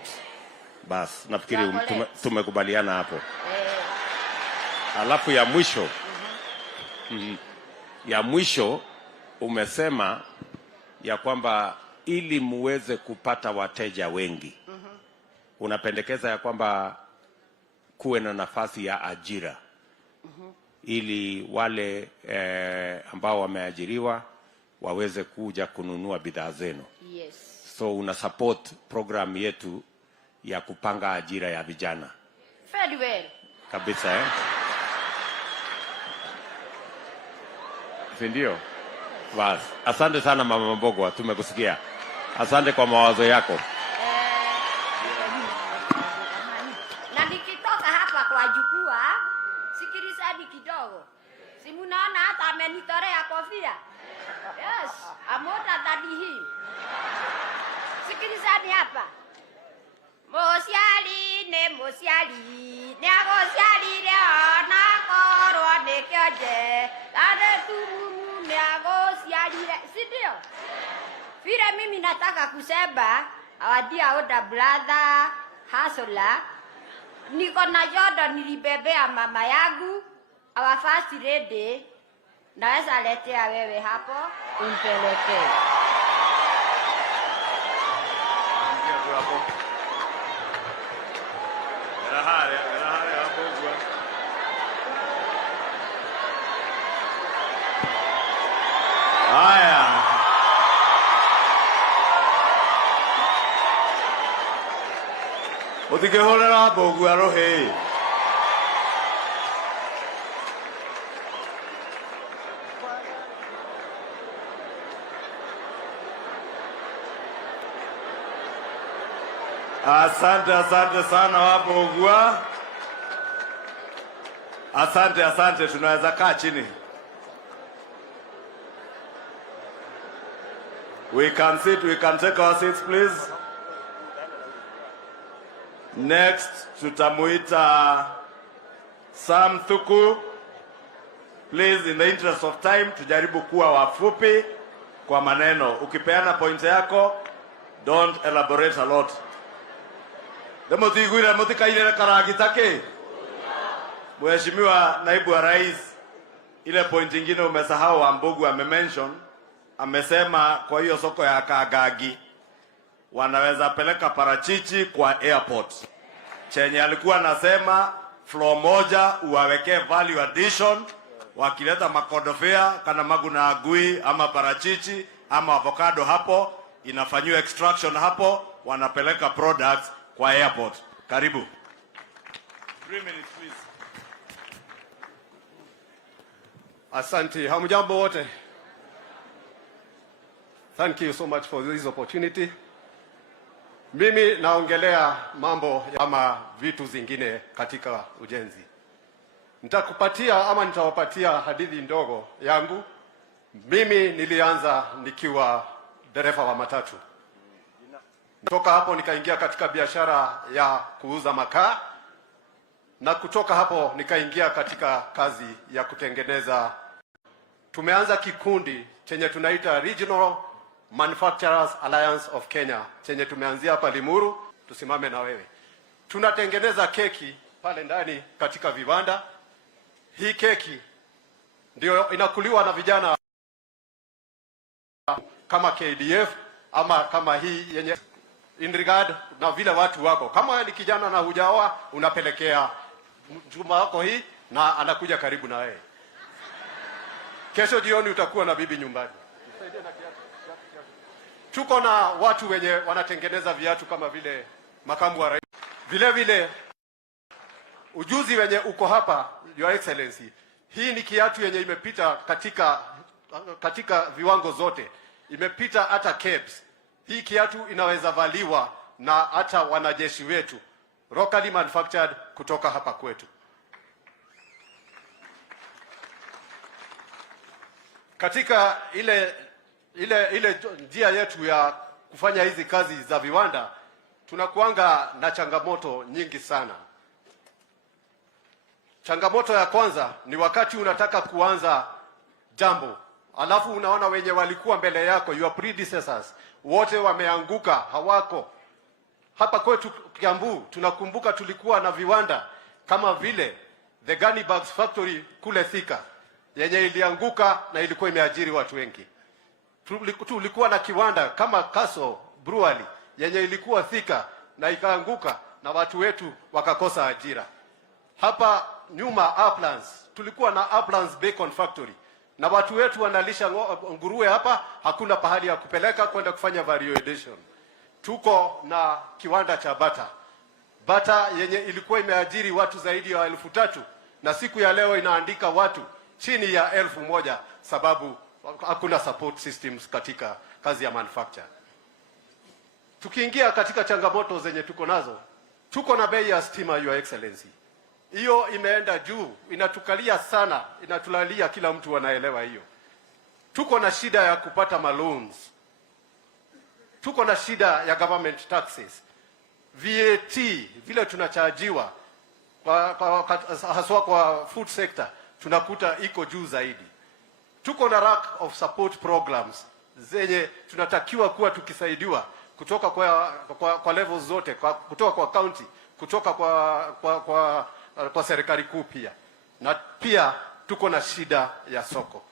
Bas, nafikiri tumekubaliana hapo. Alafu ya mwisho, ya mwisho umesema ya kwamba ili muweze kupata wateja wengi, unapendekeza ya kwamba kuwe na nafasi ya ajira, ili wale ambao wameajiriwa waweze kuja kununua bidhaa zenu. Yes. So una support program yetu ya kupanga ajira ya vijana. Very well. Kabisa Sindio? Bas, asante sana Mama Mbogwa, tumekusikia. Asante kwa mawazo yako. Na nikitoka hapa kwa jukwaa, sikilizeni kidogo. Si mnaona hata amenitorea kofia? Yes, amota than him. Sikilizeni hapa. Mosiali ne mosiali, ne agosiali leo na korwa nekioje. Tane tumu ne agosiali leo. Sindio? Vile mimi nataka kusema, our dear older brother, Hasola, niko na jodo nilibebea mama yangu, our first lady, naweza letea wewe hapo, umpeleke. Haya. Utikehorera Mbogwa rohe. Asante sana Wambogwa. Asante, tunaweza kaa chini. We can sit, we can take our seats please. Next tutamuita Sam Thuku. Please, in the interest of time, tujaribu kuwa wafupi kwa maneno. Ukipeana point yako, don't elaborate a lot. Demo tigwira motika ile karagitake. Mheshimiwa Naibu wa Rais, ile point nyingine umesahau Mbogwa amemention, amesema kwa hiyo soko ya Kagagi wanaweza peleka parachichi kwa airport. Chenye alikuwa anasema floor moja uwawekee value addition, wakileta makodofea kana maguna agui ama parachichi ama avocado hapo, inafanyiwa extraction hapo, wanapeleka products kwa airport. Karibu. 3 minutes please. Asante. Hamjambo wote. Thank you so much for this opportunity. Mimi naongelea mambo ama vitu zingine katika ujenzi. Nitawapatia hadithi ndogo yangu. Mimi nilianza nikiwa dereva wa matatu. Kutoka hapo nikaingia katika biashara ya kuuza makaa, na kutoka hapo nikaingia katika kazi ya kutengeneza. Tumeanza kikundi chenye tunaita Regional Manufacturers Alliance of Kenya, chenye tumeanzia hapa Limuru. Tusimame na wewe. Tunatengeneza keki pale ndani katika viwanda. Hii keki ndio inakuliwa na vijana kama KDF ama kama hii yenye in regard na vile watu wako. Kama ni kijana na hujaoa, unapelekea mchumba wako hii na anakuja karibu na wewe. Kesho jioni utakuwa na bibi nyumbani. Tuko na watu wenye wanatengeneza viatu kama vile makamu wa rais. Vile vile ujuzi wenye uko hapa, Your Excellency, hii ni kiatu yenye imepita katika viwango zote. Imepita hata KEBS. Hii kiatu inaweza valiwa na hata wanajeshi wetu, locally manufactured kutoka hapa kwetu. Katika ile njia yetu ya kufanya hizi kazi za viwanda, tunakuanga na changamoto nyingi sana. Changamoto ya kwanza ni wakati unataka kuanza jambo, alafu unaona wenye walikuwa mbele yako, your predecessors, wote wameanguka, hawako. Hapa kwetu Kiambu tunakumbuka tulikuwa na viwanda kama vile the Gunny Bags Factory kule Thika, yenye ilianguka na ilikuwa imeajiri watu wengi. Tulikuwa na kiwanda kama Castle Brewery yenye ilikuwa Thika na ikaanguka na watu wetu wakakosa ajira. Hapa nyuma Uplands tulikuwa na Uplands Bacon Factory na watu wetu wanalisha nguruwe hapa, hakuna pahali ya kupeleka kwenda kufanya value. Tuko na kiwanda cha bata yenye ilikuwa imeajiri watu zaidi ya 3,000 na siku ya leo inaandika watu chini ya 1,000 sababu hakuna support systems katika kazi ya manufacture. Tukiingia katika changamoto zenye tuko nazo, tuko na bei ya stima, Your Excellency. Hiyo imeenda juu, inatukalia sana, inatulalia, kila mtu anaelewa hiyo. Tuko na shida ya kupata maloans. Tuko na shida ya government taxes. VAT vile tunachajiwa haswa kwa food sector tunakuta iko juu zaidi. Tuko na lack of support programs zenye tunatakiwa kuwa tukisaidiwa kutoka kwa levels zote, kutoka kwa county, kutoka kwa serikali kuu pia. Na pia tuko na shida ya soko.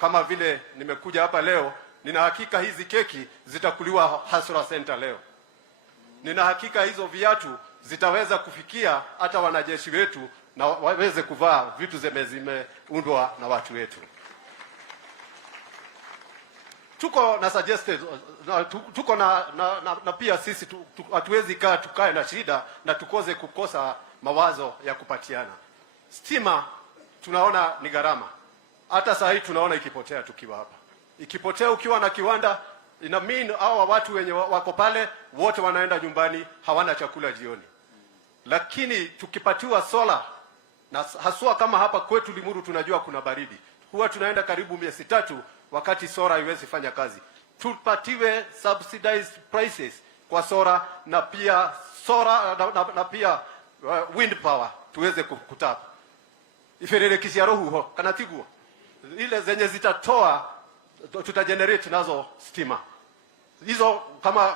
Kama vile nimekuja hapa leo, nina hakika hizi keki zitakuliwa Hasra Center leo. Nina hakika hizo viatu zitaweza kufikia hata wanajeshi wetu na waweze kuvaa vitu zimeundwa na watu wetu. Tuko na suggested tuko na pia sisi hatuwezi tukae na shida na kukosa mawazo ya kupatiana. Stima tunaona ni gharama. Hata saa hii tunaona ikipotea tukiwa hapa. Ikipotea ukiwa na kiwanda, ina mean hawa watu wenye wako pale wote wanaenda nyumbani, hawana chakula jioni. Lakini tukipatiwa sola, na haswa kama hapa kwetu Limuru tunajua kuna baridi, huwa tunaenda karibu miezi 3 wakati sola haiwezi fanya kazi. Tupatiwe subsidized prices kwa sola na pia na pia wind power tuweze kutapa. Iferere kisiaro huo kanatiguo ile zenye zitatoa tutagenerate nazo stima. Hizo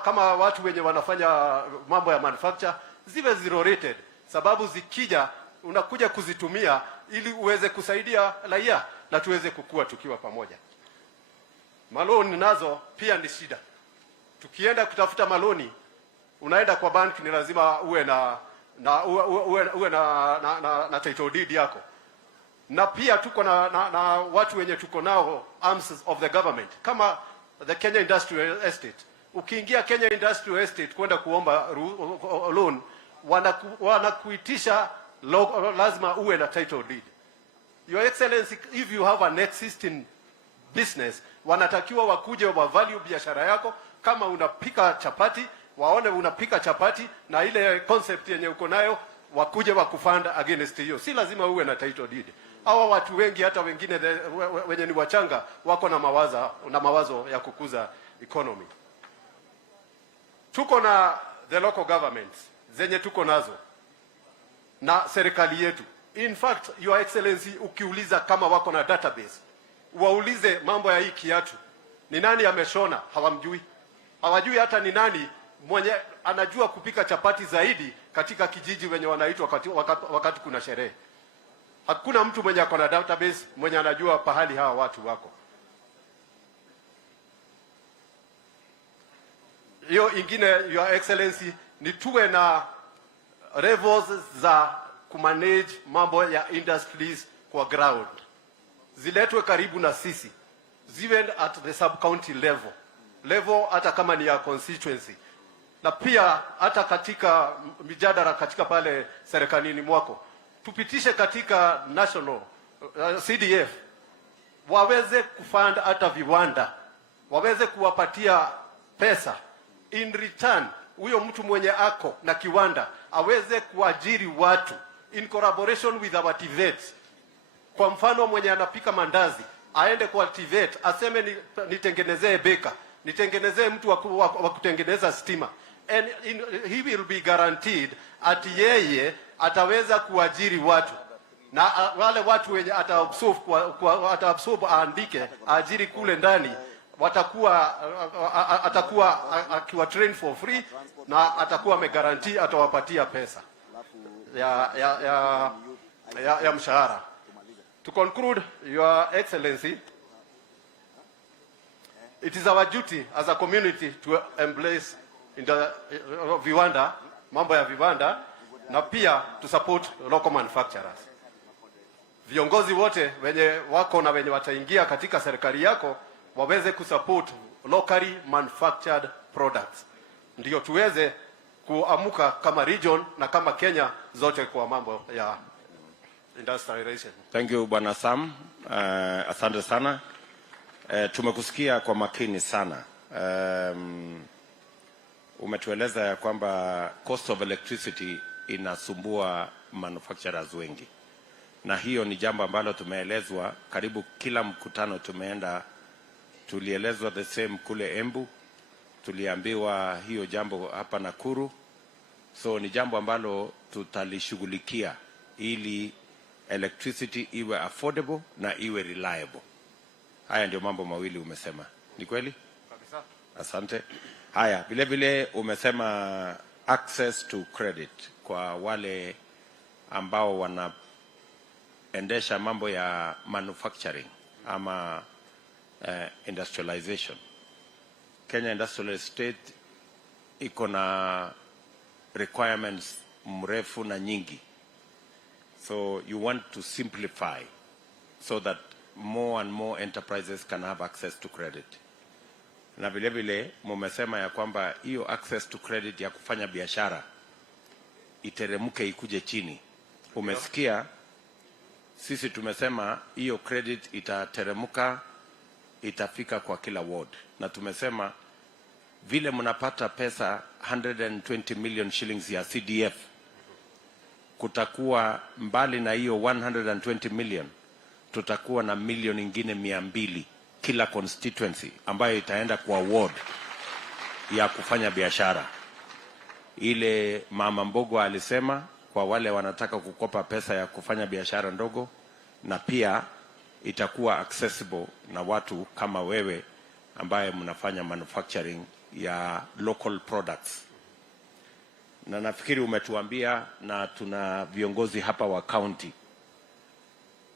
kama watu wenye wanafanya mambo ya manufacture ziwe zero rated, sababu zikija unakuja kuzitumia ili uweze kusaidia raia na tuweze kukua tukiwa pamoja. Maloni nazo pia ni shida. Tukienda kutafuta maloni, unaenda kwa bank, ni lazima uwe na title deed yako. Na pia tuko na watu wenye tuko nao arms of the government kama the Kenya Industrial Estate. Ukiingia Kenya Industrial Estate kwenda kuomba loan, wanakuitisha lazima uwe na title deed. Your Excellency, if you have an existing business, wanatakiwa wakuje wa value biashara yako. Kama unapika chapati, waone unapika chapati na ile concept yenye uko nayo, wakuje wakufund against hiyo. Si lazima uwe na title deed. Hawa watu wengi, hata wengine wenye ni wachanga, wako na mawazo ya kukuza economy. Tuko na the local governments zenye tuko nazo na serikali yetu. In fact, Your Excellency, ukiuliza kama wako na database, waulize mambo ya hii kiatu, ni nani ameshona, hawamjui. Hawajui hata ni nani mwenye anajua kupika chapati zaidi katika kijiji wenye wanaitwa wakati kuna sherehe. Hakuna mtu mwenye ako na database mwenye anajua pahali hawa watu wako. Hiyo ingine, Your Excellency, ni tuwe na levels za kumanage mambo ya industries kwa ground. Ziletwe karibu na sisi. Ziwe at the sub-county level hata kama ni ya constituency. Na pia hata katika mijadala katika pale serikalini mwako, tupitishe katika national CDF waweze kufund hata viwanda, waweze kuwapatia pesa in return. Huyo mtu mwenye ako na kiwanda aweze kuajiri watu in collaboration with our TVETs. Kwa mfano, mwenye anapika mandazi aende kwa TVET aseme nitengenezee beka, nitengenezee mtu wa kutengeneza stima, and he will be guaranteed ati yeye ataweza kuajiri watu, na wale watu wenye ataabsorb aandike ajiri kule ndani atakuwa akiwa train for free, na atakuwa ameguarantee atawapatia pesa ya mshahara. To conclude, Your Excellency, it is our duty as a community to embrace viwanda, mambo ya viwanda, na pia to support local manufacturers. Viongozi wote wenye wako na wenye wataingia katika serikali yako waweze kusupport locally manufactured products, ndio tuweze kuamuka kama region na kama Kenya zote kwa mambo ya industrialization. Thank you, Bwana Sam. Asante sana. Tumekusikia kwa makini sana. Umetueleza ya kwamba cost of electricity inasumbua manufacturers wengi, na hiyo ni jambo ambalo tumeelezwa karibu kila mkutano tumeenda. Tulielezwa the same kule Embu, tuliambiwa hiyo jambo hapa Nakuru. So ni jambo ambalo tutalishughulikia ili electricity iwe affordable na iwe reliable. Haya ndio mambo mawili umesema. Ni kweli? Kabisa. Asante. Haya, vile vile umesema access to credit kwa wale ambao wanaendesha mambo ya manufacturing ama industrialization. Kenya Industrial Estate iko na requirements mrefu na nyingi. So you want to simplify so that more and more enterprises can have access to credit. Na vile vile mumesema ya kwamba hiyo access to credit ya kufanya biashara iteremuke ikuje chini. Umesikia sisi tumesema hiyo credit itateremuka, itafika kwa kila ward, na tumesema vile mnapata pesa 120 million shillings ya CDF, kutakuwa mbali na hiyo 120 million tutakuwa na milioni ingine 200 kila constituency ambayo itaenda kwa ward ya kufanya biashara. Ile Mama Mbogo alisema kwa wale wanataka kukopa pesa ya kufanya biashara ndogo, na pia itakuwa accessible na watu kama wewe ambaye mnafanya manufacturing ya local products. Na nafikiri umetuambia, na tuna viongozi hapa wa county,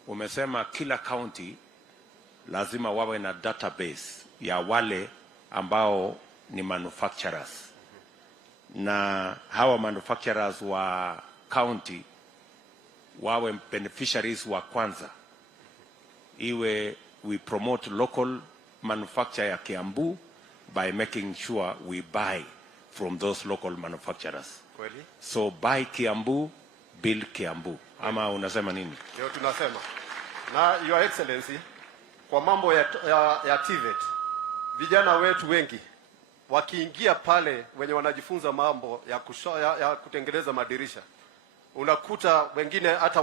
umesema kila county lazima wawe na database ya wale ambao ni manufacturers, na hawa manufacturers wa county wawe beneficiaries wa kwanza. Iwe we promote local manufacture ya Kiambu by making sure we buy from those local manufacturers. Kweli? So buy Kiambu, build Kiambu. Ama unasema nini? Ndio tunasema. Na Your Excellency, kwa mambo ya TVET, vijana wetu wengi wakiingia pale wenye wanajifunza mambo ya kutengeneza madirisha, unakuta wengine hata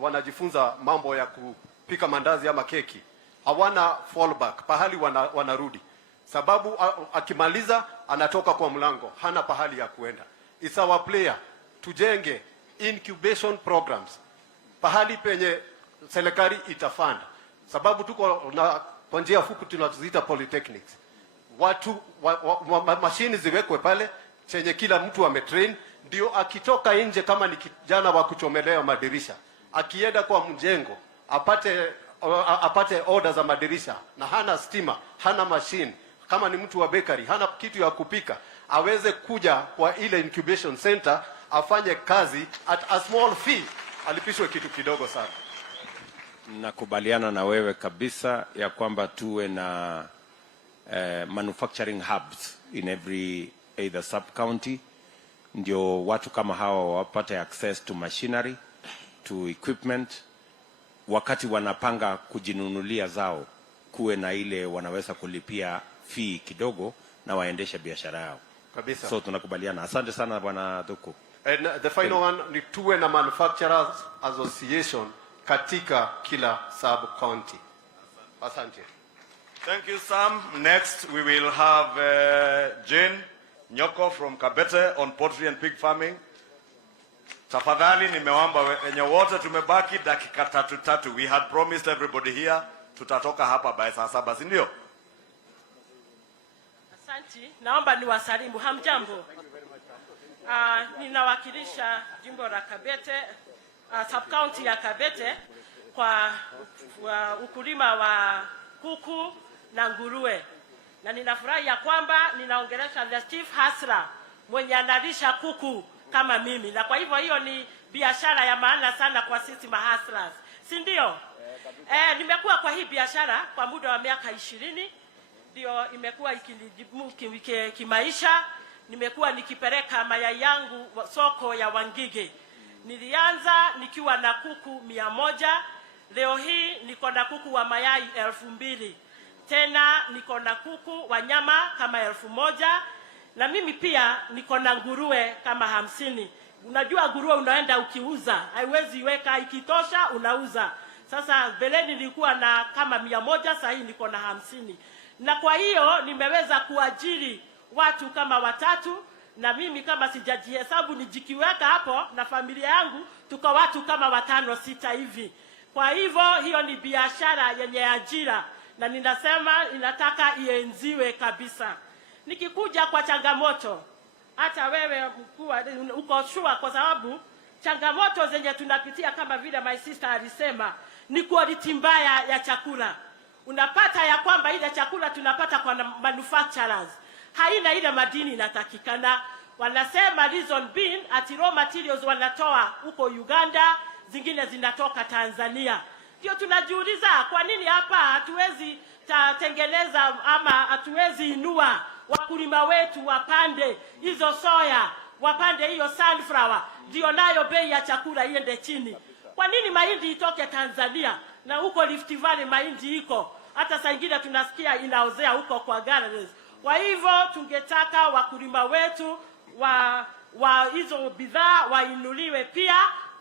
wanajifunza mambo ya kupika mandazi ama keki, hawana fallback pahali wanarudi. sababu akimaliza anatoka kwa mlango, hana pahali ya kuenda. It's our player. Tujenge incubation programs pahali penye serikali itafanda, sababu tuko na kwa njia fupi tunaziita polytechnics. Watu mashini ziwekwe pale chenye kila mtu ametrain, ndio akitoka nje kama ni kijana wa kuchomelea madirisha, akienda kwa mjengo apate order za madirisha na hana stima, hana machine, kama ni mtu wa bakery hana kitu ya kupika, aweze kuja kwa ile incubation center afanye kazi at a small fee, alipishwe kitu kidogo sana. Nakubaliana na wewe kabisa ya kwamba tuwe na manufacturing hubs in every either sub county, ndio watu kama hawa wapate access to machinery, to equipment. Wakati wanapanga kujinunulia zao, kuwe na ile wanaweza kulipia fee kidogo na waendeshe biashara yao kabisa. So tunakubaliana. Asante sana Bwana Dhuku. And the final one ni tuwe na manufacturers association katika kila sub county. Asante. Thank you, Sam. Next, we will have Jane Nyoko from Kabete on poultry and pig farming. Tafadhali nimewamba wenye wote tumebaki dakika tatu. We had promised everybody here tutatoka hapa by saa 7, si ndio? Asante. Naomba niwasalimu. Hamjambo. Ninawakilisha jimbo la Kabete, sub county ya Kabete kwa ukulima wa kuku na nguruwe. Na ninafurahi ya kwamba ninaongelesha the chief hustler mwenye analisha kuku kama mimi. Na kwa hivyo hiyo ni biashara ya maana sana kwa sisi mahustlers. Si ndio? Nimekuwa kwa hii biashara kwa muda wa miaka 20. Ndio imekuwa ikinijibu kimaisha. Nimekuwa nikipeleka mayai yangu soko ya Wangige. Nilianza nikiwa na kuku 100. Leo hii niko na kuku wa mayai 2000. Tena niko na kuku wa nyama kama 1000. Na mimi pia niko na nguruwe kama 50. Unajua nguruwe unaenda ukiuza, haiwezi weka ikitosha unauza. Sasa beleni nilikuwa na kama 100, sasa hii niko na 50. Na kwa hiyo nimeweza kuajiri watu kama 3, na mimi kama sijajihesabu nijikiweka hapo na familia yangu tuko watu kama 5 6 hivi. Kwa hivyo hiyo ni biashara yenye ajira na ninasema inataka ienziwe kabisa. Nikikuja kwa changamoto, hata wewe mkuu uko sure, kwa sababu changamoto zenye tunapitia kama vile my sister alisema ni quality mbaya ya chakula. Unapata ya kwamba ile chakula tunapata kwa manufacturers haina ile madini inatakikana. Wanasema reason being ati raw materials wanatoa huko Uganda, zingine zinatoka Tanzania. Ndio tunajiuliza kwa nini hapa hatuwezi tengeneza ama hatuwezi inua wakulima wetu wapande hizo soya, wapande hiyo sunflower, ndio nayo bei ya chakula iende chini. Kwa nini mahindi itoke Tanzania na huko Rift Valley mahindi iko? Hata saa nyingine tunasikia inaozea huko kwa gardens. Kwa hivyo tungetaka wakulima wetu wa hizo bidhaa wainuliwe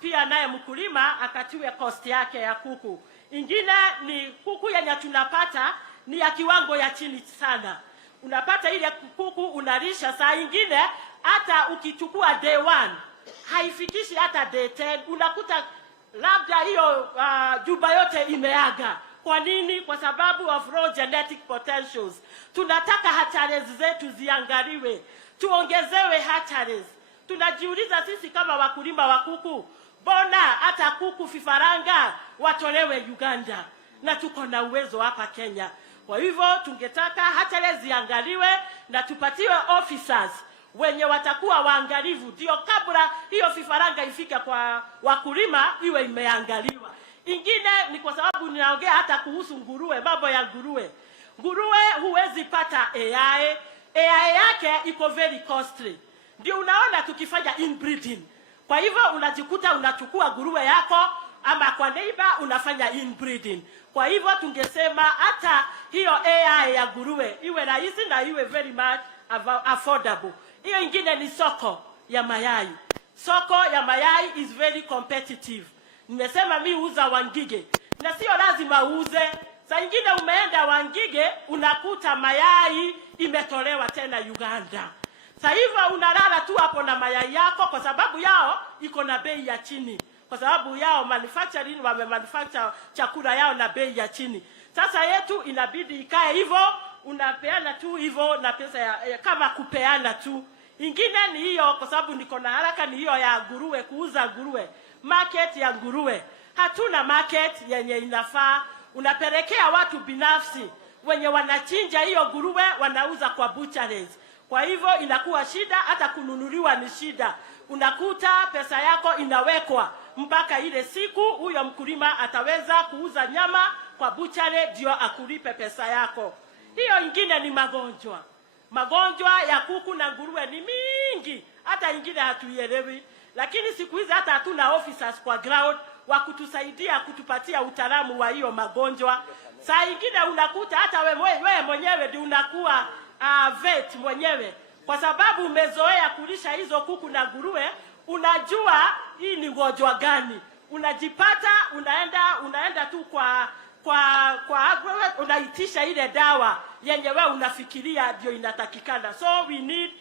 pia naye mkulima akatiwe cost yake ya kuku. Ingine ni kuku yenye tunapata ni ya kiwango ya chini sana. Unapata ile kuku unalisha saa nyingine hata ukichukua day 1 haifikishi hata day 10, unakuta labda hiyo juba yote imeaga. Kwa nini? Kwa sababu of raw genetic potentials. Tunataka hatcheries zetu ziangaliwe, tuongezewe hatcheries. Tunajiuliza sisi kama wakulima wa kuku, bona hata kuku vifaranga watolewe Uganda na tuko na uwezo hapa Kenya. Kwa hivyo tungetaka hatcheries ziangaliwe na tupatiwe officers wenye watakuwa waangalivu, ndio kabla hiyo vifaranga ifike kwa wakulima iwe imeangaliwa. Ingine ni kwa sababu ninaongea hata kuhusu nguruwe, mambo ya nguruwe. Nguruwe huwezi pata AI yake iko very costly. Ndio unaona tukifanya inbreeding. Kwa hivyo unajikuta unachukua nguruwe yako ama kwa neighbor unafanya inbreeding. Kwa hivyo tungesema hata hiyo AI ya nguruwe iwe rahisi na iwe very much affordable. Hiyo ingine ni soko ya mayai. Soko ya mayai is very competitive. Nimesema mimi uza Wangige. Na sio lazima uuze. Saa ingine umeenda Wangige unakuta mayai imetolewa tena Uganda. Sasa hivyo unalala tu hapo na mayai yako kwa sababu yao iko na bei ya chini. Kwa sababu yao manufacturing wamemanufacture chakula yao na bei ya chini. Sasa yetu inabidi ikae hivyo, unapeana tu hivyo na pesa ya kama kupeana tu. Ingine ni hiyo kwa sababu niko na haraka ni hiyo ya nguruwe, kuuza nguruwe. Market ya nguruwe. Hatuna market yenye inafaa. Unapelekea watu binafsi wenye wanachinja hiyo nguruwe wanauza kwa butcheries. Kwa hivyo inakuwa shida, hata kununuliwa ni shida. Unakuta pesa yako inawekwa mpaka ile siku huyo mkulima ataweza kuuza nyama kwa butchery ndio akulipe pesa yako. Hiyo ingine ni magonjwa. Magonjwa ya kuku na nguruwe ni mingi, hata ingine hatuielewi. Lakini siku hizi hata hatuna officers kwa ground wa kutusaidia kutupatia utaalamu wa hiyo magonjwa. Saa ingine unakuta hata wewe mwenyewe ndio unakuwa vet mwenyewe kwa sababu umezoea kulisha hizo kuku na nguruwe, unajua hii ni ugonjwa gani. Unajipata unaenda tu kwa unaitisha ile dawa yenye wewe unafikiria ndio inatakikana. So we need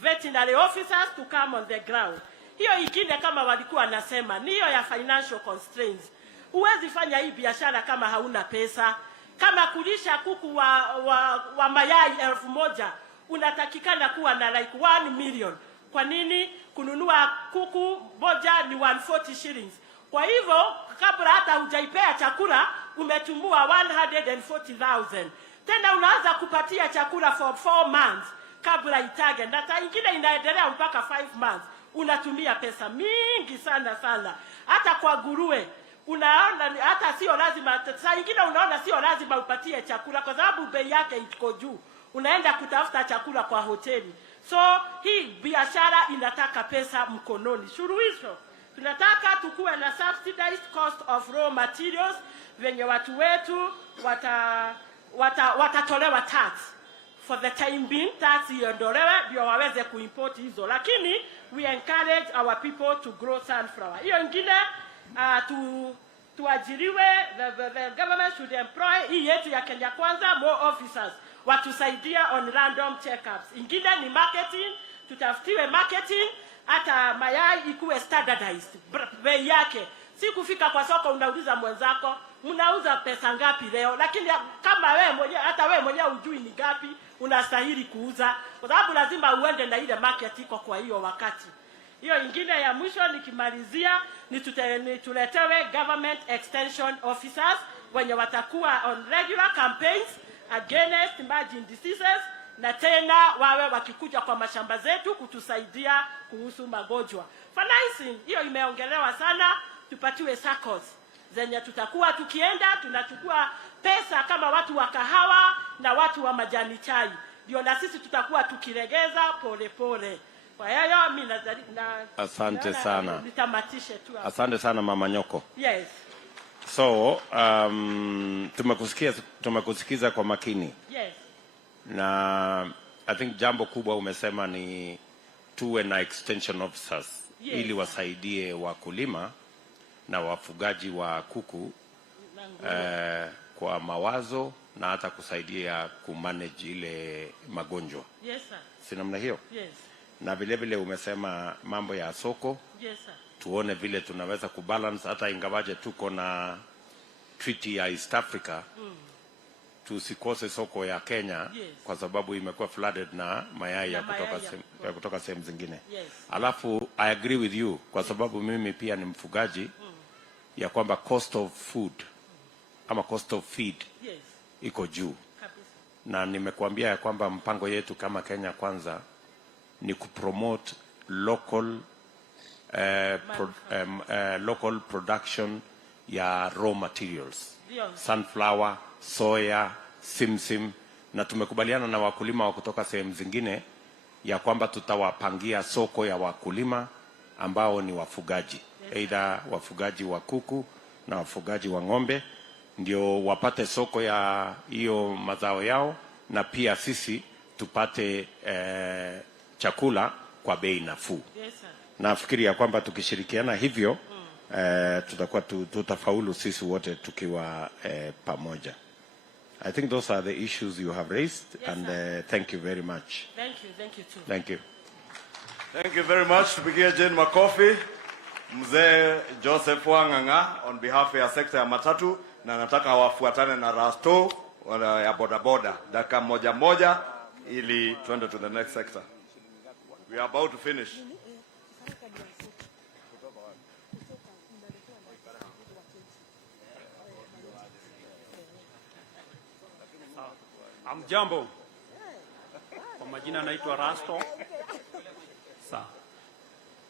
veterinary officers to come on the ground. Hiyo ingine kama walikuwa nasema ni hiyo ya financial constraints. Huwezi fanya hii biashara kama hauna pesa. Kama kulisha kuku wa mayai 1,000 unatakikana kuwa na like 1 million. Kwa nini? Kununua kuku moja ni 140 shillings. Kwa hivyo kabla hata hujaipea chakula umetumua 140,000. Tena unaanza kupatia chakula for 4 months kabla itage. Na hata ingine inaendelea mpaka 5 months. Unatumia pesa mingi sana. Hata kwa nguruwe unaona hata sio lazima, saa nyingine unaona sio lazima upatie chakula kwa sababu bei yake iko juu. Unaenda kutafuta chakula kwa hoteli. So hii biashara inataka pesa mkononi. Suluhisho tunataka tukue na subsidized cost of raw materials venye watu wetu watatolewa tax. For the time being tax iondolewe ndio waweze kuimport hizo. Lakini we encourage our people to grow sunflower. Hiyo ingine tuajiriwe, the government should employ hii yetu ya Kenya Kwanza more officers watusaidia on random checkups. Ingine ni marketing, tutafutiwe marketing, hata mayai ikuwe standardized bei yake. Si kufika kwa soko unauliza mwenzako mnauza pesa ngapi leo, lakini kama wewe mwenyewe hata wewe mwenyewe hujui ni ngapi unastahili kuuza, kwa sababu lazima uende na ile market iko kwa hiyo wakati. Hiyo ingine ya mwisho nikimalizia ni tuletewe government extension officers wenye watakuwa on regular campaigns against emerging diseases, na tena wawe wakikuja kwa mashamba zetu kutusaidia kuhusu magonjwa. Financing hiyo imeongelewa sana, tupatiwe SACCOS zenye tutakuwa tukienda tunachukua pesa kama watu wa kahawa na watu wa majani chai, ndio na sisi tutakuwa tukiregeza pole. Kwa hiyo mimi asante sana. Nitamatishe tu hapo. Asante sana Mama Nyoko. Yes. So tumekusikiza kwa makini. Yes. Na I think jambo kubwa umesema ni tuwe na extension officers, yes, ili wasaidie wakulima na wafugaji wa kuku kwa mawazo na hata kusaidia kumanage ile magonjwa. Yes sir. Si namna hiyo? Yes. Na vile umesema mambo ya soko. Yes sir. Tuone vile tunaweza kubalance, hata ingawaje tuko na treaty ya East Africa. Tusikose soko ya Kenya, yes, kwa sababu imekuwa flooded na mayai ya kutoka sehemu zingine. Yes. Alafu I agree with you kwa sababu mimi pia ni mfugaji, ya kwamba cost of food ama cost of feed, yes, iko juu. Kabisa. Na nimekuambia ya kwamba mpango yetu kama Kenya Kwanza ni kupromote local local production ya raw materials. Yes. Sunflower, soya, simsim, na tumekubaliana na wakulima wa kutoka sehemu zingine ya kwamba tutawapangia soko ya wakulima ambao ni wafugaji, either wafugaji wa kuku na wafugaji wa ng'ombe, ndio wapate soko ya hiyo mazao yao, na pia sisi tupate chakula kwa bei nafuu. Yes, sir. Nafikiri ya kwamba tukishirikiana hivyo tutakuwa tutafaulu sisi wote tukiwa pamoja. I think those are the issues you have raised, Yes, and thank you very much. Thank you too. Thank you. Thank you very much. Tupigie Jane makofi. Mzee Joseph Wanganga on behalf ya sekta ya matatu, na nataka wafuatane na Rasto wala ya bodaboda dakika moja ili tuende to the next sector. We are about to finish. Amjambo. Kwa majina naitwa Rasto.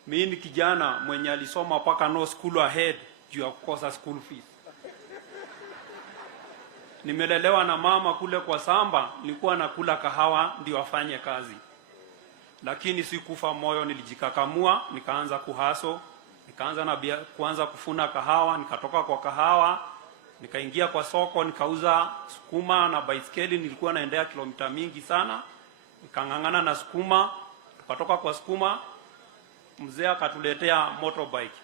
Mimi ni kijana mwenye alisoma paka no school ahead juu ya kukosa school fees. Nimelelewa na mama kule kwa samba, nilikuwa nakula kahawa ndio afanye kazi. Lakini sikufa moyo, nilijikakamua, nikaanza kuhaso, nikaanza kuanza kufuna kahawa, nikatoka kwa kahawa, nikaingia kwa soko, nikauza sukuma na baiskeli, nilikuwa naendea kilomita mingi sana. Nikangangana na sukuma, tukatoka kwa sukuma, mzee akatuletea motorbike.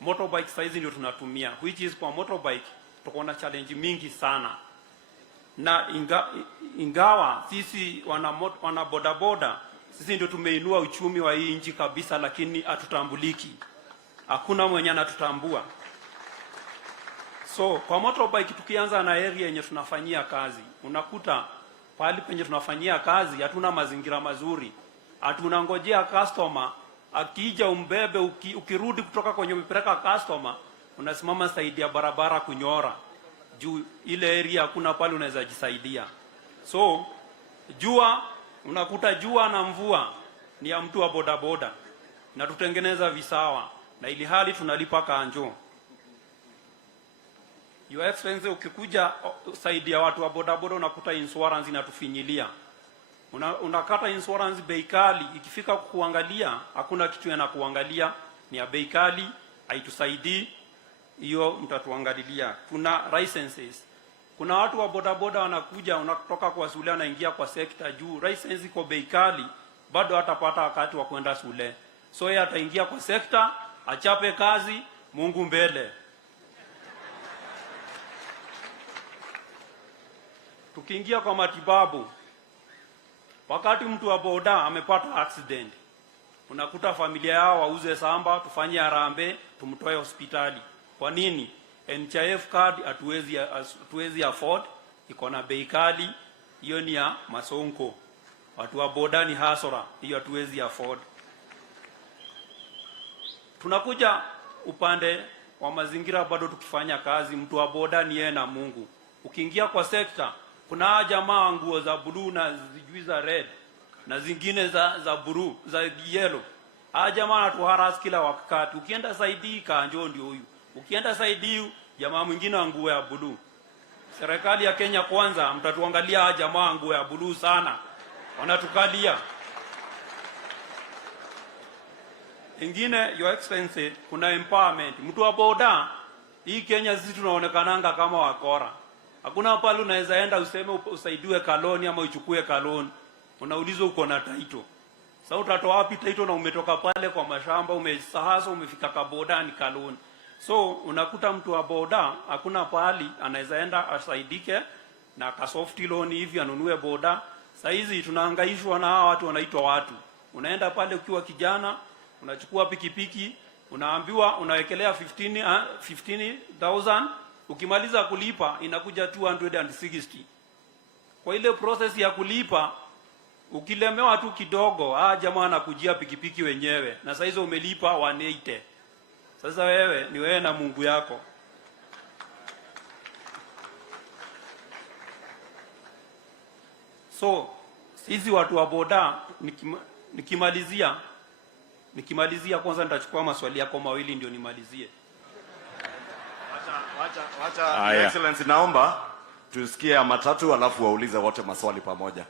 Motorbike saizi ndio tunatumia, which is kwa motorbike tuko na challenge mingi sana. Na ingawa sisi wana bodaboda, sisi ndio tumeinua uchumi wa hii nchi kabisa, lakini hatutambuliki. Hakuna mwenye anatutambua. So kwa motorbike tukianza na area yenye tunafanyia kazi, unakuta pale penye tunafanyia kazi hatuna mazingira mazuri. Hatunangojea customer akija umbebe, ukirudi kutoka kwenye umepeleka customer, unasimama saidi ya barabara kunyora. Juu ile area hakuna pale unaweza jisaidia. So jua, unakuta jua na mvua ni ya mtu wa bodaboda, na tutengeneza visawa, na ili hali tunalipa kanjo. Your Excellency, ukikuja saidi ya watu wa bodaboda unakuta insurance inatufinyilia. Unakata insurance bei kali, ikifika kuangalia hakuna kitu yanakuangalia, ni ya bei kali, haitusaidii. Hiyo mtatuangalilia. Kuna licenses. Kuna watu wa bodaboda wanakuja, unatoka kwa shule anaingia kwa sekta juu license iko bei kali, bado hatapata wakati wa kwenda shule. So yeye ataingia kwa sekta, achape kazi, Mungu mbele. Tukiingia kwa matibabu, wakati mtu wa boda amepata accident, unakuta familia yao wauze samba, tufanye harambee, tumtoe hospitali. Kwa nini? NHIF card hatuwezi afford, iko na bei kali, hiyo ni ya masonko. Watu wa boda ni hasara, hiyo hatuwezi afford. Tunakuja upande wa mazingira, bado tukifanya kazi, mtu wa boda ni yeye na Mungu. Ukiingia kwa sekta, kuna jamaa nguo za blue na zijui za red na zingine za blue, za yellow. Jamaa anatuharas kila wakati. Ukienda saidi kanjo ndio huyu. Ukienda saidi jamaa mwingine nguo ya blue. Serikali ya Kenya kwanza, mtatuangalia jamaa nguo ya blue sana. Wanatukalia. Ingine, Your Excellency, kuna empowerment. Mtu wa boda, hii Kenya sisi tunaonekananga kama wakora. Hakuna pale unaweza enda useme usaidiwe kaloni ama uchukue kaloni. Unaulizwa uko na title. Sasa utatoa wapi title na umetoka pale kwa mashamba, umesahasa, umefika kaboda ni kaloni. So unakuta mtu wa boda hakuna pali anaweza enda asaidike na ka soft loan hivi anunue boda. Sasa hizi tunahangaishwa na hawa watu wanaitwa watu. Unaenda pale ukiwa kijana, unachukua pikipiki, unaambiwa unawekelea 15,000, ukimaliza kulipa inakuja 260. Kwa ile process ya kulipa, ukilemewa tu kidogo, jamaa anakujia pikipiki wenyewe, na sasa hizo umelipa 180. Sasa wewe ni wewe na Mungu yako. So sisi watu wa boda, nikimalizia kwanza nitachukua maswali yako mawili ndio nimalizie. Wacha Your Excellency, naomba tusikie matatu alafu waulize wote maswali pamoja.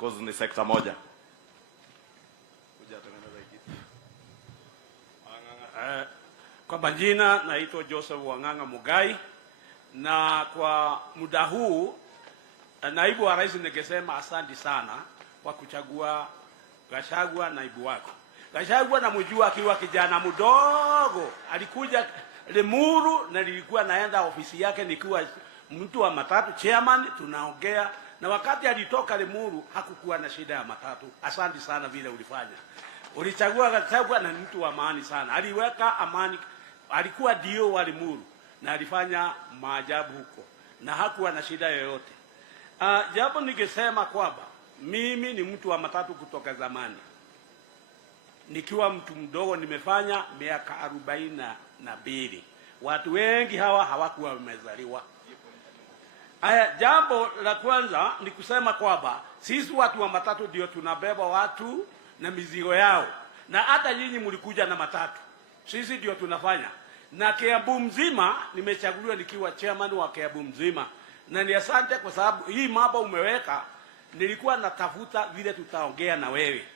Cause ni sekta moja. Kwa majina naitwa Joseph Wanganga Mugai, na kwa muda huu naibu wa rais ningesema asante sana kwa kuchagua Gachagua naibu wako. Gachagua namjua akiwa kijana mdogo, alikuja Limuru na nilikuwa naenda ofisi yake nikiwa mtu wa matatu chairman, tunaongea. Na wakati alitoka Limuru hakukuwa na shida ya matatu. Asante sana vile ulifanya. Ulichagua na mtu wa amani sana. Aliweka amani, alikuwa dio wa Limuru na alifanya maajabu huko na hakuwa na shida yoyote. Japo ningesema kwamba mimi ni mtu wa matatu kutoka zamani. Nikiwa mtu mdogo nimefanya miaka 42. Watu wengi hawa hawakuwa wamezaliwa. Jambo la kwanza ni kusema kwamba sisi watu wa matatu ndio tunabeba watu na mizigo yao. Na hata nyinyi mlikuja na matatu. Sisi ndio tunafanya. Na Kiambu mzima nimechaguliwa nikiwa chairman wa Kiambu mzima. Na ni asante kwa sababu hii mambo umeweka, nilikuwa natafuta vile tutaongea na wewe.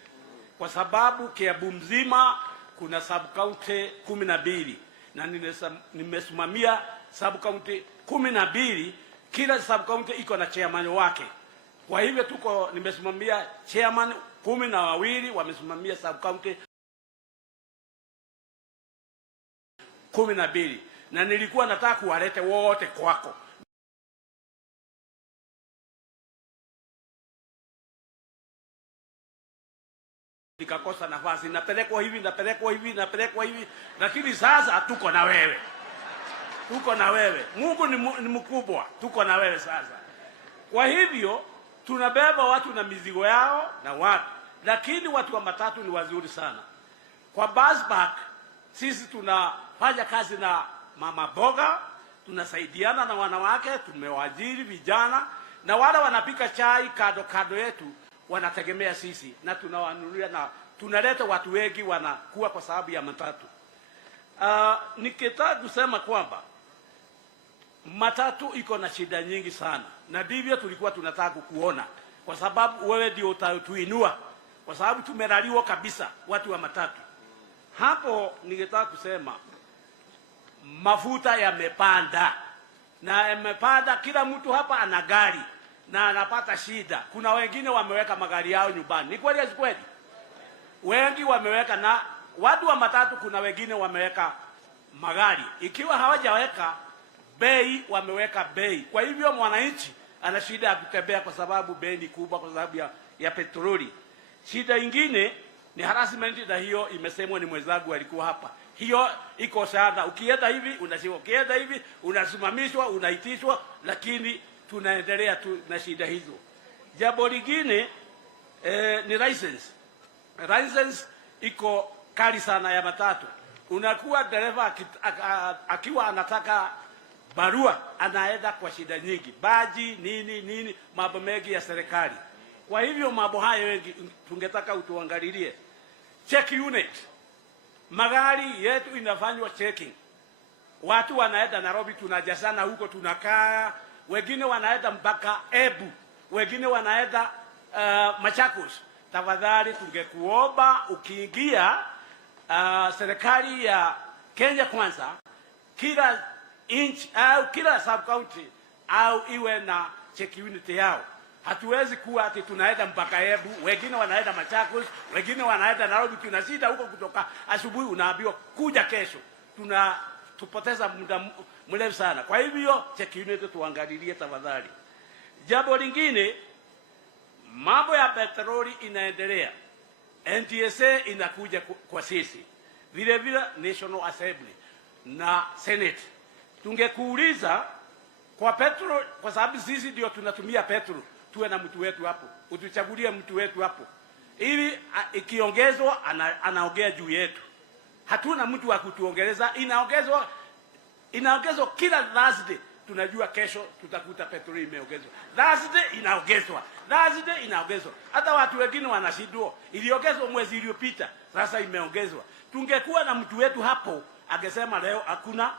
Kwa sababu Kiambu mzima kuna sub county 12 na nimesimamia sub county 12, kila sub county iko na chairman wake. Kwa hivyo nimesimamia chairman 12 wamesimamia sub county 12 na nilikuwa nataka kuwalete wote kwako. Nikakosa nafasi, napelekwa hivi, lakini sasa tuko na wewe. Mungu ni mkubwa, tuko na wewe sasa. Kwa hivyo tunabeba watu na mizigo yao na watu, lakini watu wa matatu ni wazuri sana. Kwa bus back sisi tunafanya kazi na mama boga, tunasaidiana na wanawake, tumewajiri vijana na wale wanapika chai kado yetu wanategemea sisi na tunawanunulia na tunaleta watu wengi wanakuwa kwa sababu ya matatu. Nikitaka kusema kwamba matatu iko na shida nyingi sana na ndivyo tulikuwa tunataka kukuona kwa sababu wewe ndio utatuinua kwa sababu tumeraliwa kabisa watu wa matatu. Hapo ningetaka kusema mafuta yamepanda na yamepanda, kila mtu hapa ana gari na anapata shida. Kuna wengine wameweka magari yao nyumbani. Ni kweli si kweli? Wengi wameweka, na watu wa matatu kuna wengine wameweka magari. Ikiwa hawajaweka bei, wameweka bei. Kwa hivyo mwananchi ana shida ya kutembea kwa sababu bei ni kubwa kwa sababu ya petroli. Shida ingine ni harassment, na hiyo imesemwa ni mwenzangu alikuwa hapa. Hiyo iko sana. Ukienda hivi unashikwa, ukienda hivi unasimamishwa, unaitishwa, lakini tunaendelea tu na shida hizo. Jambo lingine ni license. License iko kali sana ya matatu. Unakuwa dereva akiwa anataka barua anaenda kwa shida nyingi. Baji nini mambo mengi ya serikali. Kwa hivyo mambo hayo wengi tungetaka utuangalilie. Check unit. Magari yetu inafanywa checking. Watu wanaenda Nairobi, tunajazana huko, tunakaa. Wengine wanaenda mpaka Ebu, wengine wanaenda Machakos. Tafadhali tungekuomba ukiingia serikali ya Kenya Kwanza, kila inch au kila sub county au iwe na check unit yao. Hatuwezi kuwa ati tunaenda mpaka Ebu, wengine wanaenda Machakos, wengine wanaenda Nairobi, tunashinda huko kutoka asubuhi unaambiwa kuja kesho. Tupoteza muda mrefu sana. Kwa hivyo check unit tuangalilie tafadhali. Jambo lingine, mambo ya petroli inaendelea. NTSA inakuja kwa sisi. Vile vile National Assembly na Senate. Tungekuuliza kwa petrol, kwa sababu sisi ndio tunatumia petrol, tuwe na mtu wetu hapo. Utuchagulie mtu wetu hapo. Ili ikiongezwa anaongea juu yetu. Hatuna mtu wa kutuongeleza, inaongezwa kila Thursday. Tunajua kesho tutakuta petroli imeongezwa. Thursday inaongezwa. Hata watu wengine wanashindwa. Iliongezwa mwezi uliopita, sasa imeongezwa. Tungekuwa na mtu wetu hapo, angesema leo hakuna,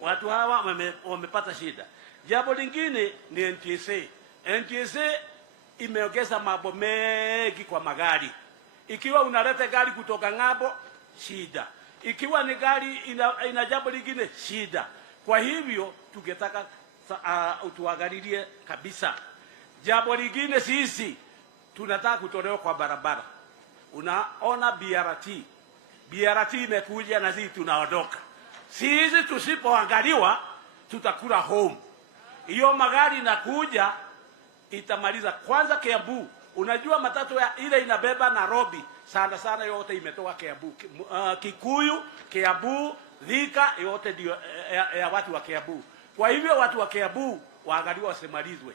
watu hawa wamepata shida. Jambo lingine ni NTSA. NTSA imeongeza mambo mengi kwa magari. Ikiwa unaleta gari kutoka ng'ambo, shida. Ikiwa ni gari ina jambo lingine, shida. Kwa hivyo tungetaka utuangalilie kabisa. Jambo lingine, sisi tunataka kutolewa kwa barabara. Unaona BRT imekuja na sisi tunaondoka. Sisi tusipoangaliwa tutakula home. Hiyo magari inakuja itamaliza kwanza Kiambu. Unajua matatu ya ile inabeba Nairobi sana sana yote imetoka Kiambu. Kikuyu, Kiambu, Thika yote ndio ya watu wa Kiambu. Kwa hivyo watu wa Kiambu waangaliwe wasimalizwe.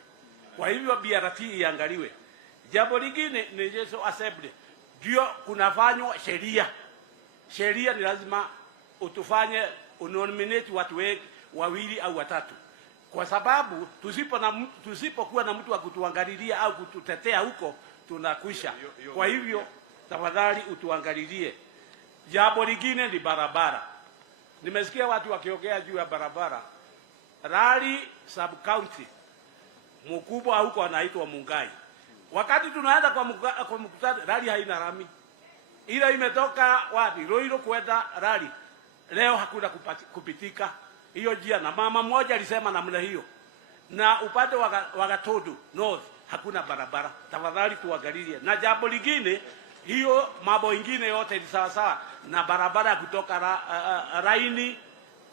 Kwa hivyo BRT iangaliwe. Jambo lingine ni Jesu Assembly. Ndio kunafanywa sheria. Sheria ni lazima utufanye unominate watu wawili au watatu. Kwa sababu tusipokuwa na mtu wa kutuangalilia au kututetea huko tunakwisha. Kwa hivyo tafadhali utuangalilie. Jambo lingine ni barabara. Nimesikia watu wakiongea juu ya barabara. Rally sub county mkubwa huko anaitwa Mungai. Wakati tunaenda kwa mkutano rally haina rami. Ile imetoka wapi? Roiro kwenda rally. Leo hakuna kupitika. Hiyo njia na mama mmoja alisema namna hiyo. Na upande wa Gatodu North hakuna barabara. Tafadhali tuangalilie. Na jambo lingine hiyo mambo ingine yote ni sawa sawa na barabara kutoka Raini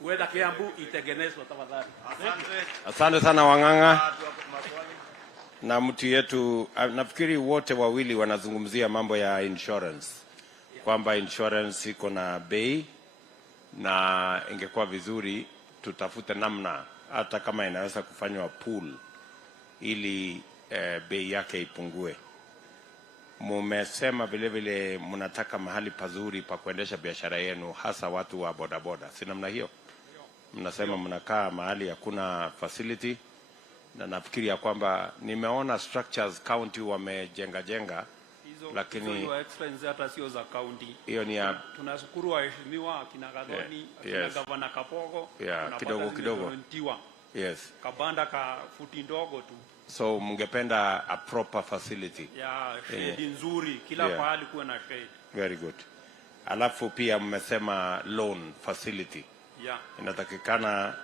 kuenda Kiambu itengenezwe tafadhali. Asante sana Wang'ang'a. Na mtu yetu nafikiri wote wawili wanazungumzia mambo ya insurance. Kwamba insurance iko na bei na ingekuwa vizuri tutafute namna hata kama inaweza kufanywa pool ili bei yake ipungue. Mumesema vile vile mnataka mahali pazuri pa kuendesha biashara yenu hasa watu wa bodaboda. Si namna hiyo? Mnasema mnakaa mahali hakuna facility na nafikiri ya kwamba nimeona structures county wamejenga lakini hizo expense hata sio za county. Hiyo ni ya tunashukuru waheshimiwa akina Gadoni, akina Gavana Kapogo kidogo. Yes. Kabanda ka futi ndogo tu. So mngependa a proper facility. Shade nzuri kila pahali kuwe na shade. Very good. Alafu pia mmesema loan facility. Inatakikana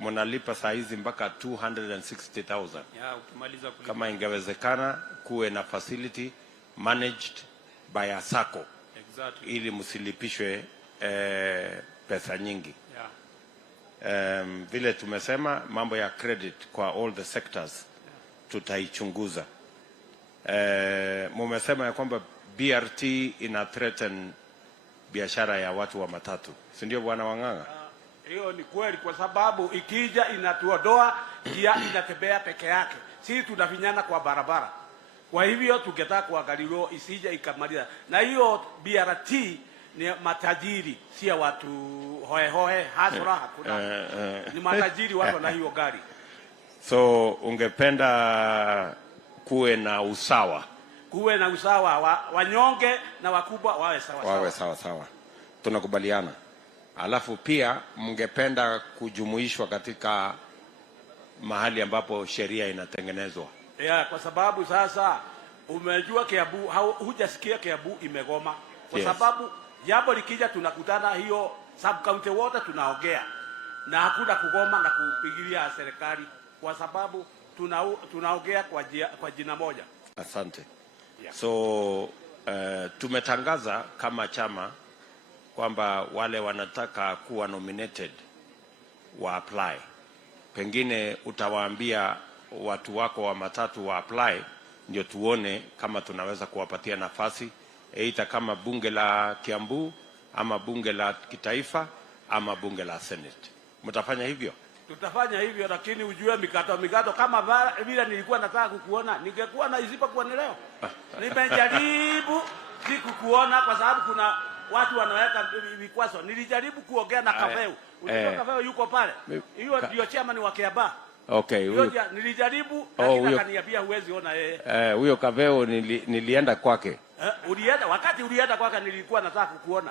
mnalipa saa hizi mpaka 260,000. Ukimaliza kulipa. Kama ingewezekana kuwe na facility managed by a sacco. Exactly. Ili msilipishwe pesa nyingi. Vile tumesema mambo ya credit kwa all the sectors tutaichunguza. Mumesema ya kwamba BRT ina threaten biashara ya watu wa matatu. Si ndio Bwana Wang'ang'a? Hiyo ni kweli kwa sababu ikija inatuodoa njia inatembea peke yake. Sisi tunafinyana kwa barabara. Kwa hivyo tungetaka kuangaliwa isije ikamaliza. Na hiyo BRT ni matajiri, si watu hohe hasra hakuna. Ni matajiri watu na hiyo gari. So ungependa kuwe na usawa. Kuwe na usawa wanyonge na wakubwa wawe sawa. Tunakubaliana. Alafu pia mngependa kujumuishwa katika mahali ambapo sheria inatengenezwa. Kwa sababu sasa umejua Kiambu hujasikia Kiambu imegoma. Kwa sababu jambo likija tunakutana hiyo sub county wote tunaongea. Na hakuna kugoma na kupigilia serikali kwa sababu tunaongea kwa jina moja. Asante. So tumetangaza kama chama kwamba wale wanataka kuwa nominated wa apply. Pengine utawaambia watu wako wa matatu wa apply ndio tuone kama tunaweza kuwapatia nafasi aidha kama bunge la Kiambu ama bunge la kitaifa ama bunge la Senate. Mtafanya hivyo? Tutafanya hivyo, lakini ujue mikato kama vile nilikuwa nataka kukuona ningekuwa na isipokuwa ni leo. Nimejaribu sikukuona kwa sababu kuna watu wanaweka vikwazo. Nilijaribu kuongea na Kaveu. Unajua Kaveu yuko pale. Hiyo ndio chairman wa Kiaba. Okay. Nilijaribu lakini akaniambia huwezi ona yeye. Huyo Kaveu nilienda kwake. Ulienda wakati ulienda kwake nilikuwa nataka kukuona.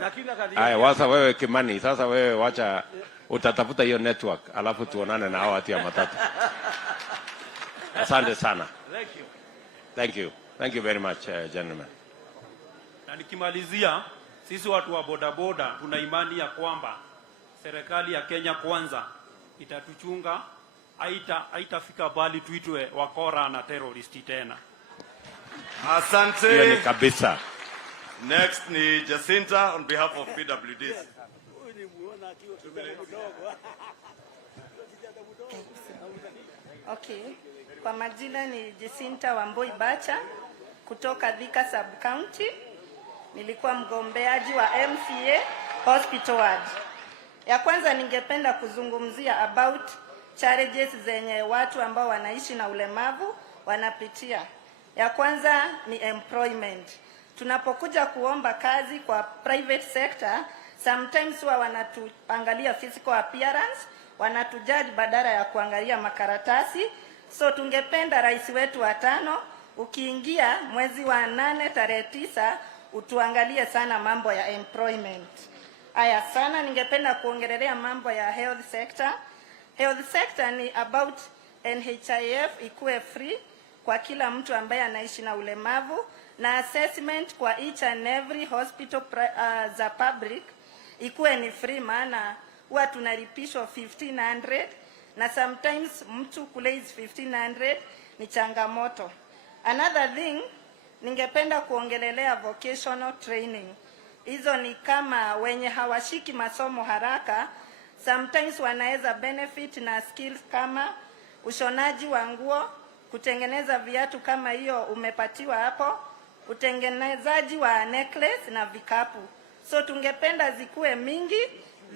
Lakini akaniambia. Haya, wasa wewe Kimani, sasa wewe wacha utatafuta hiyo network alafu tuonane na hao watu ya matatu. Asante sana. Thank you very much gentlemen. Na nikimalizia, sisi watu wa bodaboda tuna imani ya kwamba serikali ya Kenya Kwanza itatuchunga, haitafika bali tuitwe wakora na terroristi tena. Asante. Hiyo ni kabisa. Next ni Jacinta on behalf of PWDs. Okay. Kwa majina ni Jacinta Wamboi Bacha kutoka Thika Sub County. Nilikuwa mgombeaji wa MCA Hospital Ward. Ya kwanza ningependa kuzungumzia about challenges zenye watu ambao wanaishi na ulemavu wanapitia. Ya kwanza ni employment. Tunapokuja kuomba kazi kwa private sector, sometimes huwa wanatuangalia physical appearance, wanatujudge badala ya kuangalia makaratasi. So tungependa rais wetu wa 5 ukiingia mwezi wa 8 tarehe 9 utuangalie sana mambo ya employment. Aya sana ningependa kuongelelea mambo ya health sector. Health sector ni about NHIF ikuwe free kwa kila mtu ambaye anaishi na ulemavu, na assessment kwa each and every hospital za public ikuwe ni free, maana huwa tunalipishwa 1500 na sometimes mtu kulaze 1500 ni changamoto. Another thing ningependa kuongelelea vocational training. Hizo ni kama wenye hawashiki masomo haraka, sometimes wanaweza benefit na skills kama ushonaji wa nguo, kutengeneza viatu kama hiyo umepatiwa hapo, utengenezaji wa necklace na vikapu. So tungependa zikuwe mingi.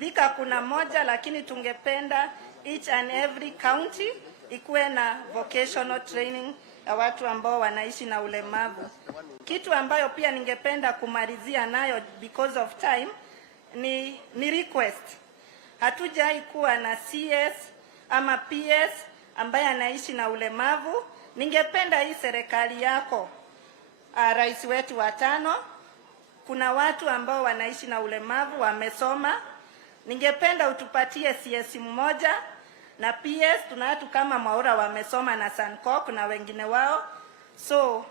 Thika kuna moja, lakini tungependa each and every county ikuwe na vocational training ya watu ambao wanaishi na ulemavu. Kitu ambayo pia ningependa kumalizia nayo because of time ni request. Hatujai kuwa na CS ama PS ambaye anaishi na ulemavu. Ningependa hii serikali yako, rais wetu wa 5, kuna watu ambao wanaishi na ulemavu wamesoma. Ningependa utupatie CS mmoja na PS. Tuna watu kama Maura wamesoma na Sankok na wengine wao. So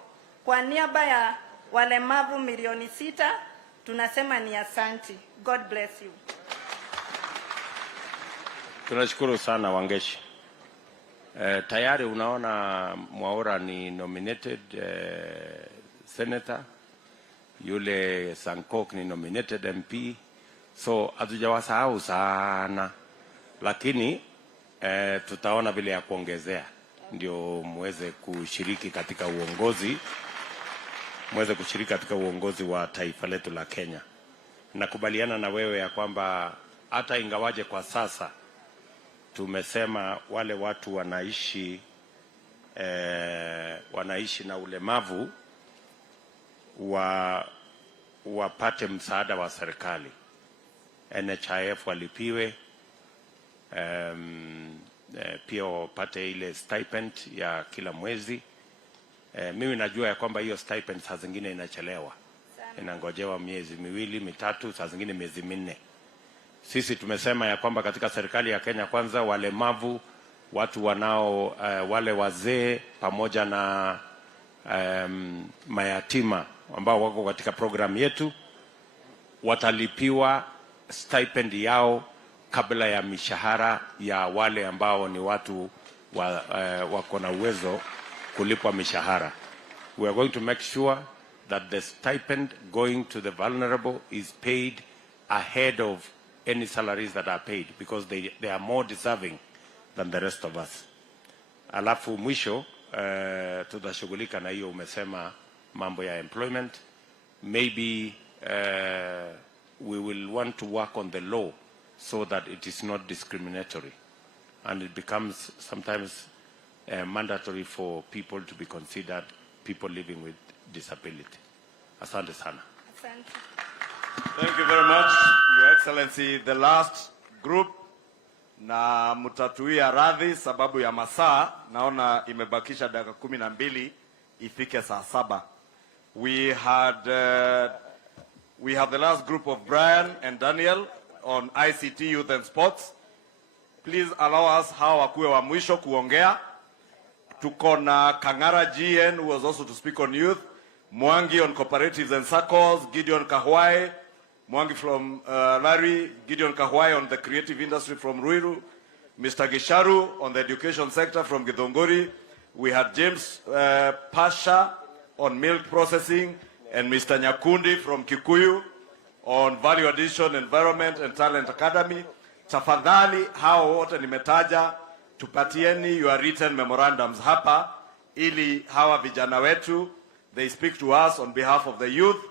kwa niaba ya walemavu milioni 6 tunasema ni asanti. God bless you. Tunashukuru sana Wangeshi. Tayari unaona Mwaura ni nominated senator, yule Sankok ni nominated MP, so hatujawasahau sana, lakini tutaona vile ya kuongezea ndio muweze kushiriki katika uongozi wa taifa letu la Kenya. Nakubaliana na wewe ya kwamba hata ingawaje kwa sasa tumesema wale watu wanaishi na ulemavu wapate msaada wa serikali, NHIF walipiwe, pia wapate ile stipend ya kila mwezi. Mimi najua ya kwamba hiyo stipend saa zingine inachelewa, inangojewa miezi 2, 3, saa zingine miezi 4. Sisi tumesema ya kwamba katika serikali ya Kenya Kwanza, walemavu, watu wanao wale wazee pamoja na mayatima ambao wako katika program yetu watalipiwa stipend yao kabla ya mishahara ya wale ambao ni watu wako na uwezo kulipwa mishahara. We are going to make sure that the stipend going to the vulnerable is paid ahead of any salaries that are paid, because they are more deserving than the rest of us. Alafu mwisho tutashughulika na hiyo umesema mambo ya employment. Maybe we will want to work on the law so that it is not discriminatory and it becomes sometimes mandatory for people to be considered people living with disability. Asante sana. Asante. Thank you very much, Your Excellency. The last group, na mtatuia radhi sababu ya masaa, naona imebakisha dakika 12 ifike saa 7. We have the last group of Brian and Daniel on ICT, Youth and Sports. Please allow us hawa wakuwe wa mwisho kuongea. Tuko na Kangara GN who was also to speak on youth, Mwangi on cooperatives and circles, Gideon Kahwai, Mwangi from Larry, Gideon Kahwai on the creative industry from Ruiru, Mr. Gisharu on the education sector from Githongori. We had James Pasha on milk processing, and Mr. Nyakundi from Kikuyu on value addition, environment and talent academy. Tafadhali hao wote nimetaja tupatieni your written memorandums hapa, ili hawa vijana wetu they speak to us on behalf of the youth,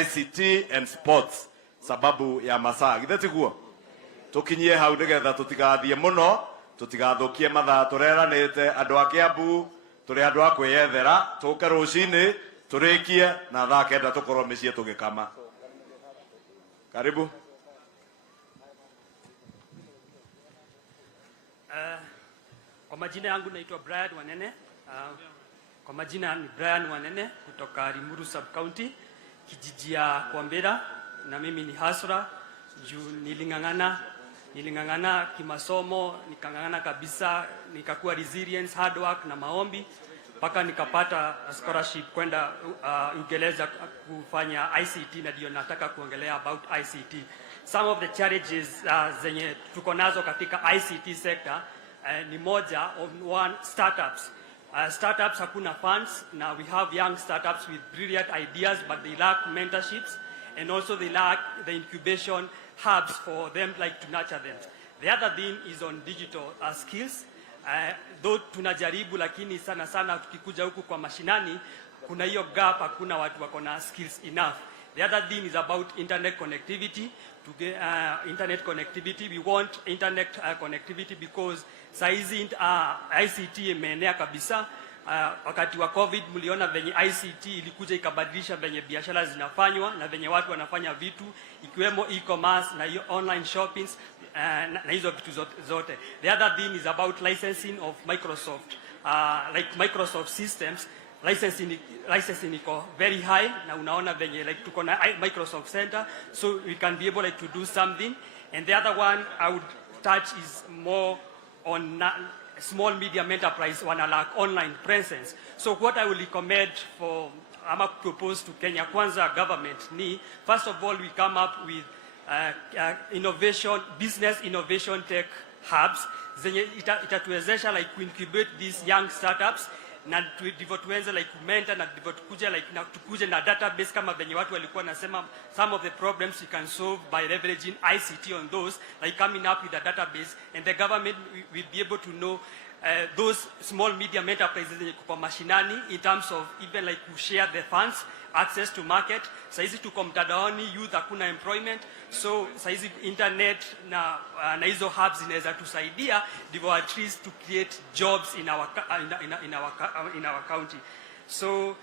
ICT and sports, sababu ya masaa githetiguo tukinyie hau nigetha tutigathie muno, tutigathukie mathaa tureranite andu a Kiambu, turi andu a kwiyethera, tuke rucini turikie na thaa kenda tukorwo micie tugikama. Karibu. Kwa majina yangu naitwa Brian Wanene. Kwa majina ni Brian Wanene kutoka Limuru sub county, kijiji ya Kwambera, na mimi ni hasra juu nilingangana kimasomo, nikangangana kabisa, nikakuwa resilience, hard work na maombi mpaka nikapata scholarship kwenda Uingereza kufanya ICT, na ndio nataka kuongelea about ICT. Some of the challenges zenye tuko nazo katika ICT sector ni moja on one, startups. Startups hakuna funds. Now we have young startups with brilliant ideas, but they lack mentorships, and also they lack the incubation hubs for them, like to nurture them. The other thing is on digital skills. Though tunajaribu, lakini sana tukikuja huku kwa mashinani kuna hiyo gap, hakuna watu wako na skills enough. The other thing is about internet connectivity. To get internet connectivity, we want internet connectivity because saizi ICT imeenea kabisa. Wakati wa COVID mliona venye ICT ilikuja ikabadilisha venye biashara zinafanywa na venye watu wanafanya vitu, ikiwemo e-commerce na online shoppings na hizo vitu zote. The other thing is about licensing of Microsoft. Like Microsoft systems, licensing iko very high, na unaona venye like tuko na Microsoft Center, so we can be able like to do something. And the other one I would touch is more on small medium enterprise wana lack online presence. So what I will recommend for propose to Kenya Kwanza government ni, first of all, we come up with innovation, business innovation tech hubs zenye itatuwezesha like to incubate these young startups, na tuweze like mentor, na tukuje like na tukuje na database kama venye watu walikuwa nasema, some of the problems you can solve by leveraging ICT on those, like coming up with a database, and the government will be able to know those small medium enterprises kwa mashinani in terms of even like to share the funds, access to market. Saizi tuko mtadaoni, youth hakuna employment, so saizi internet na hizo hubs inaweza tusaidia ndivyo at least to create jobs in our county. So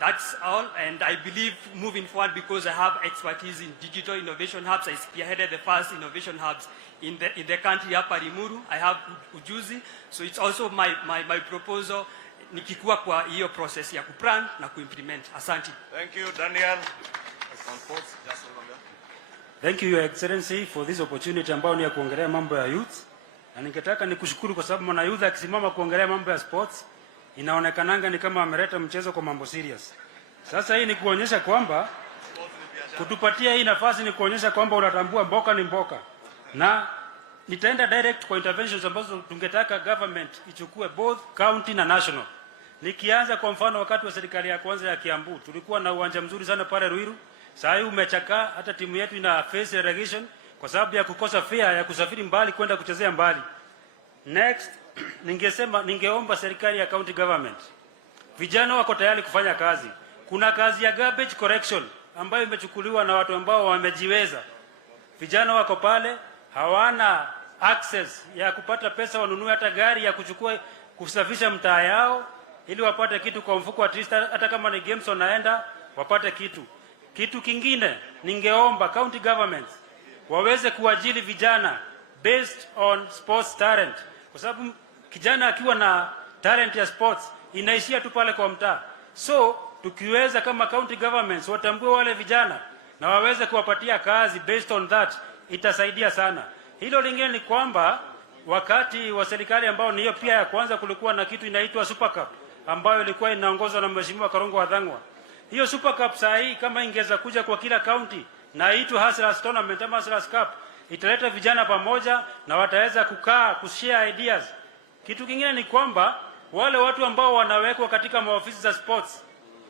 that's all, and I believe moving forward, because I have expertise in digital innovation hubs, I spearheaded the first innovation hubs in the country hapa Limuru. I have ujuzi, so it's also my proposal nikikuwa kwa hiyo process ya kuplan na kuimplement. Asante. Thank you, Daniel. Thank you, Your Excellency, for this opportunity ambayo ni ya kuongelea mambo ya youth. Na ningetaka nikushukuru kwa sababu mwana youth akisimama kuongelea mambo ya sports inaonekananga ni kama ameleta mchezo kwa mambo serious. Sasa hii ni kuonyesha kwamba kutupatia hii nafasi ni kuonyesha kwamba unatambua mboka ni mboka. Na nitaenda direct kwa interventions ambazo tungetaka government ichukue both county na national. Nikianza kwa mfano, wakati wa serikali ya kwanza ya Kiambu tulikuwa na uwanja mzuri sana pale Ruiru. Sasa hii umechakaa, hata timu yetu ina face relegation kwa sababu ya kukosa fare ya kusafiri mbali kwenda kuchezea mbali. Next, ningeomba serikali ya county government, vijana wako tayari kufanya kazi. Kuna kazi ya garbage collection ambayo imechukuliwa na watu ambao wamejiweza. Vijana wako pale hawana access ya kupata pesa wanunue hata gari ya kuchukua kusafisha mtaa yao ili wapate kitu kwa mfuko, at least hata kama ni games wanaenda wapate kitu. Kitu kingine, ningeomba county governments waweze kuajiri vijana based on sports talent, kwa sababu kijana akiwa na talent ya sports inaishia tu pale kwa mtaa. So tukiweza kama county governments watambue wale vijana na waweze kuwapatia kazi based on that, itasaidia sana. Hilo lingine ni kwamba wakati wa serikali ambao ni hiyo pia ya kwanza, kulikuwa na kitu inaitwa Super Cup ambayo ilikuwa inaongozwa na Mheshimiwa Karongo Wathang'wa. Hiyo Super Cup saa hii kama ingeweza kuja kwa kila county na itwa Hustlers Tournament ama Hustlers Cup, italeta vijana pamoja na wataweza kukaa kushare ideas. Kitu kingine ni kwamba wale watu ambao wanawekwa katika maofisi za sports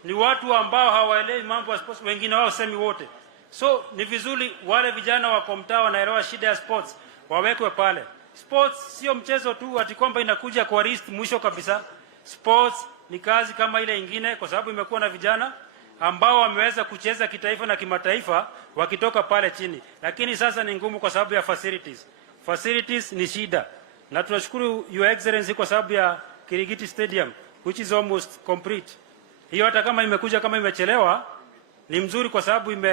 ni watu ambao hawaelewi mambo ya sports, wengine wao semi wote. So ni vizuri wale vijana wa mtaa wanaelewa shida ya sports wawekwe pale. Sports sio mchezo tu ati kwamba inakuja kwa risk mwisho kabisa. Sports ni kazi kama ile ingine, kwa sababu imekuwa na vijana ambao wameweza kucheza kitaifa na kimataifa wakitoka pale chini, lakini sasa ni ngumu kwa sababu ya facilities. Facilities ni shida, na tunashukuru Your Excellency kwa sababu ya Kirigiti Stadium which is almost complete. Hiyo hata kama imekuja kama imechelewa ni mzuri kwa sababu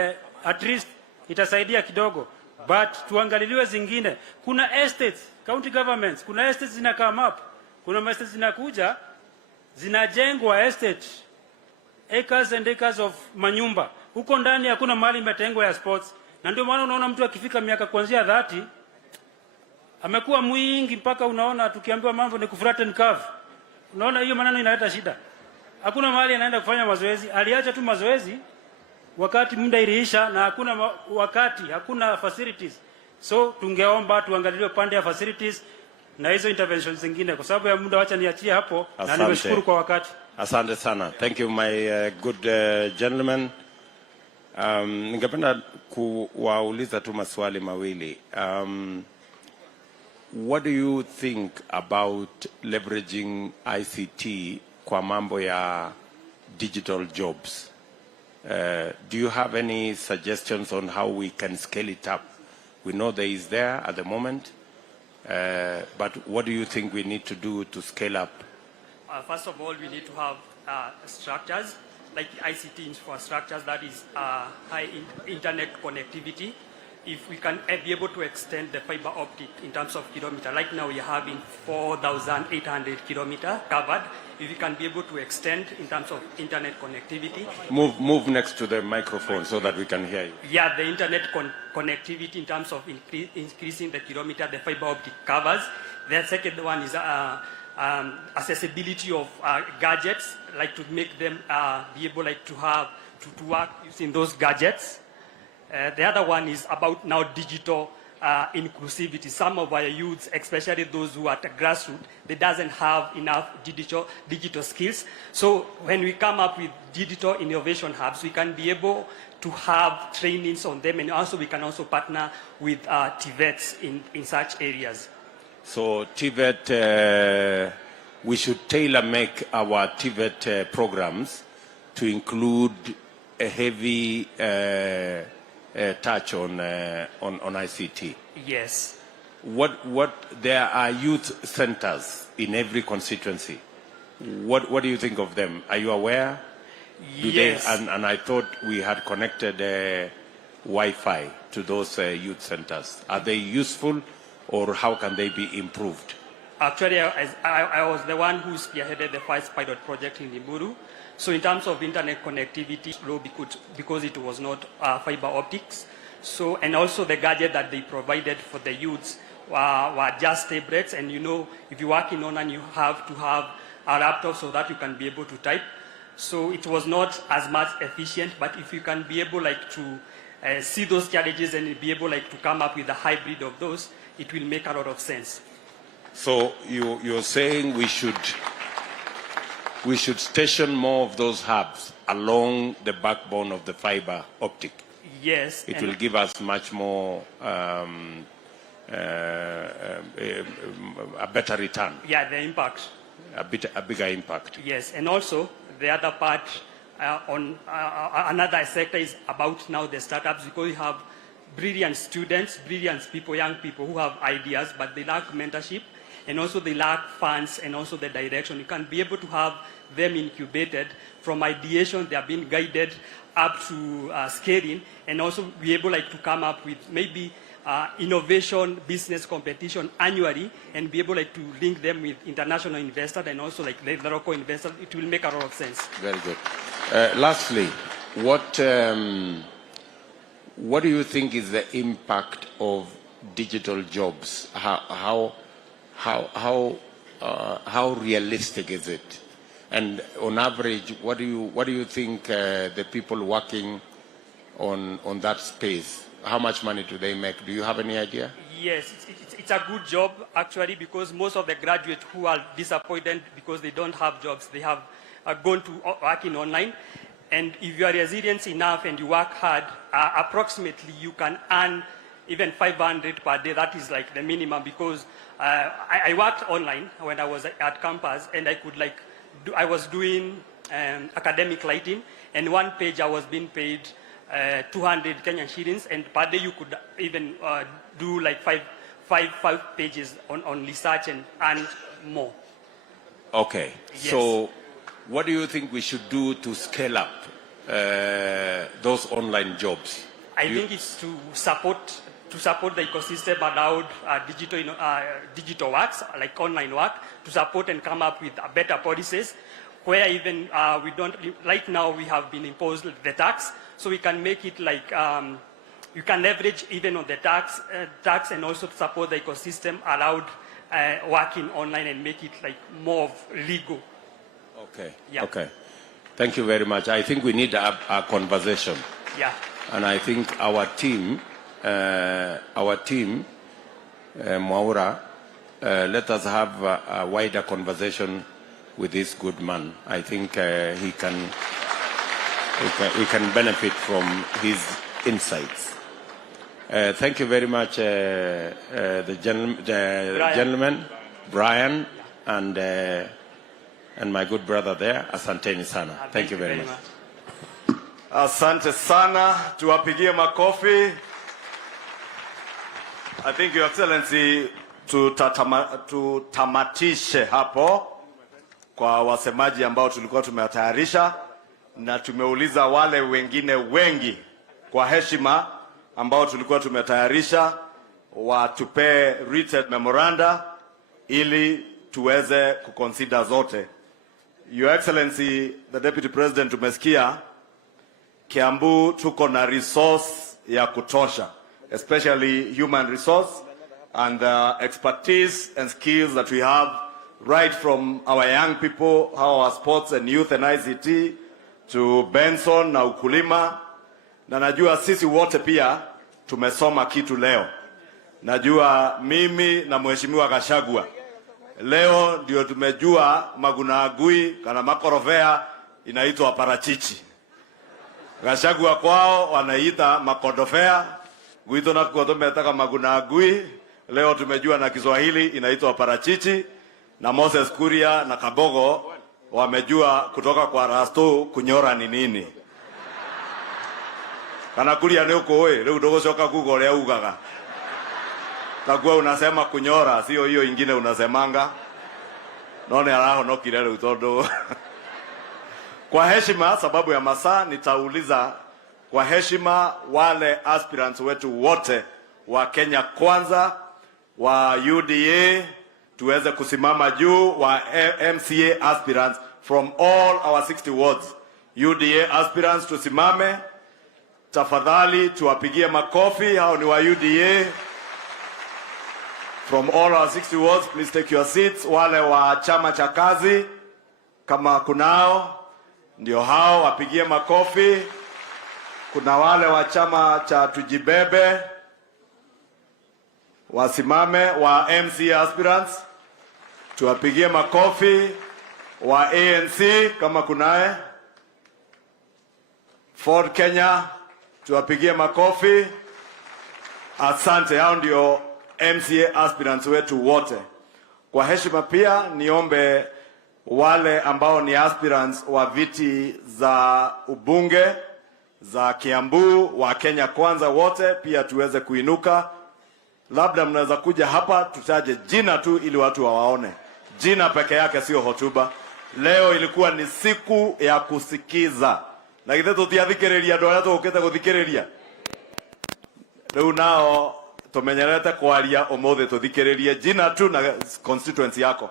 at least itasaidia kidogo, but tuangaliliwe zingine. Kuna estates, county governments, kuna estates zina come up, kuna estates zinakuja zinajengwa estate acres and acres of manyumba, huko ndani hakuna mahali imetengwa ya sports. Na ndio maana unaona mtu akifika miaka kuanzia 30 amekuwa mwingi mpaka unaona tukiambiwa mambo ni kuflatten curve, unaona hiyo maneno inaleta shida. Hakuna mahali anaenda kufanya mazoezi, aliacha tu mazoezi wakati muda iliisha, na hakuna facilities. So tungeomba tuangalie pande ya facilities na hizo interventions zingine. Kwa sababu ya muda, wacha niachie hapo. Na nimeshukuru kwa wakati. Asante sana. Thank you my good gentlemen. Ningependa kuwauliza tu maswali mawili. What do you think about leveraging ICT kwa mambo ya digital jobs? Do you have any suggestions on how we can scale it up? We know there is there at the moment, but what do you think we need to do to scale up? First of all, we need to have structures like ICT infrastructures, that is high internet connectivity. If we can be able to extend the fiber optic in terms of kilometer, like now we are having 4,800 kilometers covered. If we can be able to extend in terms of internet connectivity. Move next to the microphone so that we can hear you. Yeah, the internet connectivity in terms of increasing the kilometer the fiber optic covers. The second one is accessibility of gadgets, like to make them be able to work using those gadgets. The other one is about now digital inclusivity. Some of our youths, especially those who are at the grassroots, they doesn't have enough digital skills. So when we come up with digital innovation hubs, we can be able to have trainings on them, and also we can also partner with TVETs in such areas. So TVET, we should tailor-make our TVET programs to include a heavy touch on ICT. Yes. There are youth centers in every constituency. What do you think of them? Are you aware? Yes. And I thought we had connected Wi-Fi to those youth centers. Are they useful, or how can they be improved? Actually, I was the one who spearheaded the first pilot project in Limuru. So in terms of internet connectivity, low because it was not fiber optics. So, and also the gadget that they provided for the youths were just tablets. And you know, if you're working on, and you have to have a laptop so that you can be able to type. So it was not as much efficient, but if you can be able to see those challenges and be able to come up with a hybrid of those, it will make a lot of sense. So you're saying we should station more of those hubs along the backbone of the fiber optic. Yes. It will give us much more, a better return. Yeah, the impact. A bigger impact. Yes, and also the other part on another sector is about now the startups, because we have brilliant students, brilliant people, young people who have ideas, but they lack mentorship, and also they lack funds, and also the direction. You can be able to have them incubated from ideation. They are being guided up to scaling, and also be able to come up with maybe innovation business competition annually, and be able to link them with international investors and also the local investors. It will make a lot of sense. Very good. Lastly, what do you think is the impact of digital jobs? How realistic is it? And on average, what do you think the people working on that space, how much money do they make? Do you have any idea? Yes, it's a good job actually, because most of the graduates who are disappointed because they don't have jobs, they have gone to working online. And if you are resilient enough and you work hard, approximately you can earn even 500 per day. That is like the minimum, because I worked online when I was at campus, and I could I was doing academic lighting, and one page I was being paid 200 Kenyan shillings, and per day you could even do like five pages on research and more. Okay. Yes. So what do you think we should do to scale up those online jobs? I think it's to support the ecosystem around digital works, like online work, to support and come up with better policies, where even we don't, right now we have been imposed the tax, so we can make it like, you can leverage even on the tax and also support the ecosystem around working online and make it like more legal. Okay. Yeah. Okay. Thank you very much. I think we need a conversation. Yeah. And I think our team, Mwaura, let us have a wider conversation with this good man. I think we can benefit from his insights. Thank you very much, the gentleman, Brian, and my good brother there, Asanteni sana. Thank you very much. Asante sana, tuwapigie makofi. I think, Your Excellency, tutamatishe hapo kwa wasemaji ambao tulikuwa tumewatayarisha, na tumeuliza wale wengine wengi kwa heshima ambao tulikuwa tumetayarisha watupe written memoranda ili tuweze kuconsider zote. Your Excellency, the Deputy President, tumesikia Kiambu tuko na resource ya kutosha, especially human resource and the expertise and skills that we have right from our young people, our sports and youth and ICT, to Benson na ukulima. Na najua sisi wote pia tumesoma kitu leo. Najua mimi na Mheshimiwa Gachagua leo ndio tumejua magunagui kana makorofea inaitwa parachichi. Gachagua kwao wanaita makodofea, guito na kwa tumetaka magunagui. Leo tumejua na Kiswahili inaitwa parachichi, na Moses Kuria na Kabogo wamejua kutoka kwa Rasto kunyora ni nini. Kana Kuria ni uko wewe, leo dogo shoka Google ya ugaga. Kagua unasema kunyora, sio hiyo ingine unasemanga. None araho no kirele utodo. Kwa heshima, sababu ya masaa, nitauliza kwa heshima wale aspirants wetu wote wa Kenya Kwanza, wa UDA, tuweze kusimama juu, wa MCA aspirants from all our 60 wards. UDA aspirants tusimame. Tafadhali tuwapigie makofi, hao ni wa UDA. From all our 60 wards, please take your seats. Wale wa chama cha kazi, kama kunao, ndio hao wapigie makofi. Kuna wale wa chama cha Tujibebe, wasimame. Wa MC aspirants, tuwapigie makofi. Wa ANC, kama kunae. Ford Kenya, tuwapigie makofi. Asante, hao ndio MCA aspirants wetu wote. Kwa heshima pia niombe wale ambao ni aspirants wa viti za ubunge za Kiambu, wa Kenya Kwanza wote pia tuweze kuinuka. Labda mnaweza kuja hapa tutaje jina tu ili watu wawaone. Jina peke yake sio hotuba. Leo ilikuwa ni siku ya kusikiza. Na githe tutiathikiriria ndo aria tukita guthikiriria. Leo nao tumenyerete kwaria omothe tuthikiririe jina tu na constituency yako.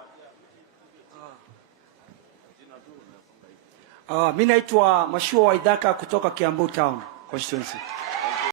Mimi naitwa Mashua Waidaka kutoka Kiambu Town constituency.